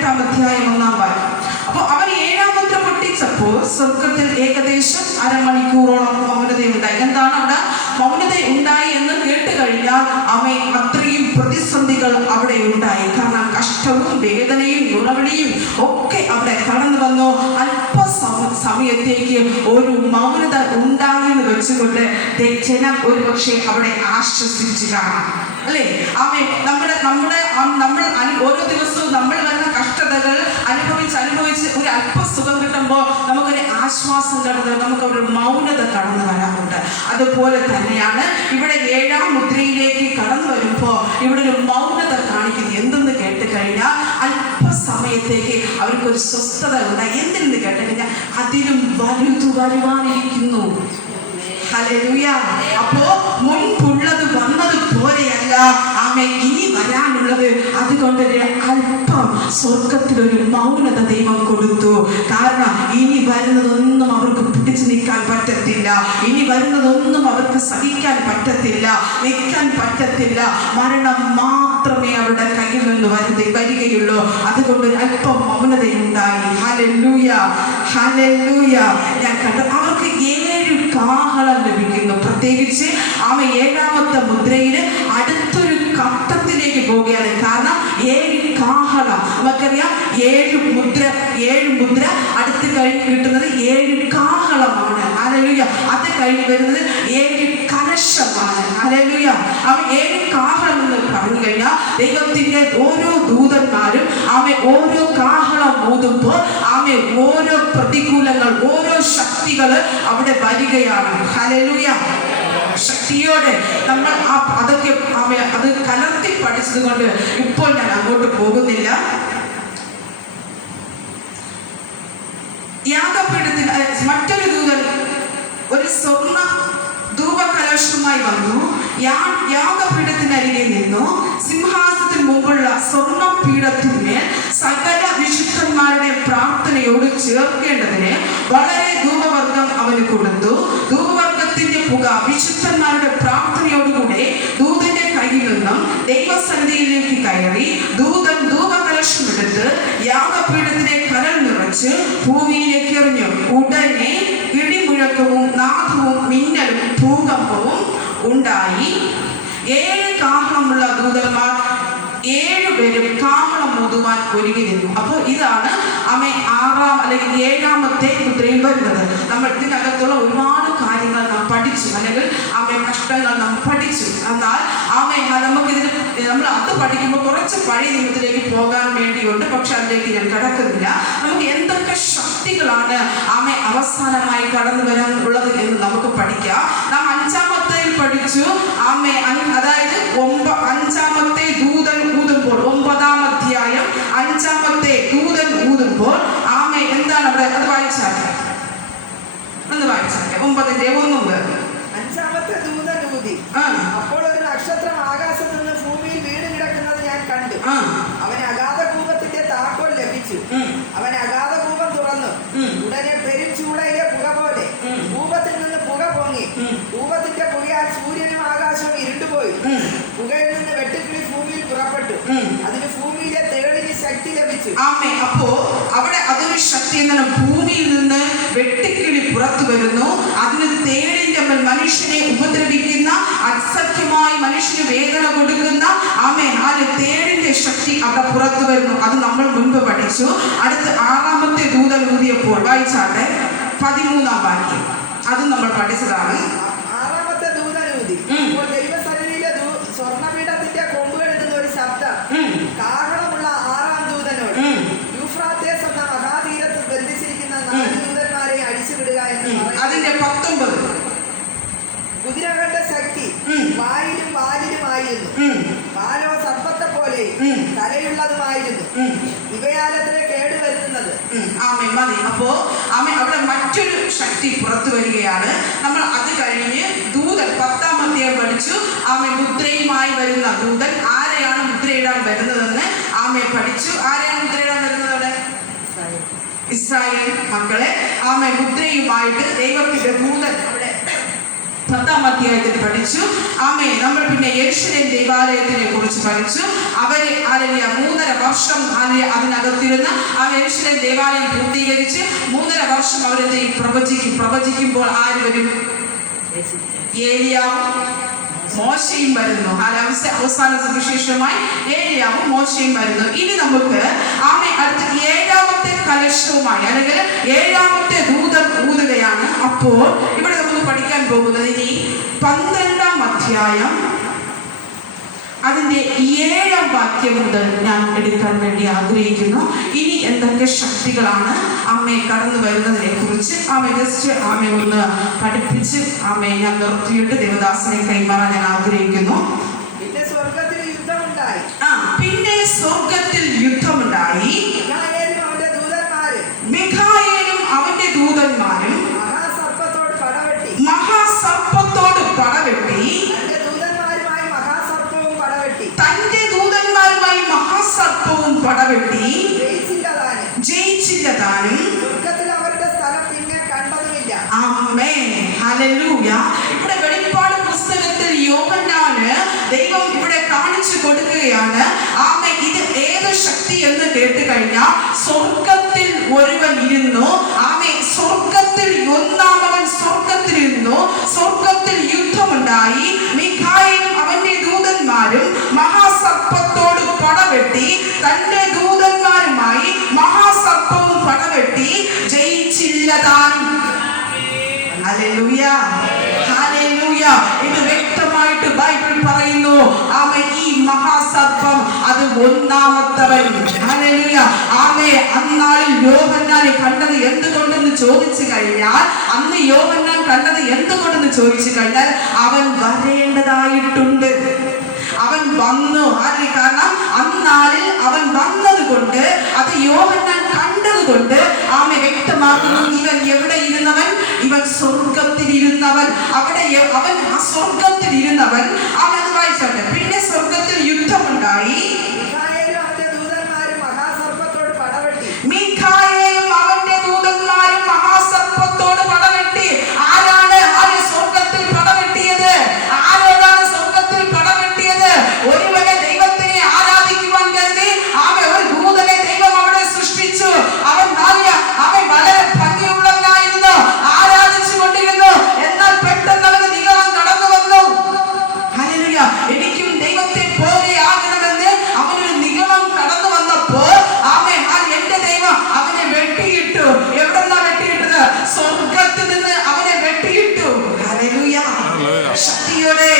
8-ാം അധ്യായം 1-ാം വാക്യം. അപ്പോൾ അവർ 7-ാം മുദ്ര പൊട്ടിച്ചപ്പോൾ സ്വർഗത്തിൽ ഏകദേശം അരമണിക്കൂറോളം മൗനതയുണ്ടായി. എന്താണ് അവിടെ മൗനത ഉണ്ടായി എന്ന് കേട്ട് കഴിഞ്ഞാൽ അത്രയും പ്രതിസന്ധികൾ അവിടെ ഉണ്ടായി. കാരണം കഷ്ടവും വേദനയും നുറവിളിയും ഒക്കെ അവിടെ കടന്നു വന്നു. സമയത്തേക്ക് ഒരു മൗനത ഉണ്ടായെന്ന് വെച്ചുകൊണ്ട് ജനം ഒരുപക്ഷെ അവിടെ ആശ്വസിച്ചു കാണാം, അല്ലേ? നമ്മൾ ഓരോ ദിവസവും നമ്മൾ വരുന്ന കഷ്ടതകൾ അനുഭവിച്ച് ഒരു അല്പസുഖം കിട്ടുമ്പോൾ നമുക്കൊരു ആശ്വാസം കടന്നു, നമുക്കൊരു മൗനത കടന്നു വരാറുണ്ട്. അതുപോലെ തന്നെയാണ് ഇവിടെ 7-ാം മുദ്രയിലേക്ക് കടന്നു വരുമ്പോൾ ഇവിടെ ഒരു മൗനത കാണിക്കുന്നത്. എന്തെന്ന് കേട്ട് കഴിഞ്ഞാൽ അല്പസമയത്തേക്ക് അവർക്കൊരു സ്വസ്ഥത ഉണ്ടായി. എന്തെന്ന് കേട്ട് കഴിഞ്ഞാൽ അതിലും വലുതു വരുവാനിരിക്കുന്നു. ഹല്ലേലൂയ. അപ്പോ മുൻപുള്ളത് വന്നത് പോലെയല്ല ഇനി വരാനുള്ളത്. അതുകൊണ്ട് അല്പം സ്വർഗത്തിലൊരു മൗനത ദൈവം കൊടുത്തു. കാരണം ഇനി വരുന്നതൊന്നും അവർക്ക് പിടിച്ചു നിൽക്കാൻ പറ്റത്തില്ല, ഇനി വരുന്നതൊന്നും അവർക്ക് സഹിക്കാൻ പറ്റത്തില്ല, നിൽക്കാൻ പറ്റത്തില്ല. മരണം മാത്രമേ അവരുടെ കയ്യിൽ നിന്ന് വരികയുള്ളൂ. അതുകൊണ്ട് അല്പം മൗനതയുണ്ടായി. Hallelujah, hallelujah. ഞാൻ കണ്ടു അവർക്ക് 7 കാഹളം ലഭിക്കുന്നു. പ്രത്യേകിച്ച് 7-ാമത്തെ മുദ്രയിൽ അടുത്തൊരു ഘട്ടത്തിലേക്ക് പോവുകയാണ്. കാരണം 7 കാഹളം നമുക്കറിയാം. 7 മുദ്ര അടുത്ത് കഴിഞ്ഞ് കിട്ടുന്നത് 7 കാഹളമാണ്. ഹല്ലേലൂയ. അത് കഴിഞ്ഞ് വരുന്നത് 7 കലശമാണ്. ഹല്ലേലൂയ. 7 കാഹളം എന്ന് പറഞ്ഞു കഴിഞ്ഞാൽ ദൈവത്തിന്റെ ഓരോ ദൂതന്മാരും ഓരോ കാഹളം ഊതുമ്പോൾ ഓരോ പ്രതികൂലങ്ങൾ, ഓരോ ശക്തികൾ അവിടെ വരികയാണ്. ഹല്ലേലൂയ. ശക്തിയോടെ നമ്മൾ അതൊക്കെ അത് കലർത്തി പഠിച്ചത് കൊണ്ട് ഇപ്പോൾ ഞാൻ അങ്ങോട്ട് പോകുന്നില്ല. യാഗപീഠത്തിൽ മറ്റൊരു ദൂതൻ ഒരു സ്വർണ്ണ ധൂപകലശവുമായി വന്നു. യാഗപീഠത്തിനരികെ നിന്നു. സിംഹാസനത്തിന് മുമ്പുള്ള സ്വർണ്ണ പീഠത്തിന്മേൽ സകല വിശുദ്ധന്മാരുടെ പ്രാർത്ഥനയോട് ചേർക്കേണ്ടതിന് വളരെ ധൂപവർഗം അവന് കൊടുത്തു. ധൂപവർഗത്തിന്റെ പുക വിശുദ്ധന്മാരുടെ പ്രാർത്ഥനയോടുകൂടെ ദൂതന്റെ കയ്യിൽ നിന്നും ദൈവസന്നിധിയിലേക്ക് കയറി. ദൂതൻ ധൂപകലശമെടുത്ത് യാഗപീഠത്തിലെ കനൽ നിറച്ച് ഭൂമിയിലേക്ക് എറിഞ്ഞു. ഉടനെ ഇടിമുഴക്കവും നാദവും മിന്നലും ഭൂകമ്പവും ഉണ്ടായി. 7 കാഹളമുള്ള ദൂതന്മാർ 7 പേരും കാഹളം ഊതുവാൻ ഒരുങ്ങി നിന്നു. അപ്പോൾ ഇതാണ് 6-ാം അല്ലെങ്കിൽ 7-ാമത്തെ മുദ്രയിൽ വരുന്നത്. നമ്മൾ ഇതിനകത്തുള്ള ഒരുപാട് കാര്യങ്ങൾ നാം പഠിച്ചു, അല്ലെങ്കിൽ കഷ്ടങ്ങൾ നാം പഠിച്ചു. എന്നാൽ നമുക്കിതിന് നമ്മൾ അത് പഠിക്കുമ്പോൾ കുറച്ച് പഴയ നിയമത്തിലേക്ക് പോകാൻ വേണ്ടിയുണ്ട്. പക്ഷെ അതിലേക്ക് ഞാൻ കടക്കുന്നില്ല. നമുക്ക് എന്തൊക്കെ ശക്തികളാണ് അവസാനമായി കടന്നു വരാനുള്ളത് എന്ന് നമുക്ക് പഠിക്കാം. നാം 5-ാമത്തേൽ പഠിച്ചു. അതായത് 5-ാമത്തെ ദൂതൻ ഊതുമ്പോൾ, 9-ാം അധ്യായം 5-ാമത്തെ ദൂതൻ ഊതുമ്പോൾ എന്താണ് അവിടെ? അത് വായിച്ചാട്ടെ, ഒന്ന് വായിച്ചാട്ടെ. 9-ന്റെ 1. 5-ാമത്തെ ദൂതൻ ഊതി. അപ്പോൾ ഒരു നക്ഷത്രം ആകാശത്ത് നിന്ന് ഭൂമിയിൽ വീണ് കിടക്കുന്നത് ഞാൻ കണ്ടു. അവന് അഗാധകൂപത്തിന്റെ താക്കോൽ ലഭിച്ചു. അവൻ അഗാധകൂപം തുറന്നു. ഉടനെ പെരുംചൂളയിലെ പുക പോലെ കൂപത്തിൽ നിന്ന് പുക പൊങ്ങി. കൂപത്തിന്റെ പുകയാൽ സൂര്യനും ആകാശവും ഇരുണ്ടുപോയി. പുകയിൽ നിന്ന് വെട്ടുക്കിളി ഭൂമിയിൽ പുറപ്പെട്ടു. അതിന് ഭൂമിയിലെ തേളിന് ശക്തി ലഭിച്ചു. അപ്പോ അവിടെ അതൊരു ശക്തി എന്നാണ്. ഭൂമിയിൽ നിന്ന് വെട്ടുക്കിളി പുറത്തു വരുന്നു. അതിന് തേളിന്റെ മനുഷ്യനെ ഉപദ്രവിക്കുന്ന, അസഖ്യമായി മനുഷ്യന് വേദന കൊടുക്കുന്ന തേളിന്റെ ശക്തി അവിടെ പുറത്തു വരുന്നു. അത് നമ്മൾ മുൻപ് പഠിച്ചു. അടുത്ത് 6-ാമത്തെ ദൂതൻ ഊതിയപ്പോൾ വായിച്ചാട്ടെ 13-ാം വാക്യം. അതും നമ്മൾ പഠിച്ചതാണ്. 6-ാമത്തെ ദൂതൻ ഊതി. ദൈവസന്നിധിയിലെ സ്വർണ്ണപീഠത്തിന്റെ കൊമ്പുകൾ എത്തുന്ന ഒരു ശബ്ദം കാഹളമുള്ള 6-ാം ദൂതനോട് യൂഫ്രാത്തേസ് എന്ന മഹാതീരത്ത് ബന്ധിച്ചിരിക്കുന്ന 4 ദൂതന്മാരെ അടിച്ചുവിടുക എന്ന് പറഞ്ഞു. അതിന്റെ 19. കുതിരകളുടെ ശക്തി വായിലും വാലിലുമായിരുന്നു. വാലോ സർപ്പത്തെ പോലെ തലയുള്ളതുമായിരുന്നു. ഇവയാലത്തിന് കേടുവരുത്തുന്നത്. മതി. അപ്പോ അവിടെ മറ്റൊരു ശക്തി പുറത്തു വരികയാണ്. നമ്മൾ അത് കഴിഞ്ഞ് ദൂതൻ 10-ാം അധ്യായം പഠിച്ചു. മുദ്രയുമായി വരുന്ന ദൂതൻ ആരെയാണ് മുദ്രയിടാൻ വരുന്നതെന്ന് പഠിച്ചു. ആരെയാണ് മുദ്രയിടാൻ വരുന്നത്? അവിടെ ഇസ്രായേൽ മക്കളെ മുദ്രയുമായിട്ട് ദൈവത്തിന്റെ ദൂതൻ അവിടെ 10-ാം അധ്യായത്തിൽ പഠിച്ചു. നമ്മൾ പിന്നെ യെരൂശലേം ദേവാലയത്തിനെ കുറിച്ച് പഠിച്ചു. അവര് 3.5 വർഷം അതിനകത്തിരുന്ന് ആ യെരൂശലേം ദേവാലയം പൂർത്തീകരിച്ച് 3.5 വർഷം അവരെന്ത് പ്രവചിക്കുമ്പോൾ ആര് വരും? ഏലിയാവും മോശയും വരുന്നു. അവസാന സുവിശേഷമായി ഏലിയാവും മോശയും വരുന്നു. ഇനി നമുക്ക് അടുത്ത 7ാമത്തെ കലശവുമായി അല്ലെങ്കിൽ 7ാമത്തെ ദൂതൻ ഊതുകയാണ്. അപ്പോൾ ഇവിടെ നമുക്ക് പഠിക്കാൻ പോകുന്നത് ഇനി 12ാം അധ്യായം അതിന്റെ 7ാം വാക്യം മുതൽ ഞാൻ എടുക്കാൻ വേണ്ടി ആഗ്രഹിക്കുന്നു. ഇനി എന്തൊക്കെ ശക്തികളാണ് അമ്മയെ കടന്നു വരുന്നതിനെ കുറിച്ച് ജസ്റ്റ് ഒന്ന് പഠിപ്പിച്ച് ഞാൻ നിർത്തിയിട്ട് ദേവദാസനെ കൈമാറാൻ ഞാൻ ആഗ്രഹിക്കുന്നു. പിന്നെ സ്വർഗത്തിൽ യുദ്ധമുണ്ടായി. മിഖായേലും അവന്റെ ദൂതന്മാരും മഹാസർപ്പത്തോട് പടവെട്ടി തന്റെ ദൂതന്മാരുമായി മഹാസർപ്പവും പടവെട്ടി ജയിച്ചില്ല താനും. ആമേൻ, ഹല്ലേലൂയ. ഇവിടെ വെളിപ്പാട് പുസ്തകത്തിൽ യോഹന്നാന് ദൈവം ഇവിടെ കാണിച്ചു കൊടുക്കുകയാണ്. ഇത് ഏത് ശക്തി എന്ന് കേട്ട് കഴിഞ്ഞാൽ സ്വർഗത്തിൽ ഒരുവൻ ഇരുന്നു. സ്വർഗത്തിൽ ഒന്നാമവൻ സ്വർഗത്തിലിരുന്നു. സ്വർഗത്തിൽ യുദ്ധമുണ്ടായി. മിഖായേലും അവന്റെ ദൂതന്മാരും മഹാസർപ്പത്തോട് പടവെട്ടി തന്റെ ദൂതന്മാരുമായി മഹാസർപ്പവും പടവെട്ടി ജയിച്ചില്ല താനും. Hallelujah, hallelujah. ഇത് വ്യക്തമായിട്ട് ബൈബിൾ പറയുന്നു. ഈ മഹാസർപ്പം അത് ഒന്നാമത്തവൻ. ഹല്ലേലൂയ. അന്നാളിൽ യോഹന്നാനെ കണ്ടത് എന്തുകൊണ്ടെന്ന് ചോദിച്ചു കഴിഞ്ഞാൽ അവൻ വരേണ്ടതായിട്ടുണ്ട്. അവൻ വന്നു. കാരണം അന്നാളിൽ അവൻ വന്നത് കൊണ്ട് അത് യോഹന്നാൻ കണ്ടത് കൊണ്ട് വ്യക്തമാക്കുന്നു. ഇവൻ എവിടെ ഇരുന്നവൻ? ഇവൻ സ്വർഗത്തിൽ ഇരുന്നവൻ. അവൻ ആ സ്വർഗത്തിൽ ഇരുന്നവൻ. അത് വായിച്ചോട്ടെ. പിന്നെ സ്വർഗത്തിൽ യുദ്ധമുണ്ടായി. മിഖായേലും അവന്റെ ദൂതന്മാരും മഹാസർപ്പത്തോട് പടവെട്ടി. ആരാണ് സ്വർഗത്തിൽ പടവെട്ടിയത്? ആരോടാണ് സ്വർഗത്തിൽ പടവെട്ടിയത്? ഒരുവനെ ദൈവത്തിനെ ആരാധിക്കുവാൻ കരുതി ഒരു ദൂതനെ ദൈവം അവിടെ സൃഷ്ടിച്ചു. അവൻ വളരെ ഭംഗിയുള്ളവനായിരുന്നു, ആരാധിച്ചു കൊണ്ടിരുന്നു. എന്നാൽ പെട്ടെന്ന് അവന് നിഗളം കടന്നു വന്നു. ഹല്ലേലൂയ. എനിക്കും ദൈവത്തെ പോലെ ആകണമെന്ന് അവനൊരു നിഗളം കടന്നു വന്നപ്പോ എന്റെ ദൈവം അവനെ വെട്ടിയിട്ടു. എവിടെന്നാ വെട്ടിയിട്ടത്? സ്വർഗത്തിൽ നിന്ന് അവനെ വെട്ടിയിട്ടു. ഹല്ലേലൂയ. ശക്തിയോടെ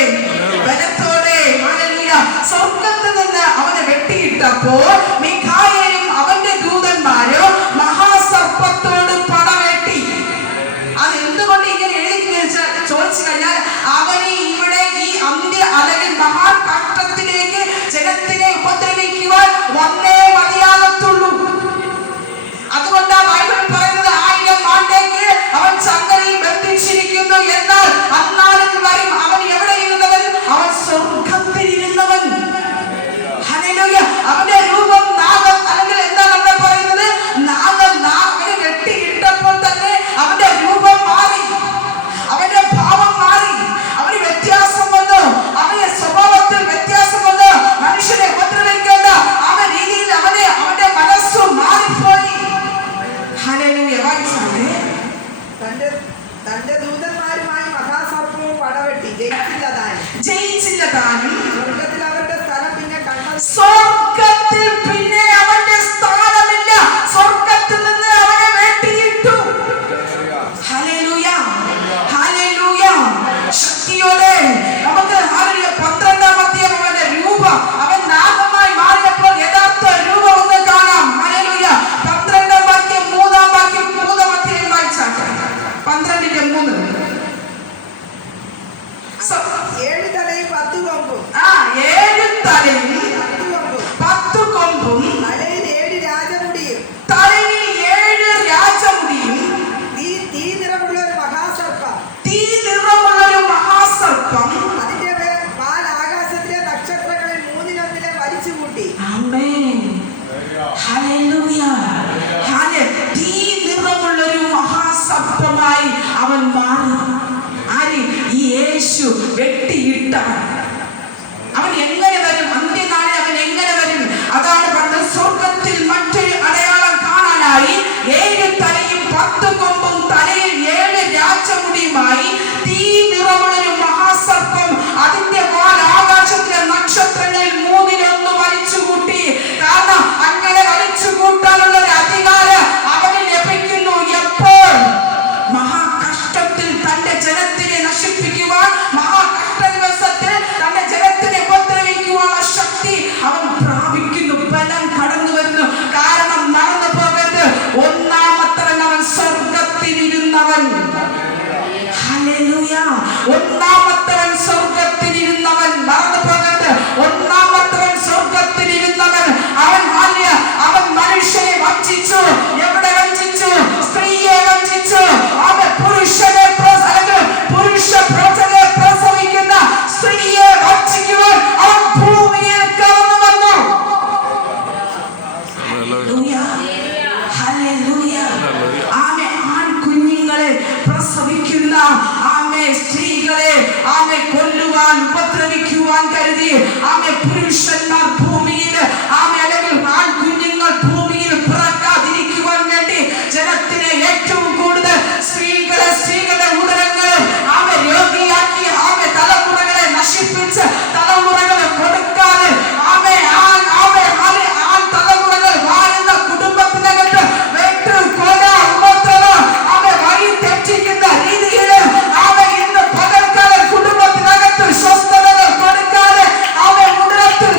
ബലത്തോടെ ഹല്ലേലൂയ സ്വർഗത്തിൽ നിന്ന് അവനെ വെട്ടിയിട്ടപ്പോ മിഖായേലും അവന്റെ ദൂതന്മാരും മഹാസർപ്പത്തോട് പടവെട്ടി. അതെന്തുകൊണ്ട് ഇങ്ങനെ എഴുതി ചോദിച്ചു കഴിഞ്ഞാൽ അവന് ഇവിടെ ഈ അന്ത്യ അല്ലെങ്കിൽ മഹാകഷ്ടത്തിലേക്ക് ജനത്തിനെ ഉപദ്രവിക്കുവാൻ വന്നേ മതിയാകത്തുള്ളൂ. അതുകൊണ്ടാണ് ബൈബിൾ പറയുന്നത് 1000 ആണ്ടേക്ക് അവൻ ചങ്ങലയിൽ ബന്ധിച്ചിരിക്കുന്നു. എന്നാൽ അന്നാളിൽ വരും അവൻ എവിടെ ഇരുന്നവൻ? അവൻ സ്വർഗത്തിൽ ഇരുന്നവൻ. ഹല്ലേലൂയ. അവന്റെ രൂപം നാഗം അല്ലെങ്കിൽ എന്താണ് അവിടെ പറയുന്നത്? നാഗനെ വെട്ടിയിട്ടപ്പോൾ തന്നെ അവന്റെ രൂപം മാറി, അവന്റെ ഭാവം മാറി, അവന് വ്യത്യാസം വന്നു, അവന്റെ സ്വഭാവത്തിൽ വ്യത്യാസം വന്നു. മനുഷ്യനെ ഉപദ്രവിക്കേണ്ട രീതിയിൽ അവന്റെ മനസ്സ് മാറിപ്പോയി. ഹല്ലേലൂയ. വായിച്ചാലേ തന്റെ ദൂതന്മാരുമായി മഹാസർപ്പവും പടവെട്ടി ജയിച്ചില്ല താനും. സ്വർഗത്തിൽ അവരുടെ സ്ഥലം പിന്നെ സ്വർഗത്തിൽ പിന്നെ അവന്റെ സ്ഥാനമില്ല. സ്വർഗത്തിൽ നിന്ന് അവനെ വെട്ടിയിട്ടു. Hallelujah, hallelujah. ശക്തിയോടെ നമുക്ക് 12ാം അധ്യായം അവന്റെ രൂപം അവൻ നാഗമായി മാറിയപ്പോൾ യഥാർത്ഥ രൂപം ഒന്ന് കാണാം. ഹല്ലേലൂയ. 12ാം വാക്യം 3ാം വാക്യം 3ാം അധ്യായം വായിച്ചാട്ടെ. 12:3 7 തലയും 10 കൊമ്പും. 7 തലയും 10 കൊമ്പും. തലയിൽ 7 രാജമുടിയും. തീ നിറമുള്ള ഒരു മഹാസർപ്പം. അതിന്റെ പാൽ ആകാശത്തിലെ നക്ഷത്രങ്ങളിൽ 3-1 വലിച്ചു കൂട്ടി. തീ നിറമുള്ളൊരു മഹാസർപ്പമായി അവൻ മാറി. ഈ യേശു വെട്ടിയിട്ടവൻ. അവൻ എങ്ങനെ വരും? അന്ത്യനാളിൽ അവൻ എങ്ങനെ ആമേ ആൺകുഞ്ഞുങ്ങളെ പ്രസവിക്കുന്ന ആമേ സ്ത്രീകളെ ആമേ കൊല്ലുവാൻ ഉപദ്രവിക്കുവാൻ കരുതി ആമേ പുരുഷന്മാർ ഭൂമിയിൽ ആമേ അല്ലെങ്കിൽ ആൺകുഞ്ഞുങ്ങൾ ഭൂമിയിൽ പിറക്കാതിരിക്കുവാൻ വേണ്ടി ജനത്തിനെ ഏറ്റവും കൂടുതൽ സ്ത്രീകളുടെ ഉദരങ്ങളെ ആമേ രോഗിയാക്കി ആമേ തലമുറകളെ നശിപ്പിച്ച് തലമുറകളെ കൊടുക്കാതെ ആമേ തലമുറകൾ വാഴുന്ന കുടുംബത്തിനകത്ത് വെട്ട് കൊല ഉപദ്രവം ആമേ വഴി തെറ്റിക്കുന്ന രീതിയിൽ ആമേ ഇന്ന് പകൽക്കാല കുടുംബത്തിനകത്ത് സ്വസ്ഥതകൾ കൊടുക്കാതെ ആമേ ഉടലത്തിൽ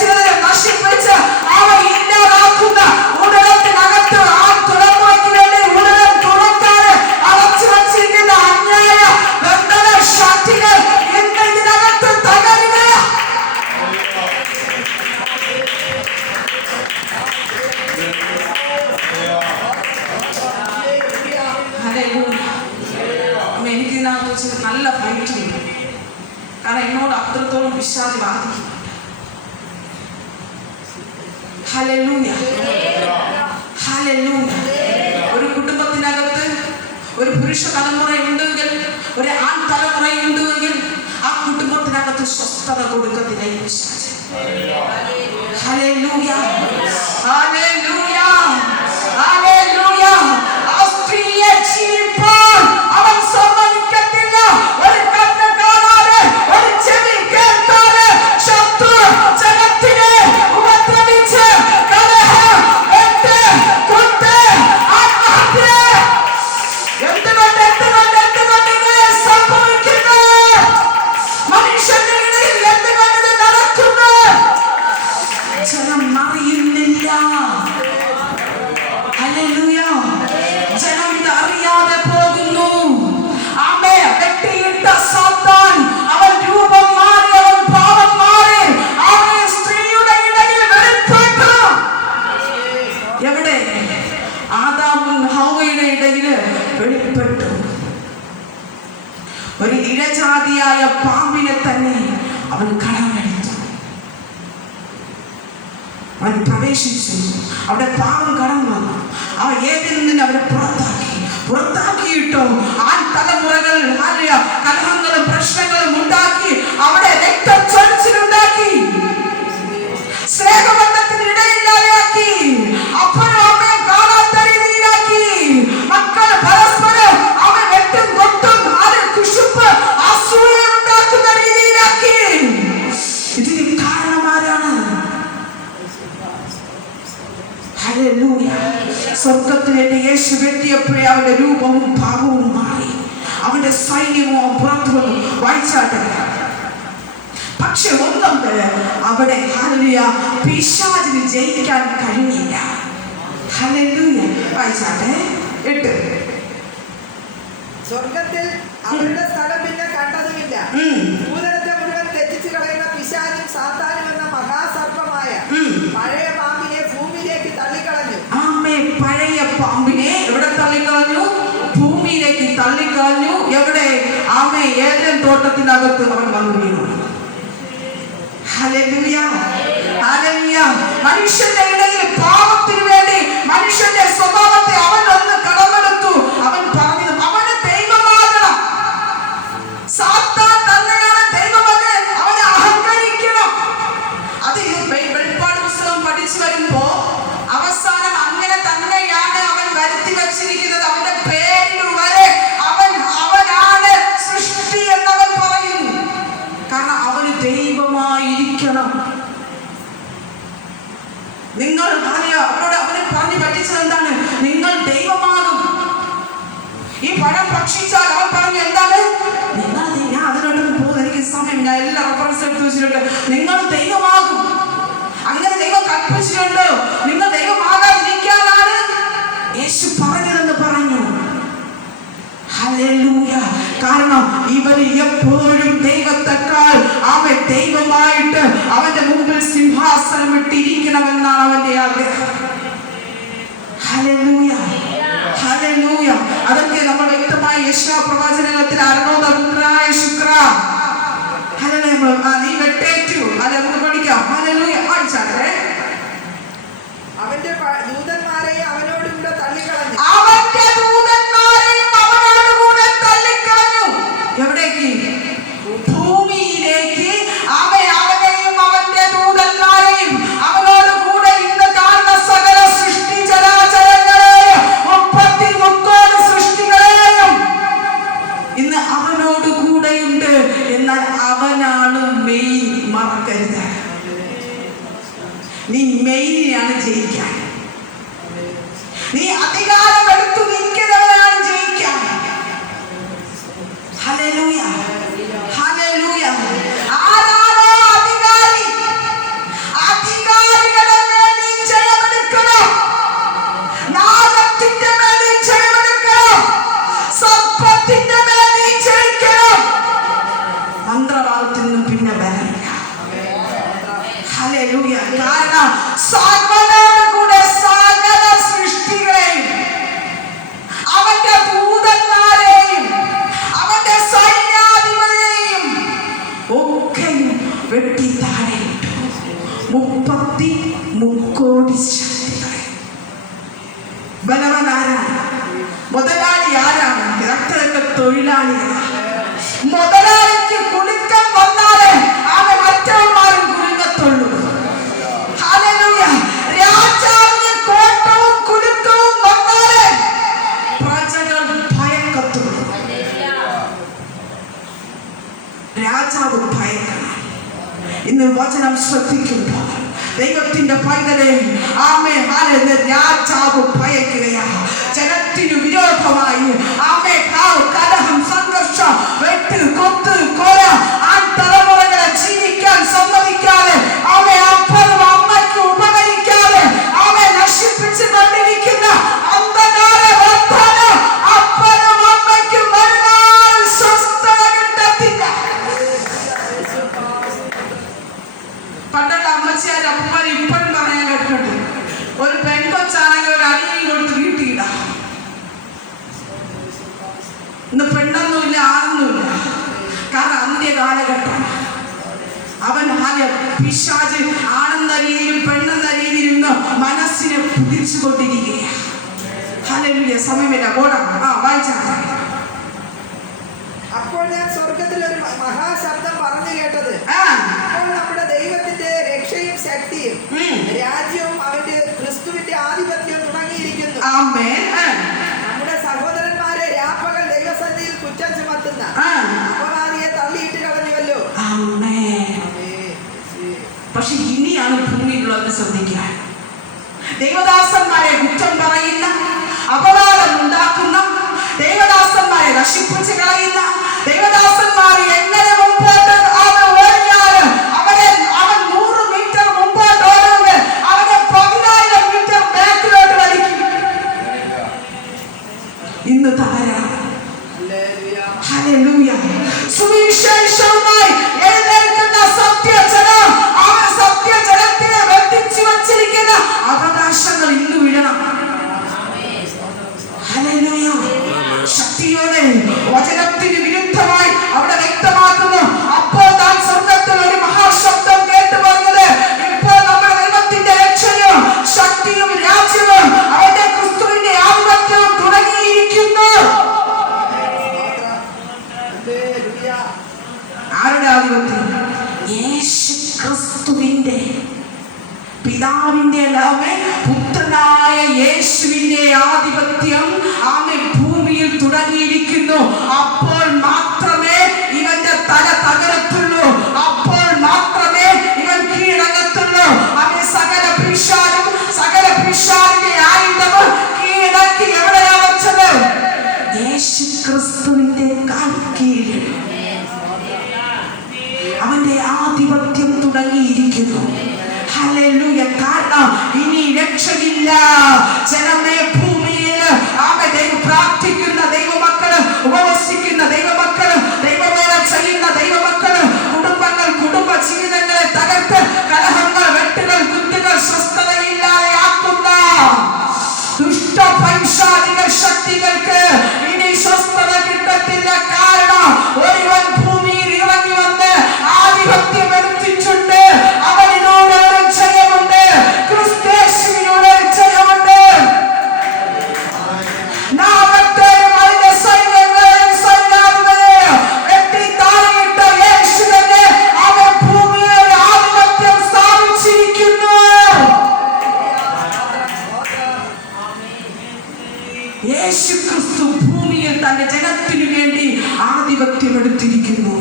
ചിലരെ നശിപ്പിച്ച് ആമേ ഇല്ലാതാക്കുന്ന ഉടലത്തിനകത്ത് ആ തുറമുറയ്ക്ക് വേണ്ടി ഉടലം തുറക്കാതെ അടച്ചു വച്ചിരിക്കുന്ന അന്യായ ബന്ധന ശക്തികൾ ഇന്ന് ഇതിനകത്ത് തകരുക. എനിക്ക് ഇതിനകത്ത് വെച്ച് നല്ല ഫൈറ്റ് ഉണ്ട്. കാരണം എന്നോട് അത്രത്തോളം പിശാച് ബാധിക്കുന്നുണ്ട്. Hallelujah, hallelujah. ഒരു കുടുംബത്തിനകത്ത് ഒരു പുരുഷ തലമുറയുണ്ടെങ്കിൽ ഒരു ആൺ തലമുറയുണ്ടെങ്കിൽ ആ കുടുംബത്തിനകത്ത് സ്വസ്ഥത കൊടുക്കത്തില്ല ഈ പിശാച്. Hallelujah, hallelujah, hallelujah. ആ സ്ത്രീയെ ചീപ്പാൻ അവൻ സമ്മതിക്കത്തില്ല. ഒരു കണ്ണ് കാണാതെ ഒരു ചെവി കേൾക്കാതെ ശത്രു ജനത്തിനെ ഉപദ്രവിച്ച് കലഹം, വെട്ട്, കുത്ത്, ആത്മഹത്യ. എന്തുകൊണ്ട് ഇങ്ങനെ സംഭവിക്കുന്നു? മനുഷ്യന്റെ ഇടയിൽ എന്തുകൊണ്ട് ഇത് നടക്കുന്നു? ജനം അറിയുന്നില്ല. ഹല്ലേലൂയ. ജനം ഇത് അറിയാതെ പോകുന്നു. ആമേ. വെട്ടിയിട്ട സാത്താൻ അവൻ രൂപം മാറി, അവൻ ഭാവം മാറി. ആമേ. സ്ത്രീയുടെ ഇടയിൽ വെളിപ്പെട്ടു. എവിടെ? ആദാമും ഹവ്വയുടെ ഇടയിൽ വെളിപ്പെട്ടു. ഒരു ഇഴജാതിയായ പാമ്പിനെ തന്നെ അവൻ കടമെടുത്തു. അവൻ പ്രവേശിച്ചു. അവിടെ പാവം കടന്നു വന്നു. അവൻ ഏതിൽ നിന്ന് അവരെ പുറത്താക്കിയിട്ടോ ആ തലമുറകൾ കലഹങ്ങളും പ്രശ്നങ്ങളും ഉണ്ടാക്കി. അവിടെ രക്തച്ചൊരിച്ചിലുണ്ടാക്കി, സ്നേഹബന്ധത്തിന് ഇടയില്ലാതെയാക്കി, അപ്പനും അമ്മയും കാണാത്ത രീതിയിലാക്കി. മക്കൾ പരസ്പരം അവൻ വെട്ടും കൊട്ടും അതിൽ കുശുപ്പ് അസൂയ ഉണ്ടാക്കുന്ന രീതിയിലാക്കി. ഇതിന് കാരണമാരാണ്? ഹല്ലേലൂയ. സ്വർഗത്തിലേക്ക് യേശു വെട്ടിയപ്പോഴേ അവന്റെ രൂപവും ഭാവവും മാറി. അവന്റെ സൈന്യവും പുറത്തു വന്നു. വായിച്ചാട്ടെ. പക്ഷെ ഒന്നുണ്ട്, അവിടെ ഹല്ലേലൂയ പിശാചിന് ജയിക്കാൻ കഴിഞ്ഞില്ല. ഹല്ലേലൂയ. വായിച്ചാട്ടെ 8. സ്വർഗത്തിൽ അവരുടെ സ്ഥലം പിന്നെ കണ്ടതുമില്ല. ഭൂതലത്തെ മുഴുവൻ തെറ്റിച്ചു കളയുന്ന പിശാചും സാത്താനും എന്ന മഹാസർപ്പമായ പഴയ പാമ്പിനെ ഭൂമിയിലേക്ക് തള്ളിക്കളഞ്ഞു. ആമേ. പഴയ പാമ്പിനെ എവിടെ തള്ളിക്കളഞ്ഞു? ഭൂമിയിലേക്ക് തള്ളിക്കളഞ്ഞു. എവിടെ? ആമേ. ഏദൻ തോട്ടത്തിനകത്ത് അവൻ വന്നു വീണു. Hallelujah, hallelujah. മനുഷ്യന്റെ ഇടയിൽ പാപത്തിന് വേണ്ടി മനുഷ്യന്റെ സ്വഭാവത്തെ അവൻ ഒന്ന് കടമെടുത്തു. അവൻ പറഞ്ഞു അവന് ദൈവമാകണം. സാത്താൻ തന്നെയാണ് ദൈവമകൻ. അവനെ അഹങ്കരിക്കണം. അത് വെളിപ്പാട് പുസ്തകം പഠിച്ചു വരുമ്പോ അവസാനം അങ്ങനെ തന്നെയാണ് അവൻ വരുത്തി വച്ചിരിക്കുന്നത്. അവന്റെ പേരിൽ വരെ അവനാണ് സൃഷ്ടി എന്നവൻ പറയുന്നു. കാരണം അവന് ദൈവമായിരിക്കണം. നിങ്ങൾ അവനോട് അവനെ പറഞ്ഞു പറ്റിച്ചത് എന്താണ്? നിങ്ങൾ ദൈവമാകും. ഈ പഴം ഭക്ഷിച്ചാൽ അവൻ പറഞ്ഞു എന്താണ്? ഞാൻ അതിനോടൊന്നും പോകുന്നത് എനിക്ക് സമയം, ഞാൻ എല്ലാ റെഫറൻസ് എടുത്ത് വെച്ചിട്ടുണ്ട്. നിങ്ങൾ ദൈവമാകും. അങ്ങനെ ദൈവം കൽപ്പിച്ചിട്ടുണ്ടോ? നിങ്ങൾ ദൈവമാകാതിരിക്കാനാണ് യേശു പറഞ്ഞതെന്ന് പറഞ്ഞു. ഹല്ലേലൂയ. കാരണം ഇവർ എപ്പോഴും ദൈവത്തെക്കാൾ അവൻ ദൈവമായിട്ട് അവന്റെ മുമ്പിൽ സിംഹാസനം ഇട്ടിരിക്കണമെന്നാണ് അവന്റെ ആഗ്രഹം. Hallelujah, hallelujah. അതൊക്കെ നമ്മൾ വ്യക്തമായി യെശയ്യാ പ്രവചനത്തിൽ അരുണോദയ ശുക്ര നീ വെട്ടേറ്റു. അത് നമുക്ക് പഠിക്കാം. ഹല്ലേലൂയ. വായിച്ചാട്ടെ. അവന്റെ ദൂതന്മാരെയും അവനോട് കൂടെ തള്ളിക്കളഞ്ഞു. അവന്റെ ദൂതന്മാരെയും അവനോട് കൂടെ തള്ളിക്കളഞ്ഞു. എവിടേക്ക്? ഭൂമിയിലേക്ക്. അവനെയും അവന്റെ ദൂതന്മാരെയും അവനോട് കൂടെ ഇന്ന് കാണുന്ന സകല സൃഷ്ടി ചരാചരങ്ങളെയും 33 സൃഷ്ടികളെയും ഇന്ന് അവനോട് കൂടെയുണ്ട്. എന്നാൽ അവനാണ് മെയിൻ. മറക്കരുത്, നീ മെയിനെയാണ് ജയിക്കാൻ. നീ അധികാരം എടുത്തു നിൽക്കുന്നവനാണ് ജയിക്കാൻ. Hallelujah, hallelujah. ആരാണോ അധികാരി, അധികാരികളുടെ മേൽ നീ ജയമെടുക്കണം. നാഗത്തിന്റെ മേൽ നീ ജയമെടുക്കണം. സർപ്പത്തിന്റെ മേൽ നീ ജയിക്കണം. മന്ത്രവാദത്തിൽ നിന്നും പിന്നെ വരില്ല. ഹല്ലേലൂയ. കാരണം സകലരുടെ കൂടെ സകല സൃഷ്ടികളെയും അവന്റെ ദൂതന്മാരെയും അവന്റെ സൈന്യാധിപതിയെയും ഒക്കെയും വെട്ടി താഴെയിട്ടു. 33 ശക്തികളെ. ബലവനാരാണ്? മുതലാളി ആരാണ്? രക്തരക്ത തൊഴിലാളികളാണ്. മുതലാളിക്ക് കുലുക്കം വന്നാലേ അവൻ മറ്റവന്മാരും കുലുങ്ങത്തുള്ളൂ. ഹല്ലേലൂയ. രാജാവിന് കോട്ടവും കുലുക്കവും വന്നാലേ പ്രജകൾ ഭയക്കത്തുള്ളൂ. രാജാവ് ഭയക്കണം. ഇന്ന് വചനം ശ്രദ്ധിക്കുമ്പോൾ ദൈവത്തിന്റെ പൈതലെ ആമേ ഹാലേ രാജാവ് ഭയക്കുകയാണ്. ജനത്തിനു വിരോധമായി ആമേ കലഹം, സംഘർഷം, വെട്ട്, കൊത്ത്, കൊല, ആ തലമുറകളെ ജീവിക്കാൻ സമ്മതിക്കാതെ ആമേ അപ്പനും അമ്മയ്ക്ക് ഉപകരിക്കാതെ ആമേ നശിപ്പിച്ചു കൊണ്ടിരിക്കുന്ന അന്ധകാര വർദ്ധന അപ്പനും അമ്മയ്ക്കും വരുവാൻ സ്വസ്ഥത കിട്ടത്തില്ല. പണ്ടുള്ള അമ്മച്ചിയാരും അപ്പന്മാരും ഇപ്പോഴും പറയാൻ കേട്ടിട്ടുണ്ട്, ഒരു പെൺകൊച്ചാണെങ്കിൽ ഒരു അടിയും കൊടുത്ത് വീട്ടിയിടാം. ഇന്ന് പെണ്ണൊന്നുമില്ല, ആണൊന്നുമില്ല. കാരണം അന്ത്യകാലഘട്ടം. അവൻ ആകെ പിശാച് ആണെന്ന രീതിയിലും പെണ്ണെന്ന രീതിയിലും ഇന്ന് മനസ്സിനെ പിടിച്ചുകൊണ്ടിരിക്കുകയാണ്. ഹല്ലേലൂയ. സമയമില്ല, ഓടാം. വായിച്ചാൽ അപ്പോൾ ഞാൻ സ്വർഗത്തിൽ ഒരു മഹാശബ്ദം പറഞ്ഞു കേട്ടത്, അപ്പോൾ നമ്മുടെ ദൈവത്തിന്റെ രക്ഷയും ശക്തിയും രാജ്യവും അവന്റെ ക്രിസ്തുവിന്റെ ആധിപത്യവും തുടങ്ങിയിരിക്കുന്നു. നമ്മുടെ സഹോദരന്മാരെ രാപ്പകൽ ദൈവസന്നിധിയിൽ കുറ്റം ചുമത്തുന്ന അപവാദിയെ തള്ളിയിട്ട് കളഞ്ഞുവല്ലോ. പക്ഷെ ഇനിയാണ് ഭൂമിയിലുള്ളത് ശ്രദ്ധിക്കാൻ. ദൈവദാസന്മാരെ കുറ്റം പറയുന്ന, അപവാദം ഉണ്ടാക്കുന്ന, ദൈവദാസന്മാരെ നശിപ്പിച്ച് കളയുന്ന, ദൈവദാസന്മാരെ എങ്ങനെ മുമ്പോട്ട് ഓടിയാല് അവൻ 100 മീറ്റർ മുമ്പോട്ട് ഓടുന്നത് അവനെ 10,000 മീറ്റർ ബാക്കിലോട്ട് വലിക്കും. ഇന്ന് തകരാം. ഹല്ലേലൂയ. സുവിശേഷവുമായി എഴുന്നേൽക്കുന്ന സത്യജനം, അവൻ സത്യജനത്തിനെ ബന്ധിച്ചു വച്ചിരിക്കുന്ന അവകാശങ്ങൾ ഇന്ന് വീഴണം. ഹല്ലേലൂയ. ശക്തിയോടെ വചനത്തിന് വിരുദ്ധമായി അവിടെ വ്യക്തമാക്കുന്നു. അപ്പോൾ താൻ സ്വർഗ്ഗത്തിൽ ഒരു മഹാശബ്ദം കേട്ട് പറഞ്ഞത്, ഇപ്പോൾ നമ്മുടെ ദൈവത്തിന്റെ രക്ഷയും ശക്തിയും രാജ്യവും അവന്റെ ക്രിസ്തുവിന്റെ ആധിപത്യവും തുടങ്ങിയിരിക്കുന്നു. ആരുടെ ആധിപത്യം? യേശു ക്രിസ്തുവിന്റെ, പിതാവിന്റെ അല്ലാതെ പുത്രനായ യേശുവിന്റെ ആധിപത്യം ആമേ ഭൂമിയിൽ തുടങ്ങിയിരിക്കുന്നു. അപ്പോൾ മാത്രമേ ഇവന്റെ തല തകരത്തുള്ളൂ. അപ്പോൾ മാത്രമേ ഇവൻ കീഴടങ്ങത്തുള്ളൂ. അവൻ സകല പിശാചിന്റെ ആയുധവും കീഴടക്കി എവിടെയാ വെച്ചത്? യേശു ക്രിസ്തുവിന്റെ കാൽ കീഴിൽ അവന്റെ ആധിപത്യം തുടങ്ങിയിരിക്കുന്നു. ഹല്ലേലൂയ. കാരണം ഇനി രക്ഷയില്ല. ജനമേ, ഭൂമിയിൽ പ്രാർത്ഥിക്കുന്ന ദൈവമക്കള്, ഉപവസിക്കുന്ന ദൈവമക്കള്, ദൈവവേല ചെയ്യുന്ന ദൈവമക്കള്, കുടുംബങ്ങൾ, കുടുംബ ജീവിതങ്ങളെ തകർത്ത് കലഹങ്ങൾ, വെട്ടുകൾ, കുത്തുകൾ സ്വസ്ഥതയില്ലാതെയാക്കുന്ന ദുഷ്ട പൈശാചിക ശക്തികൾക്ക് ഇനി സ്വസ്ഥത കിട്ടത്തില്ല. കാരണം ഒരുവൻ ഭൂമിയിൽ ഇറങ്ങി വന്ന് ആധിപത്യം എടുത്തിട്ടുണ്ട്. അവനോട് ജയമുണ്ട്. ക്രിസ്തുവിനോട് യേശു ക്രിസ്തു ഭൂമിയിൽ തന്റെ ജനത്തിനു വേണ്ടി ആധിപത്യം എടുത്തിരിക്കുന്നു.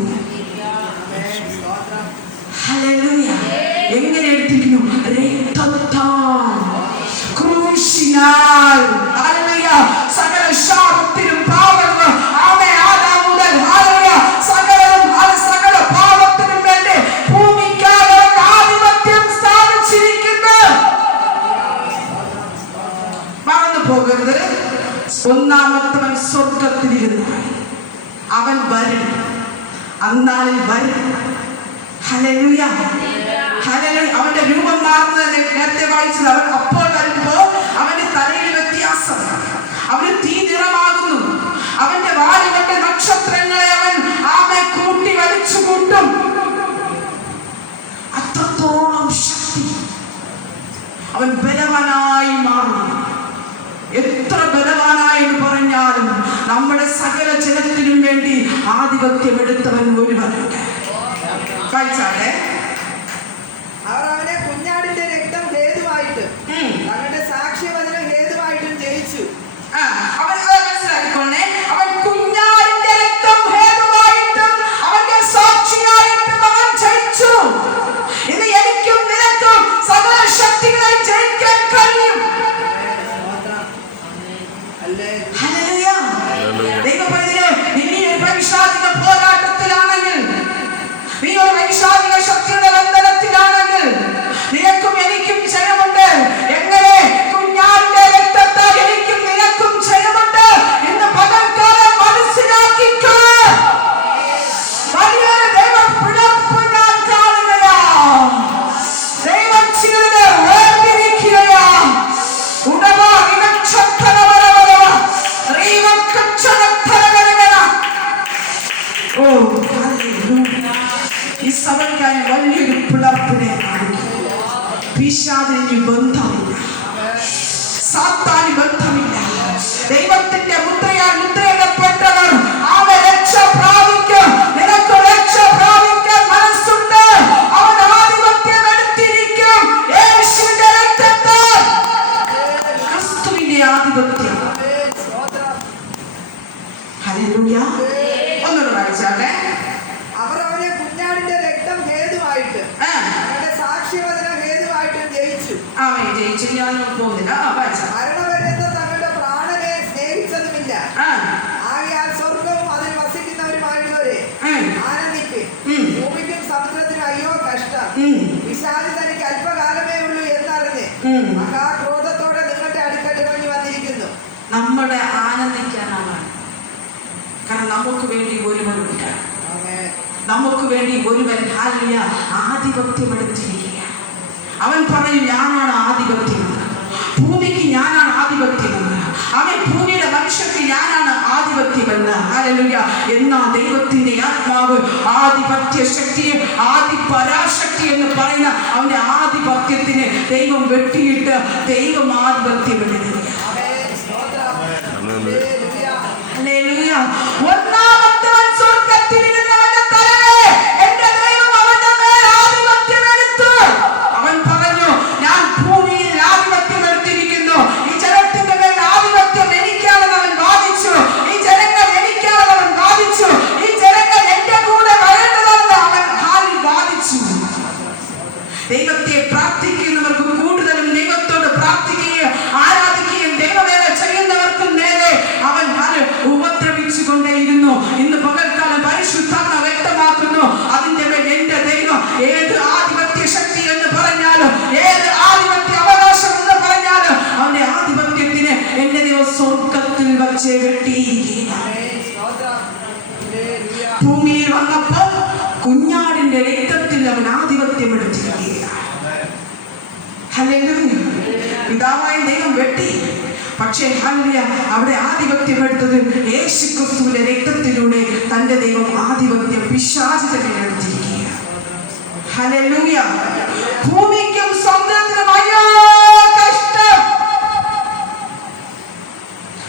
ഹല്ലേലൂയ. എങ്ങനെ എടുത്തിരിക്കുന്നു? രക്തത്താൽ, ക്രൂശിനാൽ. ഹല്ലേലൂയ. സകല ശാപത്തിനും പാപങ്ങളും ആദാം മുതൽ ഹല്ലേലൂയ സകല പാപത്തിനും വേണ്ടി ഭൂമിക്കാരെ ആധിപത്യം സ്ഥാപിച്ചിരിക്കുന്നു. മറന്നു പോകരുത്. ഒന്നാമത്തവൻ സ്വർഗത്തിലിരുന്നു. അവൻ വരും, അന്നാളിൽ വരും. ഹല്ലേലൂയ. ഹല്ലേലൂയ. അവന്റെ രൂപം മാറുന്നത് നേരത്തെ വായിച്ചത്. അവൻ അപ്പോൾ വരുമ്പോ അവന്റെ തലയിൽ വ്യത്യാസം, അവന് തീ നിറമാകുന്നു. അവന്റെ വാലുകളുടെ നക്ഷത്രങ്ങളെ അവൻ ആമെ കൂട്ടി വലിച്ചു കൂട്ടും. അത്രത്തോളം ശക്തി. അവൻ ബലവാനായി മാറും. എത്ര ബലവാനായി എന്ന് പറഞ്ഞാലും നമ്മുടെ സകല ജനത്തിനും വേണ്ടി ആധിപത്യം എടുത്തവൻ ഒരുവനുണ്ട്. വായിച്ചാട്ടെ. അവർ അവനെ കുഞ്ഞാടിന്റെ രക്തം ഹേതുവായിട്ട് അവന്റെ സാക്ഷ്യവചനം ഹേതുവായിട്ടും ജയിച്ചു. അവൻ മനസ്സിലാക്കിക്കൊണ്ടേ, അവൻ കുഞ്ഞാടിന്റെ രക്തം ഹേതുവായിട്ടും അവന്റെ സാക്ഷിയായിട്ടും അവൻ ജയിച്ചു. ഇത് എനിക്കും നിനക്കും സകല ശക്തികളെ ജയിക്കാൻ കഴിയും. ഹല്ലേലൂയ. ദൈവപൈതലേ, നീ ഒരു പൈശാചിക പോരാട്ടത്തിലാണെങ്കിൽ, നീ ഒരു പൈശാചിക ശക്തിയുടെ ബന്ധനത്തിലാണെങ്കിൽ നിനക്കും എനിക്കും ജയമുണ്ട്. എങ്ങനെ? കുഞ്ഞാടിന്റെ രക്തത്താൽ എനിക്കും നിനക്കും ജയമുണ്ട് എന്ന് പകൽക്കാലം മനസ്സിലാക്കിക്കോ. വലിയൊരു ദൈവപ്പിഴപ്പ് ഞാൻ കാണുകയാ. ദൈവം ചിലരെ വേർതിരിക്കുകയാ. ഈ സഭയ്ക്കായി വലിയൊരു പിളർപ്പിനെ പിശാചിന് ബന്ധമില്ല, സാത്താന് ബന്ധമില്ല. ദൈവത്തിന്റെ മുദ്രയാൽ മുദ്രയിടപ്പെട്ടവർ അവൻ രക്ഷ പ്രാപിക്കും. നിനക്ക് രക്ഷ പ്രാപിക്കാൻ മനസ്സുണ്ട്. അവൻ ആധിപത്യം എടുത്തിരിക്കും. യേശുവിന്റെ രക്തത്താൽ, ക്രിസ്തുവിന്റെ ആധിപത്യം. ഹല്ലേലൂയ. ഒന്നുകൂടെ വായിച്ചാട്ടെ. അവർ അവനെ കുഞ്ഞാടിന്റെ രക്തം ഹേതുവായിട്ട് അവന്റെ സാക്ഷ്യവചനം ഹേതുവായിട്ടും ജയിച്ചു. ജയിച്ചു. ഞാൻ പോകുന്നില്ല. മരണപര്യന്തം തങ്ങളുടെ പ്രാണനെ സ്നേഹിച്ചതുമില്ല. ആകയാൽ സ്വർഗവും അതിൽ വസിക്കുന്നവരുമായുള്ളവരെ ആനന്ദിക്കും. ഭൂമിക്കും സമുദ്രത്തിനും അയ്യോ കഷ്ടം. പിശാച് തനിക്ക് അല്പകാലമേ ഉള്ളൂ എന്നറിഞ്ഞ് മഹാക്രോധത്തോടെ നിങ്ങളുടെ അടുക്കൽ ഇറങ്ങി വന്നിരിക്കുന്നു. നമ്മുടെ ആനന്ദിക്കാനാണ്. കാരണം നമുക്ക് വേണ്ടി ഒരുവനുണ്ട്. നമുക്ക് വേണ്ടി ഒരുവൻ ഹല്ലേലൂയ ആധിപത്യം എടുത്തിരിക്കുക. അവൻ പറയും, ഞാനാണ് ആധിപത്യം, ഭൂമിക്ക് ഞാനാണ് ആധിപത്യമെന്ന്. അവൻ ഭൂമിയുടെ മനുഷ്യർക്ക് ഞാനാണ് ആധിപത്യമെന്ന്. ഹല്ലേലൂയ. എന്നാ ദൈവത്തിന്റെ ആത്മാവ് ആധിപത്യ ശക്തിയെ, ആദിപരാശക്തി എന്ന് പറയുന്ന അവന്റെ ആധിപത്യത്തിന് ദൈവം വെട്ടിയിട്ട് ദൈവം ആധിപത്യം എടുക്കുക. ഹല്ലേലൂയ. ഒന്നാമത്തവൻ സ്വർഗ്ഗത്തിലിരുന്ന് അവന്റെ തലയെ എന്റെ ദൈവം അവന്റെ മേൽ ആധിപത്യം എടുത്തു. അവൻ പറഞ്ഞു, ഞാൻ ഭൂമിയിൽ ആധിപത്യം എടുത്തിരിക്കുന്നു. ഈ ജനത്തിന്റെ മേൽ ആധിപത്യം എനിക്കാണെന്ന് അവൻ വാദിച്ചു. ഈ ജനങ്ങൾ എനിക്കാണെന്ന് അവൻ വാദിച്ചു. ഈ ജനങ്ങൾ എന്റെ കൂടെ വരേണ്ടതെന്ന് അവൻ ഹാലിൽ വാദിച്ചു. ദൈവത്തെ പ്രാർത്ഥിക്കുന്നവർക്ക് കൂടുതലും ദൈവത്തോട് പ്രാർത്ഥിക്കുകയും ആരാധിക്കുകയും ദൈവവേല ചെയ്യുന്നവർക്കും നേരെ അവൻ ഉപദ്രവിച്ചു കൊണ്ടേയിരുന്നു. ഇന്ന് പകൽക്കാലം പരിശുദ്ധാത്മ വ്യക്തമാക്കുന്നു, അതിന്റെ മേൽ എന്റെ ദൈവം ഏത് ആധിപത്യ ശക്തി എന്ന് പറഞ്ഞാലും, ഏത് ആധിപത്യ അവകാശം എന്ന് പറഞ്ഞാലും, അവന്റെ ആധിപത്യത്തിന് എന്റെ ദൈവം സ്വർഗത്തിൽ വച്ച് വെട്ടിയിരിക്കുകയാണ്. ഭൂമിയിൽ വന്നപ്പോ കുഞ്ഞാടിന്റെ രക്തത്തിൽ അവൻ ആധിപത്യം എടുത്തിരിക്കുകയാണ്. ഹല്ലേലൂയ. പിതാവായ ദൈവം വെട്ടി, പക്ഷേ ഹല്ലേലൂയ അവിടെ ആധിപത്യം എടുത്തത് യേശുക്രിസ്തുവിന്റെ രക്തത്തിലൂടെ തന്റെ ദൈവം ആധിപത്യം പിശാചിന്റെ മേൽ എടുത്തിരിക്കുകയാണ്. ഹല്ലേലൂയ. ഭൂമിക്കും സമുദ്രത്തിനും അയ്യോ കഷ്ടം.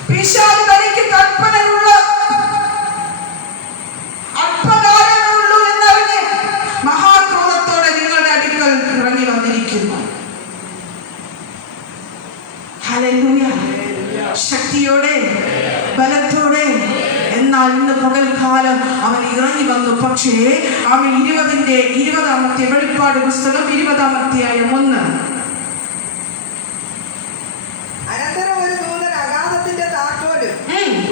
പിശാച് തനിക്ക് കൽപ്പനയുള്ള അല്പകാലമേ ഉള്ളൂ എന്നറിഞ്ഞ് മഹാക്രോധത്തോടെ നിങ്ങളുടെ അടുക്കൽ ഇറങ്ങി വന്നിരിക്കുന്നു. ഹല്ലേലൂയ. ശക്തിയോടെ, ബലത്തോടെ. എന്നാൽ ഇന്ന് പകൽക്കാലം അവൻ ഇറങ്ങി വന്നു. പക്ഷേ അവൻ 20-ാമത്തെ വെളിപ്പാട് പുസ്തകം 20-ാം അധ്യായം 1. അനന്തരം ഒരു ദൂതൻ അഗാധത്തിന്റെ താക്കോലും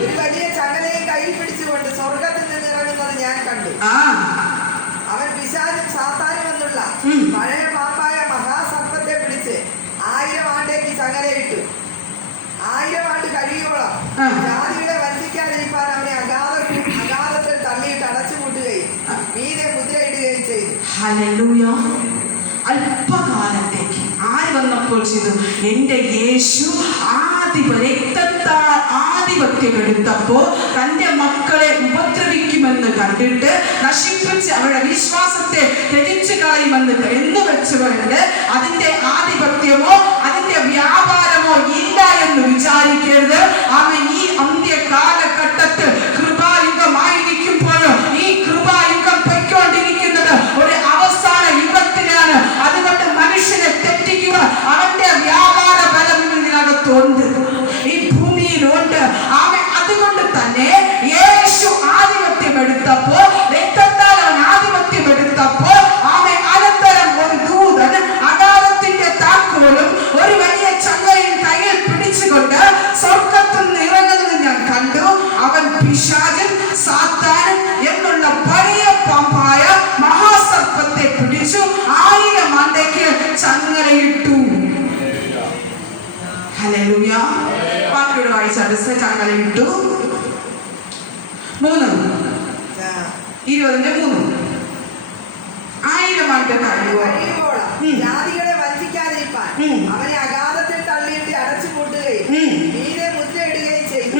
ഒരു വലിയ ചങ്ങലയും കയ്യിൽ പിടിച്ചുകൊണ്ട് സ്വർഗത്തിൽ നിന്ന് ഇറങ്ങുന്നത് ഞാൻ കണ്ടു. അവൻ പിശാചും സാത്താനും എന്നുള്ള പഴയ പാമ്പായ മഹാസർപ്പത്തെ പിടിച്ച് 1000 ആണ്ടേക്ക് ചങ്ങലയിട്ടു. 1000 ആണ്ട് കഴിയോളം ജാതികളെ വഞ്ചിക്കാതിരിക്കാൻ അവനെ അഗാധത്തിൽ തള്ളിയിട്ട് അടച്ചുപൂട്ടുകയും മീതെ മുദ്രയിടുകയും ചെയ്തു. ഹല്ലേലൂയ. അല്പകാലത്തേക്ക് ആര് വന്നപ്പോൾ ചെയ്തു? എൻ്റെ യേശു രക്തത്താൽ ആധിപത്യമെടുത്തപ്പോൾ തൻ്റെ മക്കളെ ഉപദ്രവിക്കുമെന്ന് കണ്ടിട്ട് നശിപ്പിച്ച് അവരുടെ വിശ്വാസത്തെ ത്യജിച്ചു കളയുമെന്ന് എന്ന് വെച്ചുകൊണ്ട് അതിൻ്റെ ആധിപത്യമോ അതിൻ്റെ വ്യാപാരമോ ഇല്ല എന്ന് വിചാരിക്കരുത്. അവൻ ഈ അന്ത്യകാലഘട്ടത്തിൽ കൃപായുഗമായിരിക്കുമ്പോഴും ഈ കൃപായുഗം പൊയ്ക്കൊണ്ടിരിക്കുന്നത് ഒരു അവസാന യുഗത്തിലാണ്. അതുകൊണ്ട് മനുഷ്യനെ തെറ്റിക്കുക അവന്റെ വ്യാപാര ബലം ഇതിനകത്തുണ്ട്, ഈ ഭൂമിയിലുണ്ട്. അവൻ അതുകൊണ്ട് തന്നെ യേശു ആധിപത്യമെടുത്തപ്പോൾ, രക്തത്താൽ അവൻ ആധിപത്യമെടുത്തപ്പോൾ അവൻ അനന്തരം ഒരു ദൂതൻ അഗാധത്തിന്റെ താക്കോലും ഒരു വലിയ ചങ്ങലയും കയ്യിൽ പിടിച്ചുകൊണ്ട് സ്വർഗ്ഗത്തിൽ നിന്ന് ഇറങ്ങുന്നത് ഞാൻ കണ്ടു. അവൻ പിശാചൻ സാത്താനും എന്നുള്ള പഴയ പാമ്പായ മഹാസർപ്പത്തെ പിടിച്ചു 1000 ആണ്ടേക്ക് ചങ്ങലയിട്ടു. ഹല്ലേലൂയ. വാക്കിയോട് വായിച്ചാൽ ചങ്ങലയിട്ടു. 3 20-3 1000 ആണ്ട് കഴിയുവോളം ജാതികളെ വഞ്ചിക്കാതിരിക്കാൻ അവനെ അഗാധത്തിൽ തള്ളിയിട്ട് അടച്ചുപൂട്ടുകയും മീതെ മുദ്രയിടുകയും ചെയ്തു.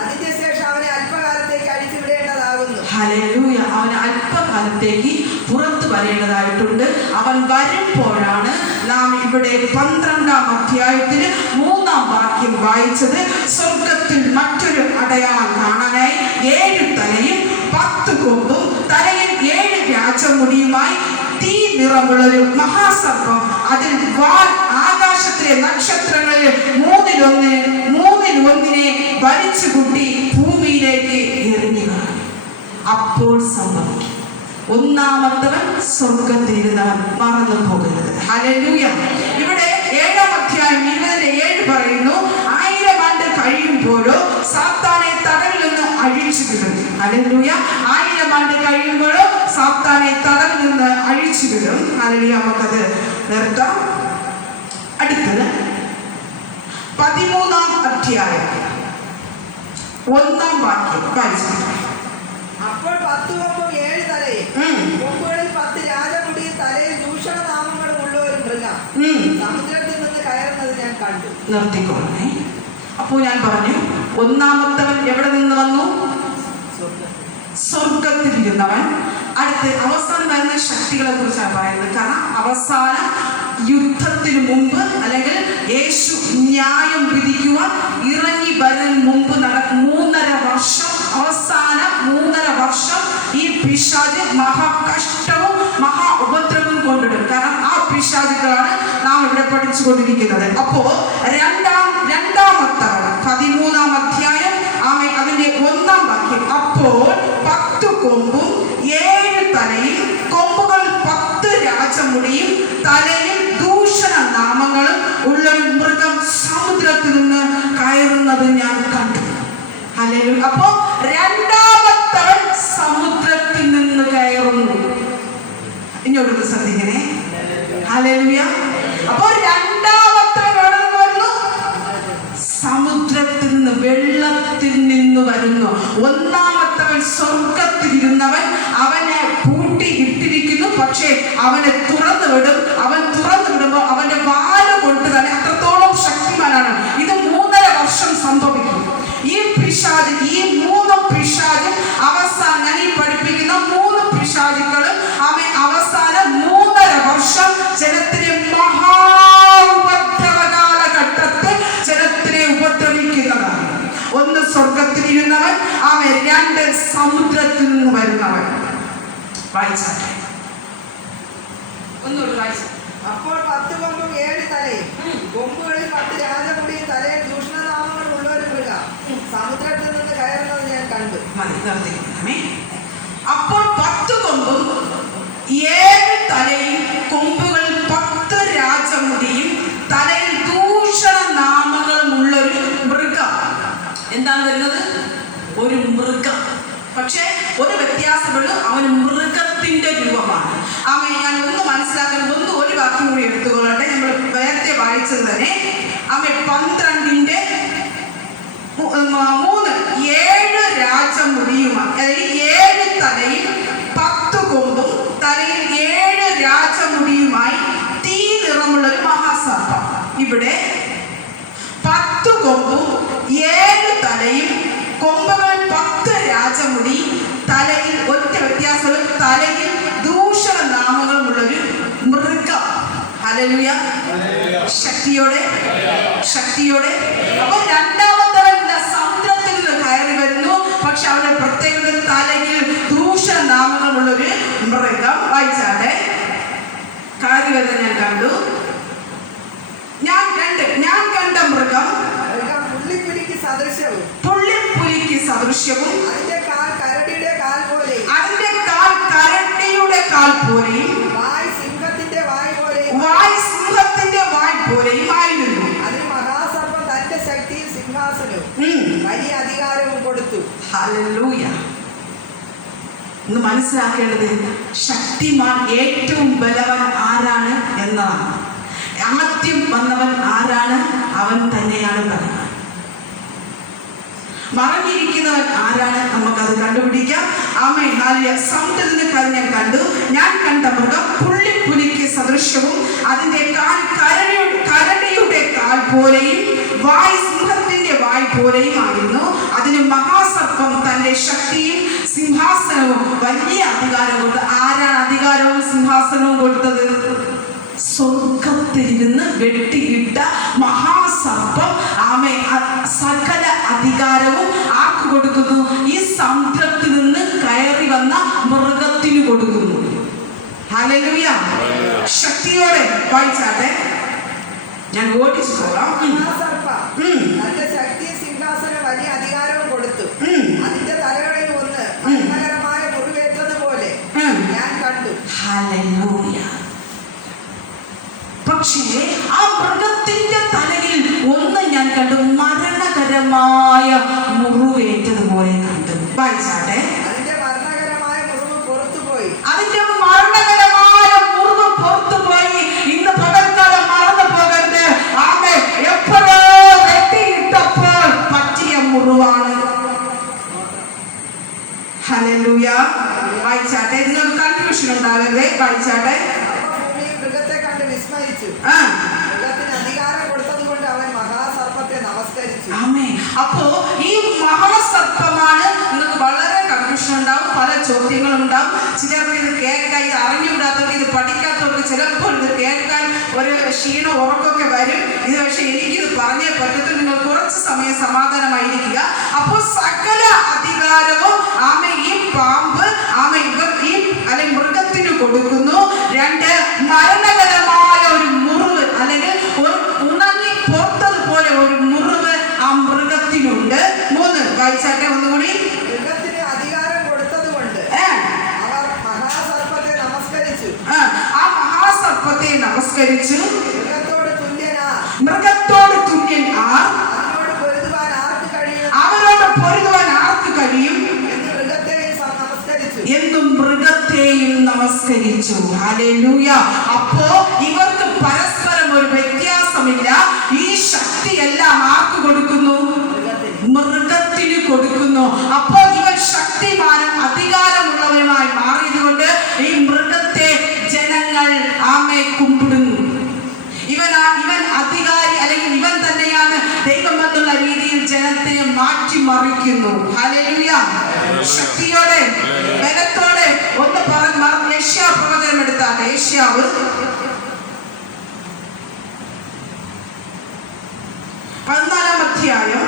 അതിന്റെ ശേഷം അവനെ അല്പകാലത്തേക്ക് അഴിച്ചുവിടേണ്ടതാകുന്നു. ഹല്ലേലൂയ. അവന് അല്പകാലത്തേക്ക് പുറത്തു വരേണ്ടതായിട്ടുണ്ട്. അവൻ വരുമ്പോഴാണ് നാം ഇവിടെ 12-ാം അധ്യായത്തിന് 3-ാം വാക്യം വായിച്ചത്. സ്വർഗത്തിൽ മറ്റൊരു അടയാളം കാണാനായി 7 തലയും 10 കൊമ്പും തലയിൽ 7 രാജമുടിയുമായി തീ നിറമുള്ളൊരു മഹാസർപ്പം, അതിൽ വാൽ ആകാശത്തിലെ നക്ഷത്രങ്ങളിൽ മൂന്നിലൊന്നിനെ വലിച്ചുകൂട്ടി ഭൂമിയിലേക്ക് എറിഞ്ഞു. അപ്പോൾ സംഭവിക്കും, ഒന്നാമത്തവൻ സ്വർഗത്തിലിരുന്നവൻ മറന്നു പോകരുത്. ഹല്ലേലൂയ. ഇവിടെ 7-ാം അധ്യായം 20-7 പറയുന്നു, 1000 ആണ്ട് കഴിയുമ്പോഴോ സാത്താനെ തടവിൽ നിന്ന് അഴിച്ചുവിടും. ഹല്ലേലൂയ. 1000 ആണ്ട് കഴിയുമ്പോഴോ സാത്താനെ തടവിൽ നിന്ന് അഴിച്ചുവിടും. ഹല്ലേലൂയ. നമുക്കത് നിർത്താം. അടുത്തത് 13-ാം അധ്യായം 1-ാം വാക്യം വായിച്ചു. അപ്പോൾ 10 കൊമ്പും 7 തലയും കൊമ്പുകളിൽ 10 രാജമുടിയും തലയിൽ ദൂഷണനാമങ്ങളും ഉള്ള ഒരു മൃഗം സമുദ്രത്തിൽ നിന്ന് കയറുന്നത് ഞാൻ കണ്ടു. നിർത്തിക്കൊള്ളണേ. അപ്പോൾ ഞാൻ പറഞ്ഞു, ഒന്നാമത്തവൻ എവിടെ നിന്ന് വന്നു? സ്വർഗത്തിലിരുന്നവൻ. അടുത്ത് അവസാനം വരുന്ന ശക്തികളെ കുറിച്ചാണ് പറയുന്നത്. കാരണം അവസാന യുദ്ധത്തിന് മുമ്പ് അല്ലെങ്കിൽ യേശു ന്യായം വിധിക്കുവാൻ ഇറങ്ങി വരുന്നതിന് മുമ്പ് 3.5 വർഷം, അവസാന 3.5 വർഷം ഈ പിശാച് മഹാകഷ്ടവും മഹാ ഉപദ്രവവും കൊണ്ടിടും. കാരണം ആ പിശാചുകളാണ് നാം ഇവിടെ പഠിച്ചുകൊണ്ടിരിക്കുന്നത്. അപ്പോ രണ്ടാമത്തവൻ 13-ാം അധ്യായം അതിന്റെ 1-ാം വാക്യം. അപ്പോൾ 10 കൊമ്പും 7 തലയും കൊമ്പുകൾ 10 രാജമുടിയും തലയിൽ ദൂഷണ നാമങ്ങളും ഉള്ള ഒരു മൃഗം സമുദ്രത്തിൽ നിന്ന് കയറുന്നത് ഞാൻ കണ്ടു. ഹല്ലേലൂയ. അപ്പോ രണ്ടാമത്തവൻ സമുദ്രത്തിൽ നിന്ന് കയറുന്നു. ഇങ്ങോട്ട് ശ്രദ്ധിക്കണേ. ഹല്ലേലൂയ. അപ്പോ രണ്ടാമത്തവൻ എവിടെ നിന്ന് വരുന്നു? സമുദ്രത്തിൽ നിന്ന്, വെള്ളത്തിൽ നിന്ന് വരുന്നു. ഒന്നാമത്തവൻ സ്വർഗത്തിലിരുന്നവൻ അവനെ പൂട്ടി ഇട്ടിരിക്കുന്നു. പക്ഷേ അവനെ തുറന്നു വിടും. അവൻ തുറന്നു വിടുമ്പോൾ അവന്റെ വാല് കൊണ്ട് തന്നെ അത്രത്തോളം ശക്തിമാനാണ്. ഇത് 3.5 വർഷം സംഭവിക്കും. ഈ പിശാച്, ഈ 3 പിശാചും അവസാനം ഞാൻ ഈ പഠിപ്പിക്കുന്ന 3 പിശാചുക്കളും അവസാനം 3.5 വർഷം ജനത്തിനെ മഹാ കാലഘട്ടത്തിൽ ജനത്തിനെ ഉപദ്രവിക്കുന്നതാണ്. 1 സ്വർഗത്തിലിരുന്നവൻ, 2 സമുദ്രത്തിൽ നിന്ന് വരുന്നവൻ. വായിച്ചാട്ടെ, ഒന്നുകൂടി വായിച്ചു. അപ്പോൾ 10 കൊമ്പും 7 തലയും കൊമ്പുകളിൽ 10 രാജമുടിയും തലയിൽ ദൂഷണനാമങ്ങളും ഉള്ള ഒരു നിർത്തിയിരിക്കണമേ. അപ്പോൾ 10 കൊമ്പും 7 തലയും കൊമ്പുകൾ 10 രാജമുടിയും തലയിൽ ദൂഷണ നാമങ്ങളും ഉള്ളൊരു മൃഗം. എന്താണ് വരുന്നത്? ഒരു മൃഗം. പക്ഷേ ഒരു വ്യത്യാസമുള്ളൂ, അവന് മൃഗത്തിന്റെ രൂപമാണ്. അവൻ ഞാൻ ഒന്ന് മനസ്സിലാക്കാൻ ഒരു വാക്യം കൂടി എടുത്തുകൊള്ളട്ടെ. നമ്മൾ നേരത്തെ വായിച്ചത് തന്നെ അവൻ 12-ന്റെ 3 7 രാജമുടിയുമാണ്, അതായത് 7 തലയും 10 കൊമ്പും തലയിൽ 7 രാജമുടിയുമായി തീ നിറമുള്ള ഒരു മഹാസർപ്പം. ഇവിടെ 10 കൊമ്പും 7 തലയും കൊമ്പുകൾ 10 രാജമുടി, തലയിൽ ഒറ്റ വ്യത്യാസമുള്ള തലയിൽ ദൂഷണ നാമങ്ങളുമുള്ളൊരു മൃഗം. ഹല്ലേലൂയ. ശക്തിയോടെ ശക്തിയോടെ. അപ്പോൾ രണ്ടാമത്തവൻ സമുദ്രത്തിൽ നിന്ന് കയറി വരുന്നു. പക്ഷെ അവരുടെ പ്രത്യേകത തലയിൽ ദൂഷണ നാമങ്ങളുള്ളൊരു മൃഗം. വായിച്ചാട്ടെ. കയറി വരുന്നത് ഞാൻ കണ്ടു. ഞാൻ കണ്ട മൃഗം പുള്ളിപ്പുലിക്ക് സദൃശവും അതിന്റെ കാൽ കരടിയുടെ കാൽ പോലെയും വായ് സിംഹത്തിന്റെ വായ് പോലെയും ആയിരുന്നു. അതിന് മഹാസർപ്പം തന്റെ ശക്തിയും സിംഹാസനവും വലിയ അധികാരവും കൊടുത്തു. ഹല്ലേലൂയ. ഇന്ന് മനസ്സിലാക്കേണ്ടത് ശക്തിമാൻ ഏറ്റവും ബലവൻ ആരാണ് എന്നതാണ്. ആദ്യം വന്നവൻ ആരാണ്? അവൻ തന്നെയാണ് ബലവാൻ. മറഞ്ഞിരിക്കുന്നവൻ ആരാണ്? നമുക്കത് കണ്ടുപിടിക്കാം. ആമേൻ. ഹല്ലേലൂയ. സമുദ്രത്തിന്റെ കാര്യം ഞാൻ കണ്ടു. ഞാൻ കണ്ട മൃഗം പുള്ളിപ്പുലിക്ക് സദൃശവും അതിന്റെ കാൽ കരടിയുടെ കാൽ പോലെയും വായ് സിംഹത്തിന്റെ വായ് പോലെയും ആയിരുന്നു. അതിന് മഹാസർപ്പം തന്റെ ശക്തിയും സിംഹാസനവും വലിയ അധികാരവും കൊടുത്തു. ആരാണ് അധികാരവും സിംഹാസനവും കൊടുത്തത്? സ്വർഗത്തിലിരുന്ന് വെട്ടിയിട്ട മഹാസർപ്പം. ആമേ. സകല അധികാരവും ആർക്ക് കൊടുക്കുന്നു? ഈ സമുദ്രത്തിൽ നിന്ന് കയറി വന്ന മൃഗത്തിന് കൊടുക്കുന്നു. ഹല്ലേലൂയ. ശക്തിയോടെ വായിച്ചാട്ടെ. ഞാൻ ഓടിച്ചു പോകാം. തന്റെ ശക്തി സിംഹാസനം വലിയ അധികാരവും കൊടുത്തു. അതിന്റെ തലകളിൽ ഒന്ന് മരണകരമായ മുറിവേറ്റതുപോലെ ഞാൻ കണ്ടു. ഹല്ലേലൂയ. പക്ഷേ ആ മൃഗത്തിന്റെ തലയിൽ ഒന്ന് ഞാൻ കണ്ടു, മരണകരമായ മുറിവേറ്റതുപോലെ കണ്ടു. വായിച്ചാട്ടെ. അതിന്റെ മരണകരമായ മുറിവ് പുറത്തുപോയി. ഇന്ന് പകൽക്കാലം മറന്നു പോകരുത്. ആമേ. എപ്പോഴോ വെട്ടിയിട്ടപ്പോൾ പറ്റിയ മുറിവാണ്. ഹല്ലേലൂയ. വായിച്ചാട്ടെ. നിങ്ങൾക്ക് കൺഫ്യൂഷൻ ഉണ്ടാകരുത്. വായിച്ചാട്ടെ. മൃഗത്തെ കണ്ട് വിസ്മരിച്ചു. മൃഗത്തിന് അധികാരം കൊടുത്തത് കൊണ്ട് അവൻ മഹാസർപ്പത്തെ നമസ്കരിച്ചു. അപ്പോ ഈ മഹാസർപ്പമാണ്. നിങ്ങൾക്ക് വളരെ കൺഫ്യൂഷൻ ഉണ്ടാവും, പല ചോദ്യങ്ങളും ഉണ്ടാവും. ചിലർക്ക് ഇത് കേൾക്കാൻ, ഇത് അറിഞ്ഞുകൂടാത്തവർക്ക്, ഇത് പഠിക്കാത്തവർക്ക് ചിലപ്പോൾ ഇത് കേൾക്കാൻ ഒരു ക്ഷീണം ഉറക്കമൊക്കെ വരും. ഇത് പക്ഷെ എനിക്കിത് പറഞ്ഞേ പറ്റത്തുള്ളൂ. നിങ്ങൾ കുറച്ച് സമയം സമാധാനമായിരിക്കുക. അപ്പോൾ സകല അധികാരവും ഈ പാമ്പ് അല്ലെങ്കിൽ മൃഗത്തിന് കൊടുക്കുന്നു. 2 മരണകരമായ ഒരു മുറിവ് അല്ലെങ്കിൽ ഒരു ഉണങ്ങി പോർത്തതുപോലെ ഒരു മുറിവ് ആ മൃഗത്തിനുണ്ട്. 3 വായിച്ചാട്ടെ ഒന്നുകൂടി. മൃഗത്തിന് അധികാരം കൊടുത്തത് കൊണ്ട് അവർ മഹാസർപ്പത്തെ നമസ്കരിച്ചു. ആ മഹാസർപ്പത്തെ നമസ്കരിച്ചു. മൃഗത്തോട് തുല്യൻ ആർ? അവരോട് പൊരുതുവാൻ ആർക്ക് കഴിയും? എന്നും മൃഗത്തെയും നമസ്കരിച്ചു. ഹല്ലേലൂയ. അപ്പോ ഇവർക്ക് പരസ്പരം ഒരു വ്യത്യാസമില്ല. ഈ ശക്തിയെല്ലാം ആർക്ക് കൊടുക്കുന്നു? മൃഗത്തിന് കൊടുക്കുന്നു. അപ്പോൾ ഇവൻ ശക്തിമാനും അധികാരമുള്ളവരുമായി മാറിയതുകൊണ്ട് ഈ മൃഗത്തെ ജനങ്ങൾ കുമ്പിടുന്നു. ഇവൻ അധികാരി അല്ലെങ്കിൽ ഇവൻ തന്നെയാണ് ദൈവം എന്നുള്ള രീതിയിൽ ജനത്തെ മാറ്റിമറിക്കുന്നു. ഹല്ലേലൂയ. ശക്തിയോടെ ബലത്തോടെ ഒന്ന് പറഞ്ഞു. യെശയ്യാ പ്രവചനം എടുത്താട്ടെ. യെശയ്യാവ് 14-ാം അധ്യായം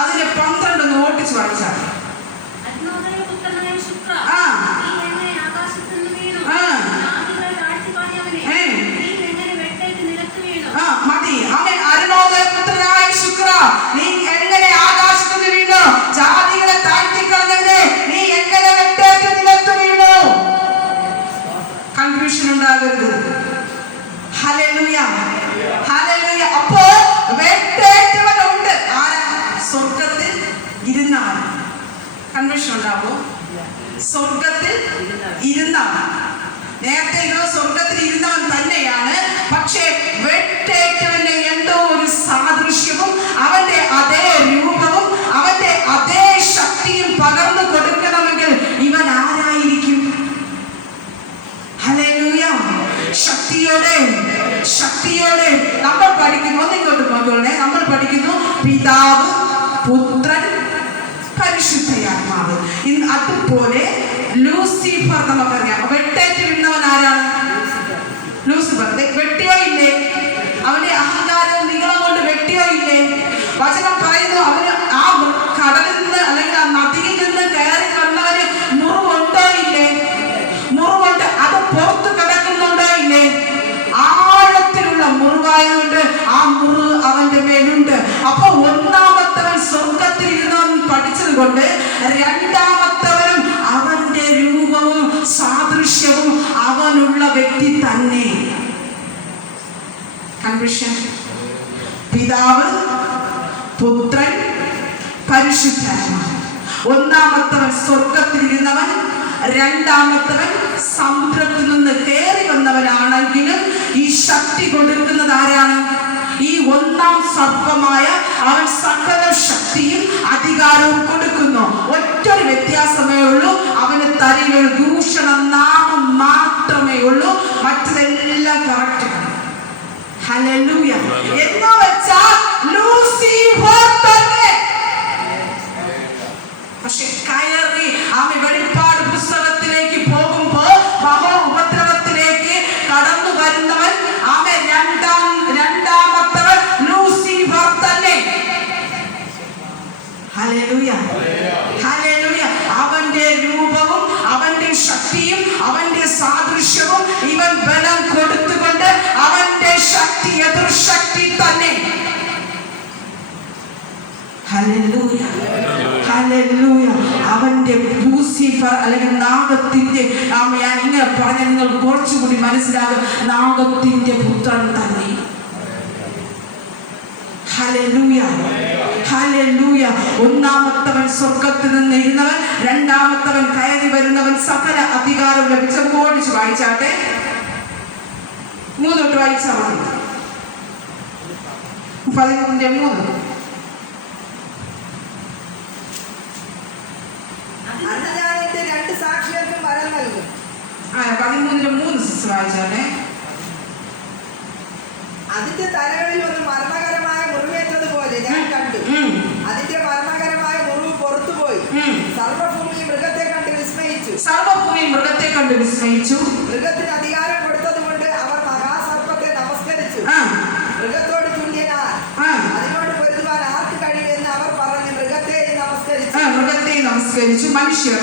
അതിന്റെ 12 നോട്ടിച്ച് വായിച്ചാൽ മതി. അവൻ അരുണോദയപുത്രനായ ശുക്ര, നീ മനസ്സിലാവോ? സ്വർഗത്തിൽ ഇരുന്നവൻ. നേരത്തെ ഇത് സ്വർഗത്തിൽ ഇരുന്നവൻ തന്നെയാണ്. പക്ഷേ വെട്ടേറ്റവന്റെ എന്തോ ഒരു സാദൃശ്യവും അവന്റെ അതേ രൂപവും അവന്റെ അതേ ശക്തിയും പകർന്നു കൊടുക്കണമെങ്കിൽ ഇവൻ ആരായിരിക്കും? ഹല്ലേലൂയ. ശക്തിയോടെ നമ്മൾ പഠിക്കുന്നു. ഇങ്ങോട്ട് നോക്കണേ. നമ്മൾ പഠിക്കുന്നു പിതാവ്, പുത്രൻ, പരിശുദ്ധയാത്മാവ്. അതുപോലെ ലൂസിഫർ നമുക്കറിയാം. വെട്ടേറ്റ് വീഴുന്നവൻ ആരാണ്? ലൂസിഫർ. വെട്ടിയോ ഇല്ലേ? അവന്റെ അഹങ്കാരവും നീളം കൊണ്ട് വെട്ടിയോ ഇല്ലേ? വചനം പറയുന്നു അവന് ആ കടലിൽ നിന്ന് അല്ലെങ്കിൽ ആ നദിയിൽ നിന്ന് കയറി വന്നവന് മുറിവുണ്ടോ ഇല്ലേ? മുറിവുണ്ട്. അത് പുറത്ത് കിടക്കുന്നുണ്ടോ ഇല്ലേ? ആഴത്തിലുള്ള മുറിവായതുകൊണ്ട് ആ മുറിവ് അവന്റെ മേലുണ്ട്. അപ്പൊ ഒന്നാമത്തവൻ സ്വർഗത്തിൽ ഇരുന്നവൻ പഠിച്ചത് കൊണ്ട് രണ്ടാമത്തവനും അവന്റെ രൂപവും സാദൃശ്യവും അവനുള്ള വ്യക്തി തന്നെ. കൺഫ്യൂഷൻ. പിതാവ്, പുത്രൻ, പരിശുദ്ധാത്മാവ്. ഒന്നാമത്തവൻ സ്വർഗത്തിലിരുന്നവൻ, രണ്ടാമത്തവൻ സമുദ്രത്തിൽ നിന്ന് കയറി വന്നവനാണെങ്കിലും ഈ ശക്തി കൊടുക്കുന്നത് ആരാണ്? ഈ ഒന്നാം സർപ്പമായ അവൻ സകല ശക്തിയും അധികാരവും കൊടുക്കുന്നു. ഒറ്റൊരു വ്യത്യാസമേ ഉള്ളൂ. അവന് തലയിൽ ദൂഷണ നാമം മാത്രമേ ഉള്ളൂ. മറ്റതെല്ലാം കറക്റ്റ്. ഹല്ലേലൂയ. എന്ന് വെച്ചാൽ ലൂസിഫർ തന്നെ. പക്ഷെ കയറി ആമേ വെളിപ്പാട് പുസ്തകത്തിലേക്ക് പോകുമ്പോ മഹോ ഉപദ്രവത്തിലേക്ക് കടന്നു വരുന്നവൻ ആമേ രണ്ടാമത്തവൻ ലൂസിഫർ തന്നെ. ഹല്ലേലൂയ. ഹല്ലേലൂയ. അവന്റെ രൂപവും അവന്റെ ശക്തിയും അവന്റെ സാദൃശ്യവും ഇവൻ ബലം കൊടുത്തുകൊണ്ട് അവന്റെ ശക്തി എതിർശക്തി തന്നെ. ഹല്ലേലൂയ. ഹല്ലേലൂയ. അവന്റെ ലൂസിഫർ അല്ലെങ്കിൽ നാഗത്തിന്റെ ഞാൻ ഇങ്ങനെ പറഞ്ഞ നിങ്ങൾക്ക് കുറച്ചുകൂടി മനസ്സിലാകും. നാഗത്തിന്റെ പുത്രൻ തന്നെ. ഹല്ലേലൂയ. ഹല്ലേലൂയ. ഒന്നാമത്തവൻ സ്വർഗത്തിൽ നിന്ന് ഇരുന്നവൻ, രണ്ടാമത്തവൻ കയറി വരുന്നവൻ സകല അധികാരം ലഭിച്ച. ഓടിച്ച് വായിച്ചാട്ടെ. 3 തൊട്ട് വായിച്ചാൽ മതി. 13:3. അന്ന് ഞാൻ എന്റെ 2 സാക്ഷികൾക്കും വരം നൽകും. 13:3 വായിച്ചാട്ടെ. അതിന്റെ തലകളിൽ ഒരു മരണകരമായ മുറിവേറ്റതുപോലെ ഞാൻ കണ്ടു. അതിന്റെ മരണകരമായ മുറിവ് പുറത്തുപോയി. സർവ്വഭൂമി മൃഗത്തെ കണ്ട് വിസ്മയിച്ചു. മൃഗത്തിന് അധികാരം കൊടുത്തതുകൊണ്ട് അവർ മഹാസർപ്പത്തെ നമസ്കരിച്ചു. മൃഗത്തോട് തുല്യനാൻ അതിനോട് പൊരുതുവാൻ ആർക്ക് കഴിയുമെന്ന് അവർ പറഞ്ഞ് മൃഗത്തെ നമസ്കരിച്ചു. മനുഷ്യർ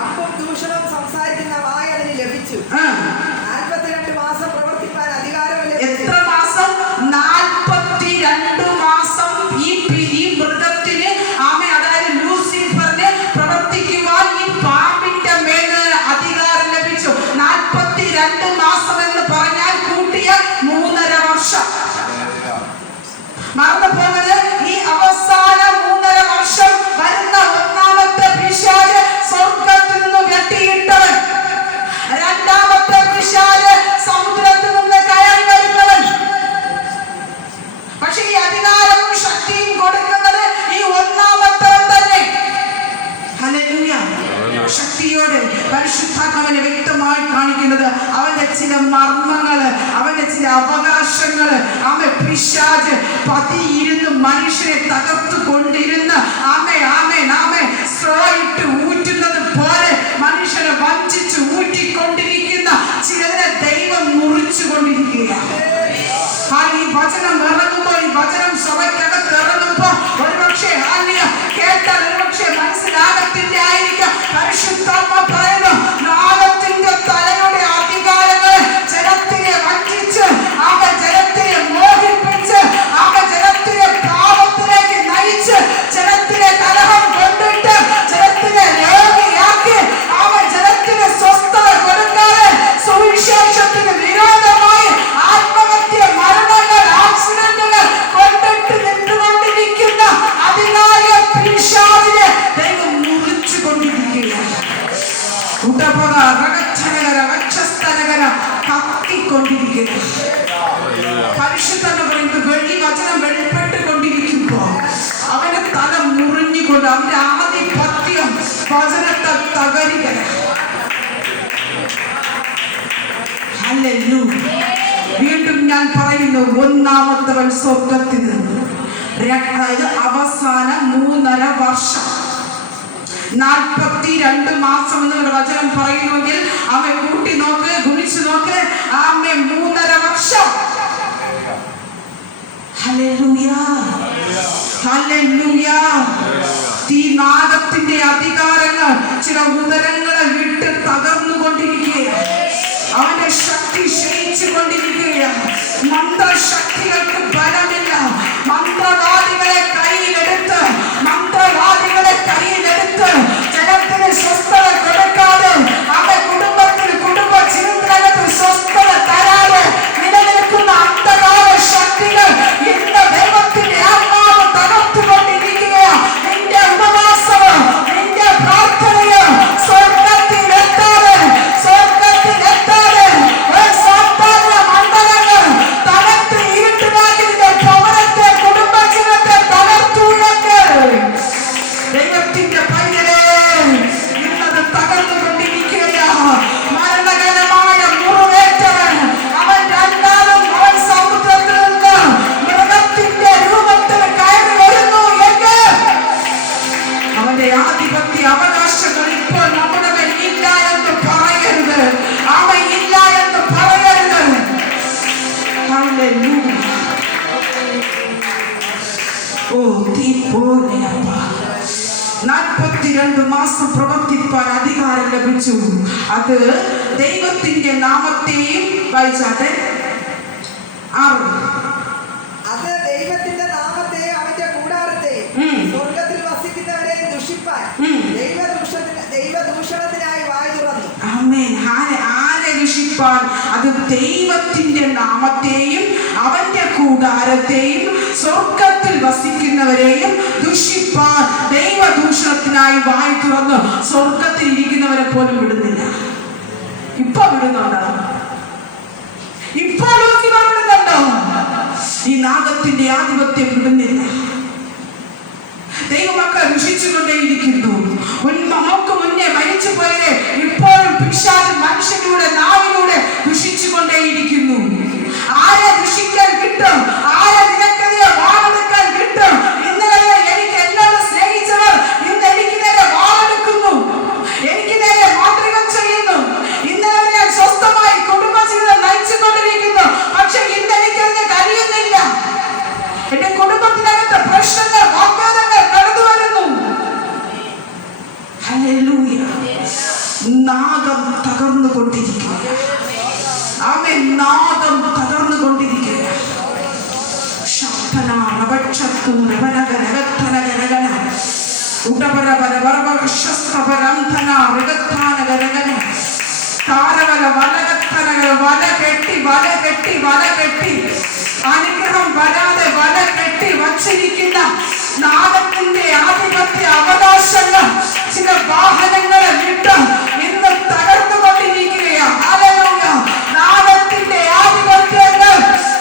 അപ്പും ദൂഷണവും സംസാരിക്കുന്ന വായ അതിന് ലഭിച്ചു. 42 മാസം പ്രവർത്തിക്കാൻ അധികാരം ലഭിച്ചു. എത്ര മാസം? 42 മാസം ഈ മൃഗത്തിന് അതായത് ലൂസിഫറിന് പ്രവർത്തിക്കുവാൻ ഈ പാമ്പിന്റെ മേല് അധികാരം ലഭിച്ചു. 42 മാസം എന്ന് പറഞ്ഞാൽ കൂട്ടിയ 3.5 വർഷം. മറന്നു പോകരുത്. ഈ അവസാന 3.5 വർഷം വരുന്ന ഒന്നാമത്തെ പിശാച് സ്വർഗത്തിൽ നിന്ന് വെട്ടിയിട്ടവൻ, രണ്ടാമത്തെ പിശാച് സമുദ്രത്തിൽ നിന്ന് കയറി വരുന്നവൻ. പക്ഷെ ഈ അധികാരവും ശക്തിയും കൊടുക്കുന്നത് ഈ ഒന്നാമത്തവൻ തന്നെ. ഹല്ലേലൂയ. ശക്തിയോടെ പരിശുദ്ധാത്മാവിനെ വ്യക്തമായി കാണിക്കുന്നത് അവന്റെ ചില മർമ്മങ്ങള്, അവന്റെ ചില അവകാശങ്ങള്. പിശാച് പതിയിരുന്ന് മനുഷ്യനെ തകർത്തു കൊണ്ടിരുന്ന് സ്ട്രോയിട്ട് ഊറ്റുന്നത് പോലെ മനുഷ്യനെ വഞ്ചിച്ച് ഊറ്റിക്കൊണ്ടിരിക്കുന്ന ചിലരെ ദൈവം മുറിച്ചു കൊണ്ടിരിക്കുകയാണ്. ഈ വചനം ഇറങ്ങുമ്പോ, ഈ വചനം സഭയ്ക്കകത്ത് ഇറങ്ങുമ്പോ ഒരുപക്ഷെ കേട്ടാൽ ഒരുപക്ഷെ മനസ്സിലാകത്തില്ല ആയിരിക്കാം. പരിശുദ്ധാത്മ പറയുന്നു നാഗത്തിന്റെ തലയുടെ അധികാരങ്ങളെ ജനത്തിനെ വഞ്ചിച്ച് ജനത്തിനെ മോഹിപ്പിച്ച് ജനത്തിനെ പാപത്തിലേക്ക് നയിച്ച് ജനത്തിനെ കലഹം കൊണ്ടിട്ട് ജനത്തിനെ പരിശുദ്ധ ഈ വചനം വെളിപ്പെട്ടുകൊണ്ടിരിക്കുമ്പോ അവന്റെ തല മുറിഞ്ഞുകൊണ്ട് അവന്റെ ആധിപത്യം വചനത്തെ തകരുകയാണ്. വീണ്ടും ഞാൻ പറയുന്നു, ഒന്നാമത്തവൻ സ്വർഗത്തിൽ നിന്ന്, അതായത് അവസാന 3.5 വർഷം 42 മാസം എന്നുള്ള വചനം പറയുന്നുവെങ്കിൽ അവൻ കൂട്ടി നോക്ക്, ഗുണിച്ചു നോക്ക്, ആമേ 3.5 വർഷം. Hallelujah, hallelujah. ഈ നാഗത്തിന്റെ അധികാരങ്ങൾ ചില ഉദരങ്ങളെ വിട്ട് തകർന്നുകൊണ്ടിരിക്കുകയാണ്. അവന്റെ ശക്തി ക്ഷയിച്ചു കൊണ്ടിരിക്കുകയാണ്. മന്ത്രശക്തികൾക്ക് ബലമില്ല. മന്ത്രവാദികളെ കയ്യിലെടുത്ത് ജനത്തിന് സ്വസ്ഥത കൊടുക്കാതെ, അവരുടെ കുടുംബ ചിന്തകൾക്ക് സ്വസ്ഥത തരാതെ നിലനിൽക്കുന്ന അന്ധകാര ശക്തികൾ ഇന്ന് ദൈവത്തിന്റെ ആത്മാവ് തകർത്തുകൊണ്ടിരിക്കുകയാണ്. നിന്റെ ഉപവാസവും നിന്റെ പ്രാർത്ഥനയും സ്വർഗത്തിൽ എത്താതെ മണ്ഡലങ്ങൾ തകർത്ത് ഇരുട്ടുവാക്കിന്റെ പ്രവണത്തെ കുടുംബജീവിതത്തെ തകർത്തുകൊണ്ട് ദൈവത്തിന്റെ പൈതലേ ഇന്നത് തകർന്നുകൊണ്ടിരിക്കുകയാണ്. മരണകരമായ മുറിവേറ്റവൻ അവൻ രണ്ടാമതും അവൻ സമുദ്രത്തിൽ നിന്ന് മൃഗത്തിന്റെ രൂപത്തിൽ കയറി വരുന്നു എങ്കിൽ അവന്റെ ആധിപത്യ അവകാശങ്ങൾ ഇപ്പോൾ നമ്മുടെ മേൽ ഇല്ല എന്ന് പറയരുത്. അവൻ ഇല്ല എന്ന് പറയരുത്. ഓ തീ പോലെയപ്പ 42 മാസം പ്രവർത്തിപ്പാൻ അധികാരം ലഭിച്ചു. അത് ദൈവത്തിന്റെ നാമത്തെയും വായിച്ചാട്ടെ. അത് ദൈവത്തിന്റെ നാമത്തെയും അവന്റെ കൂടാരത്തെയും സ്വർഗത്തിൽ വസിക്കുന്നവരെയും ദുഷിപ്പാൻ ദൈവദൂഷണത്തിനായി വായ് തുറന്നു. ആമേൻ. ആരെ ദുഷിപ്പാൻ? അത് ദൈവത്തിന്റെ നാമത്തെയും അവന്റെ കൂടാരത്തെയും സ്വർഗത്തിൽ വസിക്കുന്നവരെയും ദുഷിപ്പാൻ ദൈവദൂഷണത്തിനായി വായ് തുറന്ന് സ്വർഗത്തിൽ ഇരിക്കുന്നവരെ പോലും വിടുന്നില്ല. ഇപ്പൊ വിടുന്നുണ്ടോ? ഇപ്പോൾ വിടുന്നുണ്ടോ? ഈ നാഗത്തിന്റെ ആധിപത്യം വിടുന്നില്ല. ദൈവമക്കൾ ദുഷിച്ചുകൊണ്ടേയിരിക്കുന്നു. നമുക്ക് മുന്നേ മരിച്ചു പോയവരെ ഇപ്പോഴും പിശാച് മനുഷ്യരുടെ നാവിലൂടെ ദുഷിച്ചുകൊണ്ടേയിരിക്കുന്നു. ആരെ ദുഷിക്കാൻ കിട്ടും? ആരെ നിനക്കെതിരെ വാളെടുക്കാൻ കിട്ടും? ഇന്നലെ എനിക്ക് എന്നോട് സ്നേഹിച്ചവർ ഇന്ന് എനിക്ക് നേരെ വാളെടുക്കുന്നു, എനിക്ക് നേരെ മാതൃകം ചെയ്യുന്നു. ഇന്നലെ ഞാൻ സ്വസ്ഥമായി കുടുംബജീവിതം നയിച്ചുകൊണ്ടിരിക്കുന്നു. പക്ഷെ ഇന്ന് എനിക്കതിന് കഴിയുന്നില്ല. എന്റെ കുടുംബത്തിനകത്ത് പ്രശ്നങ്ങൾ, വാഗ്വാദങ്ങൾ കടന്നു വരുന്നു. ഹല്ലേലൂയ. നാഗം തകർന്നുകൊണ്ടിരിക്കുക. ആമേൻ. നാഗം തകർന്നുകൊണ്ടിരിക്കുക. അനുഗ്രഹം വരാതെ വല കെട്ടി വച്ചിരിക്കുന്ന നാഗത്തിന്റെ ആധിപത്യ അവകാശങ്ങൾ ചില വാഹനങ്ങളെ വിട്ട് ഇന്ന് തകർന്നുകൊണ്ടിരിക്കുകയാണ്. ഹല്ലേലൂയ. നാഗത്തിന്റെ ആധിപത്യങ്ങൾ,